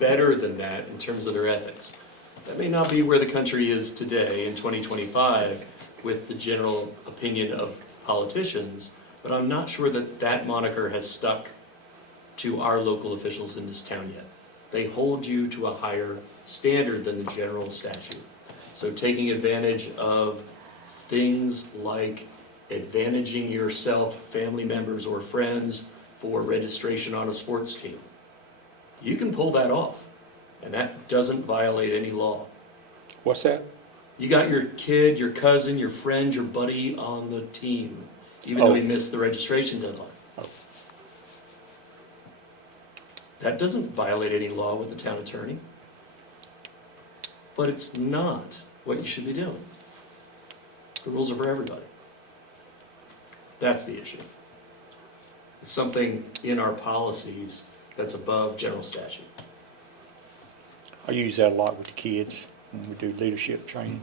better than that in terms of their ethics. That may not be where the country is today in 2025 with the general opinion of politicians, but I'm not sure that that moniker has stuck to our local officials in this town yet. They hold you to a higher standard than the general statute. So taking advantage of things like advantaging yourself, family members, or friends for registration on a sports team, you can pull that off, and that doesn't violate any law. What's that? You got your kid, your cousin, your friend, your buddy on the team, even though he missed the registration deadline. Oh. That doesn't violate any law with the town attorney. But it's not what you should be doing. The rules are for everybody. That's the issue. It's something in our policies that's above general statute. I use that a lot with the kids when we do leadership training.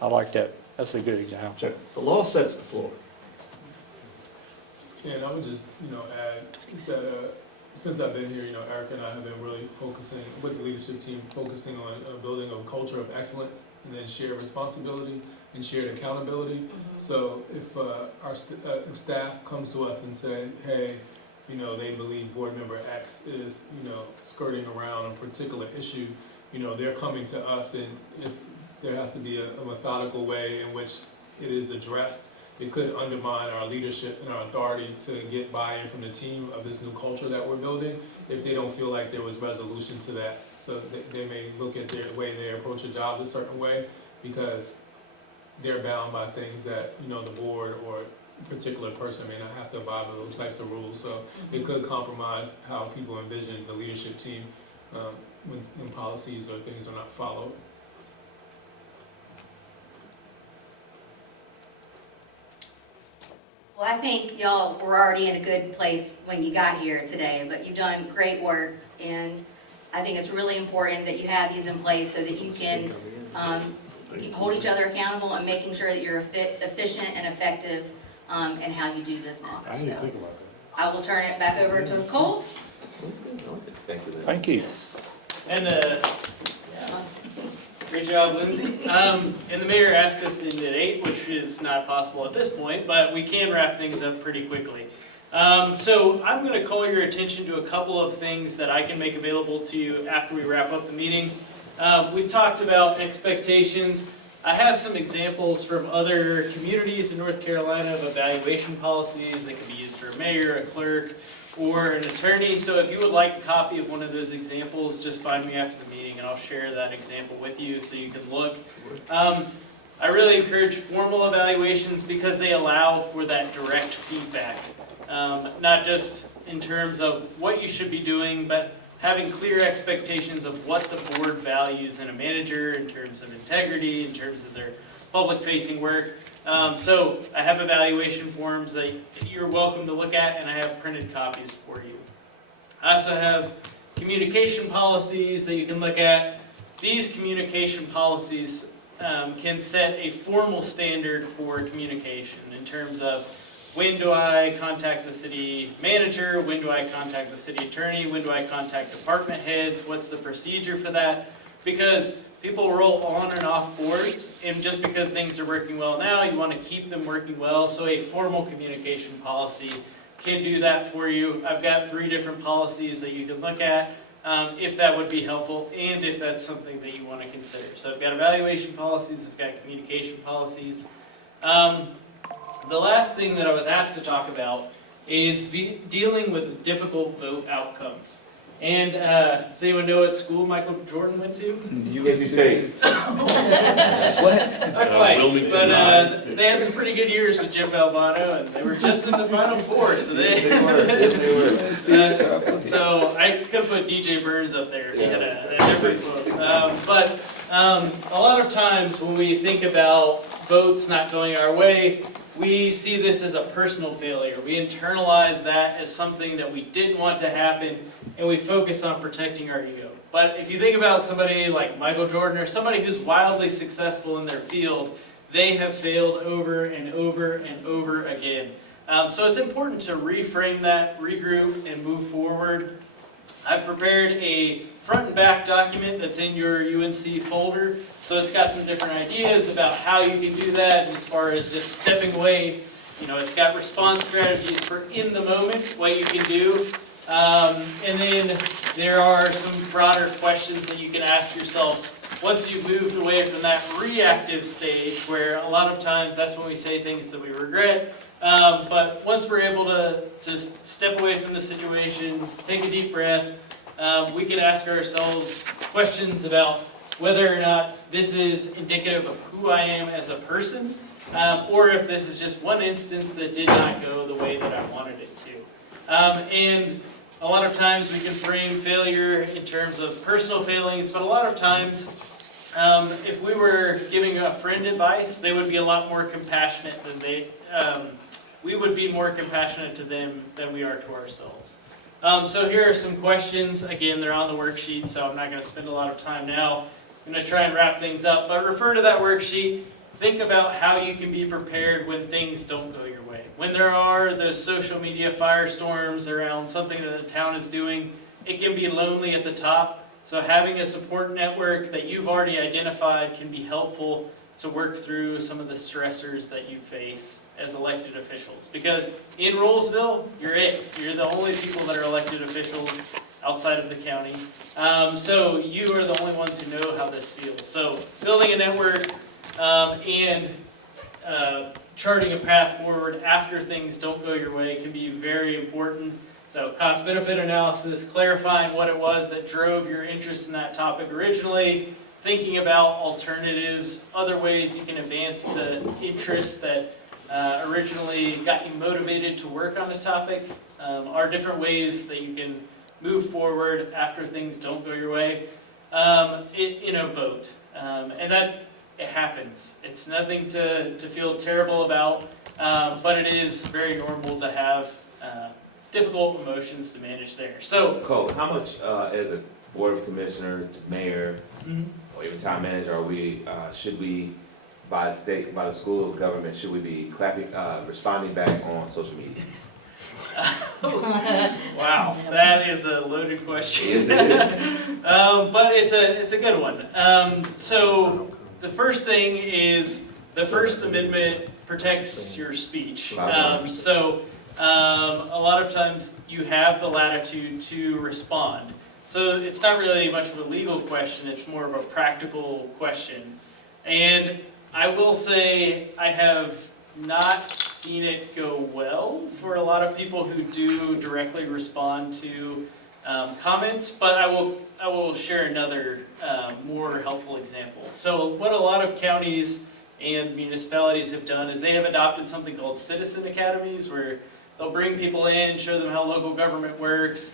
I like that. That's a good example. The law sets the floor. And I would just, add that, since I've been here, Erica and I have been really focusing, with the leadership team, focusing on building a culture of excellence and then shared responsibility and shared accountability. So if if staff comes to us and say, hey, they believe board member X is, skirting around a particular issue, they're coming to us, and if there has to be a methodical way in which it is addressed, it could undermine our leadership and our authority to get buy-in from the team of this new culture that we're building if they don't feel like there was resolution to that. So they may look at their way they approach a job a certain way because they're bound by things that, the board or a particular person may not have to abide by those types of rules. So it could compromise how people envision the leadership team when policies or things are not followed. Well, I think y'all were already in a good place when you got here today, but you've done great work, and I think it's really important that you have these in place so that you can hold each other accountable and making sure that you're efficient and effective in how you do business. So I will turn it back over to Cole. Thank you. Thank you. And great job, Lindsay. And the mayor asked us to end at 8, which is not possible at this point, but we can wrap things up pretty quickly. So I'm going to call your attention to a couple of things that I can make available to you after we wrap up the meeting. We've talked about expectations. I have some examples from other communities in North Carolina of evaluation policies that can be used for a mayor, a clerk, or an attorney. So if you would like a copy of one of those examples, just find me after the meeting and I'll share that example with you so you can look. I really encourage formal evaluations because they allow for that direct feedback. Not just in terms of what you should be doing, but having clear expectations of what the board values in a manager in terms of integrity, in terms of their public-facing work. So I have evaluation forms that you're welcome to look at, and I have printed copies for you. I also have communication policies that you can look at. These communication policies can set a formal standard for communication in terms of when do I contact the city manager, when do I contact the city attorney, when do I contact department heads, what's the procedure for that? Because people roll on and off boards, and just because things are working well now, you want to keep them working well, so a formal communication policy can do that for you. I've got 3 different policies that you can look at if that would be helpful, and if that's something that you want to consider. So I've got evaluation policies, I've got communication policies. The last thing that I was asked to talk about is dealing with difficult vote outcomes. And does anyone know what school Michael Jordan went to? UNC State. Not quite, but they had some pretty good years with Jim Valvano, and they were just in the Final Four. So so I could have put DJ Burns up there if he had a different quote. But a lot of times when we think about votes not going our way, we see this as a personal failure. We internalize that as something that we didn't want to happen, and we focus on protecting our ego. But if you think about somebody like Michael Jordan or somebody who's wildly successful in their field, they have failed over and over and over again. So it's important to reframe that, regroup, and move forward. I've prepared a front and back document that's in your UNC folder. So it's got some different ideas about how you can do that, and as far as just stepping away. It's got response strategies for in the moment, what you can do. And then there are some broader questions that you can ask yourself once you've moved away from that reactive stage, where a lot of times that's when we say things that we regret. But once we're able to step away from the situation, take a deep breath, we can ask ourselves questions about whether or not this is indicative of who I am as a person, or if this is just one instance that did not go the way that I wanted it to. And a lot of times we can frame failure in terms of personal failings, but a lot of times if we were giving a friend advice, they would be a lot more compassionate than we would be more compassionate to them than we are to ourselves. So here are some questions. Again, they're on the worksheet, so I'm not going to spend a lot of time now. I'm going to try and wrap things up, but refer to that worksheet. Think about how you can be prepared when things don't go your way. When there are those social media firestorms around something that the town is doing, it can be lonely at the top. So having a support network that you've already identified can be helpful to work through some of the stressors that you face as elected officials. Because in Rollsville, you're it. You're the only people that are elected officials outside of the county. So you are the only ones who know how this feels. So building a network and charting a path forward after things don't go your way can be very important. So cost-benefit analysis, clarifying what it was that drove your interest in that topic originally, thinking about alternatives, other ways you can advance the interests that originally got you motivated to work on a topic, are different ways that you can move forward after things don't go your way in a vote. And that it happens. It's nothing to feel terrible about, but it is very normal to have difficult emotions to manage there. So, Cole, how much as a board of commissioner, mayor, or even town manager, are we? Should we, by the school of government, should we be responding back on social media? wow, that is a loaded question. Yes, it is. But it's a good one. So the first thing is the First Amendment protects your speech. So a lot of times you have the latitude to respond. So it's not really much of a legal question, it's more of a practical question. And I will say I have not seen it go well for a lot of people who do directly respond to comments, but I will share another more helpful example. So what a lot of counties and municipalities have done is they have adopted something called citizen academies, where they'll bring people in, show them how local government works,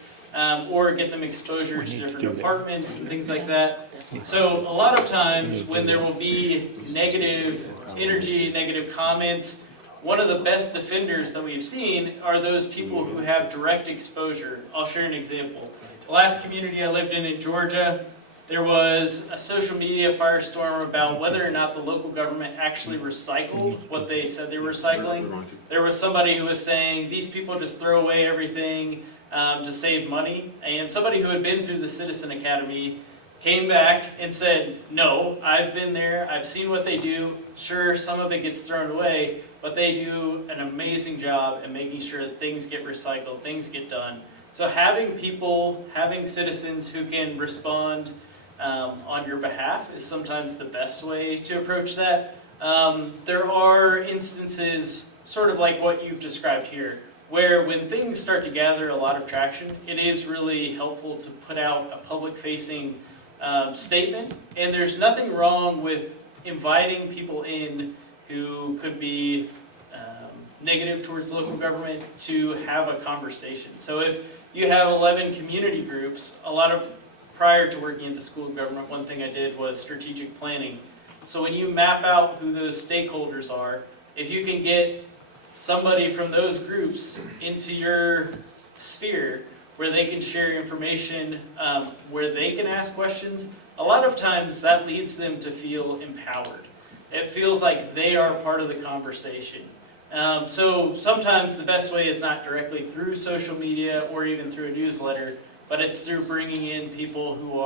or get them exposure to different departments and things like that. So a lot of times when there will be negative energy, negative comments, one of the best defenders that we've seen are those people who have direct exposure. I'll share an example. The last community I lived in Georgia, there was a social media firestorm about whether or not the local government actually recycled what they said they were recycling. There was somebody who was saying, these people just throw away everything to save money. And somebody who had been through the Citizen Academy came back and said, no, I've been there, I've seen what they do. Sure, some of it gets thrown away, but they do an amazing job in making sure that things get recycled, things get done. So having people, having citizens who can respond on your behalf is sometimes the best way to approach that. There are instances, sort of like what you've described here, where when things start to gather a lot of traction, it is really helpful to put out a public-facing statement. And there's nothing wrong with inviting people in who could be negative towards local government to have a conversation. So if you have 11 community groups, prior to working at the School of Government, one thing I did was strategic planning. So when you map out who those stakeholders are, if you can get somebody from those groups into your sphere where they can share information, where they can ask questions, a lot of times that leads them to feel empowered. It feels like they are part of the conversation. So sometimes the best way is not directly through social media or even through a newsletter, but it's through bringing in people who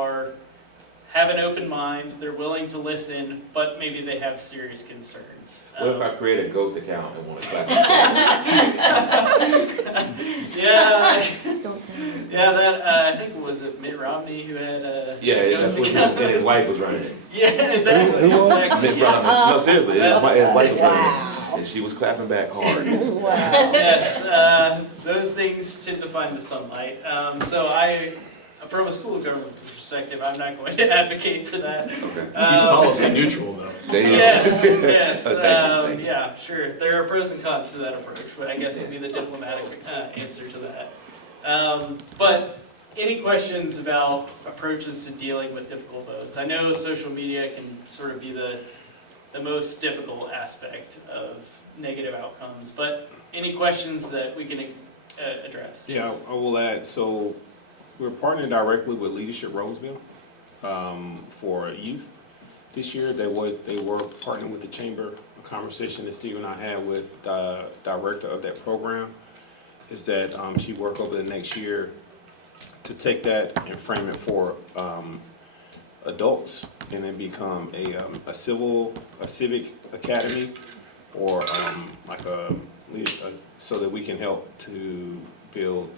have an open mind, they're willing to listen, but maybe they have serious concerns. What if I create a ghost account and want to clap? Yeah, I think it was Mitt Romney who had a Yeah, ghost and account. his wife was running it. Yeah, exactly. Mitt Exactly, Romney. yes. No, seriously, his wife was running it, Wow. and she was clapping back hard. Wow. Yes, those things tend to find the sunlight. From a school government perspective, I'm not going to advocate for that. Okay. He's policy neutral, though. There you go. Yes, Thank you. yeah, sure. There are pros and cons to that approach, but I guess would be the diplomatic answer to that. But any questions about approaches to dealing with difficult votes? I know social media can sort of be the most difficult aspect of negative outcomes, but any questions that we can address? Yeah, I will add, so we're partnering directly with Leadership Roseville for youth. This year, they were partnering with the Chamber. A conversation that Steve and I had with the director of that program is that she worked over the next year to take that and frame it for adults and then become a civic academy or so that we can help to build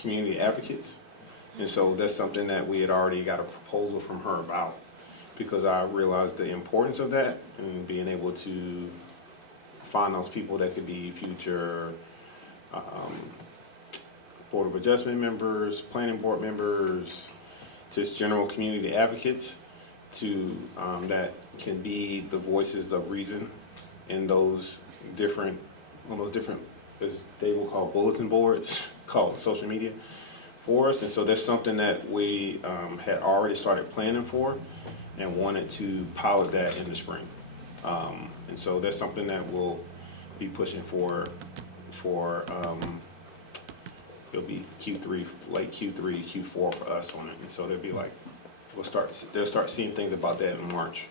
community advocates. And so that's something that we had already got a proposal from her about, because I realized the importance of that and being able to find those people that could be future Board of Adjustment members, planning board members, just general community advocates to that can be the voices of reason in those different, as they will call bulletin boards, called social media for us. And so that's something that we had already started planning for and wanted to pilot that in the spring. And so that's something that we'll be pushing for it'll be Q3, late Q3, Q4 for us on it. And so they'll be like, they'll start seeing things about that in March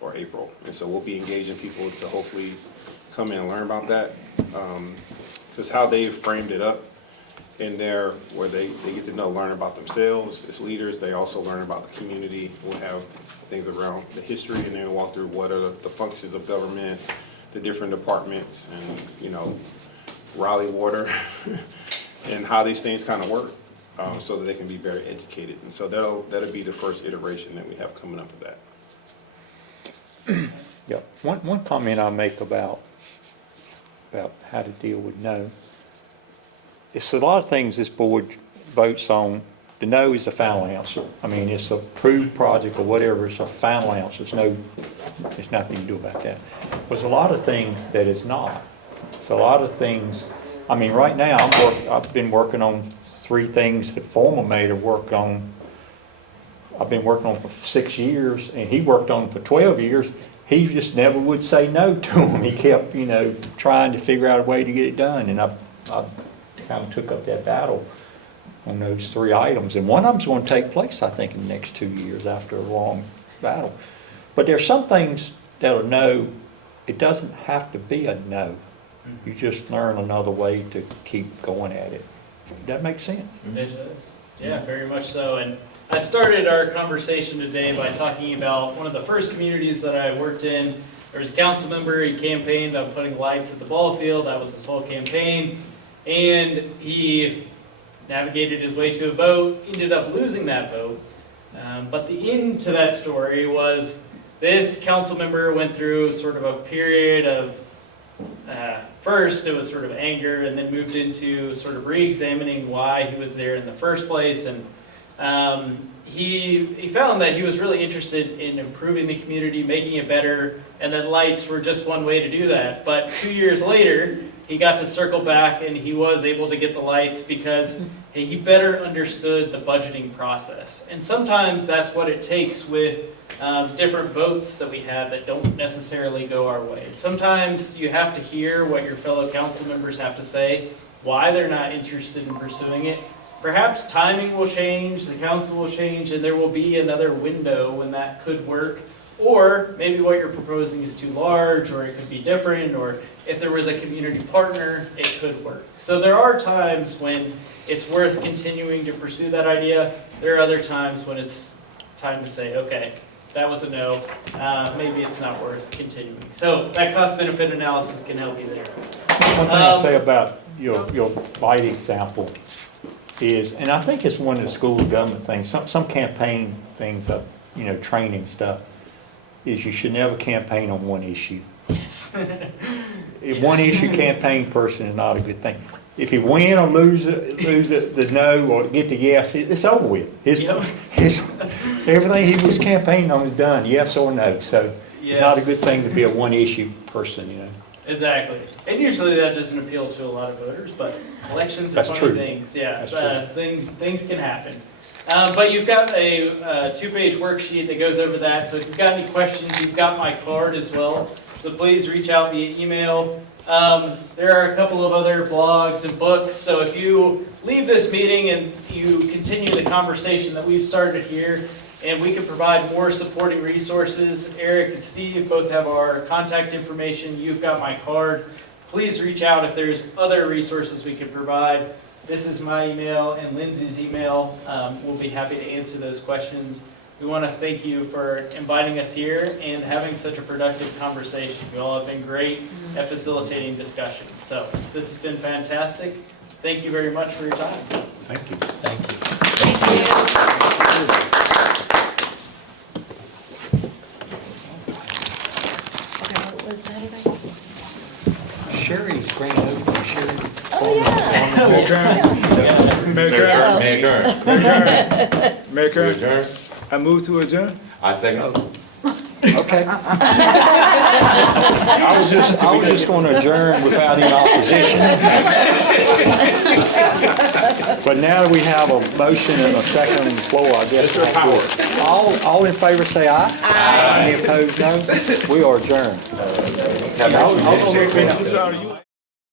or April. And so we'll be engaging people to hopefully come in and learn about that. Just how they framed it up in there, where they get to learn about themselves as leaders. They also learn about the community. We'll have things around the history, and then walk through what are the functions of government, the different departments, and Raleigh Water, and how these things kind of work, so that they can be very educated. And so that'll be the first iteration that we have coming up with that. Yeah, one comment I'll make about how to deal with no. It's a lot of things this board votes on. The no is the final answer. I mean, it's a approved project or whatever, it's a final answer. There's nothing to do about that. There's a lot of things that is not. It's a lot of things, I mean, right now, I've been working on 3 things that former mayor worked on. I've been working on for 6 years, and he worked on them for 12 years. He just never would say no to them. He kept, trying to figure out a way to get it done, and I kind of took up that battle on those 3 items. And one of them's going to take place, I think, in the next 2 years after a long battle. But there's some things that are no. It doesn't have to be a no. You just learn another way to keep going at it. That makes sense. It does. Yeah, very much so. And I started our conversation today by talking about one of the first communities that I worked in. There was a council member, he campaigned on putting lights at the ball field. That was his whole campaign. And he navigated his way to a vote, ended up losing that vote. But the end to that story was this council member went through sort of a period of, first it was sort of anger, and then moved into sort of re-examining why he was there in the first place. And he found that he was really interested in improving the community, making it better, and that lights were just one way to do that. But 2 years later, he got to circle back, and he was able to get the lights because he better understood the budgeting process. And sometimes that's what it takes with different votes that we have that don't necessarily go our way. Sometimes you have to hear what your fellow council members have to say, why they're not interested in pursuing it. Perhaps timing will change, the council will change, and there will be another window when that could work. Or maybe what you're proposing is too large, or it could be different, or if there was a community partner, it could work. So there are times when it's worth continuing to pursue that idea. There are other times when it's time to say, okay, that was a no, maybe it's not worth continuing. So that cost-benefit analysis can help you there. One thing I'll say about your light example is, and I think it's one of the school government things, some campaign things, training stuff, is you should never campaign on one issue. One issue campaign person is not a good thing. If you win or lose the no or get the yes, it's over with. Everything he was campaigning on is done, yes or no. So it's not a good thing to be a one issue person, Exactly. And usually that doesn't appeal to a lot of voters, but elections are That's funny true. things. Yeah, That's things can happen. But you've got a two-page worksheet that goes over that. So if you've got any questions, you've got my card as well. So please reach out via email. There are a couple of other blogs and books. So if you leave this meeting and you continue the conversation that we've started here, and we can provide more supporting resources, Eric and Steve both have our contact information. You've got my card. Please reach out if there's other resources we can provide. This is my email and Lindsay's email. We'll be happy to answer those questions. We want to thank you for inviting us here and having such a productive conversation. You all have been great at facilitating discussion. So this has been fantastic. Thank you very much for your time. Thank you. Sherry's grand opening, Sherry. Oh, yeah. Mayor Kern, I move to adjourn. I second. Okay. I was just going to adjourn without any opposition. But now that we have a motion and a second on the floor, I guess. It's your power. All in favor say aye. Aye. Any opposed, no. We are adjourned. Have a-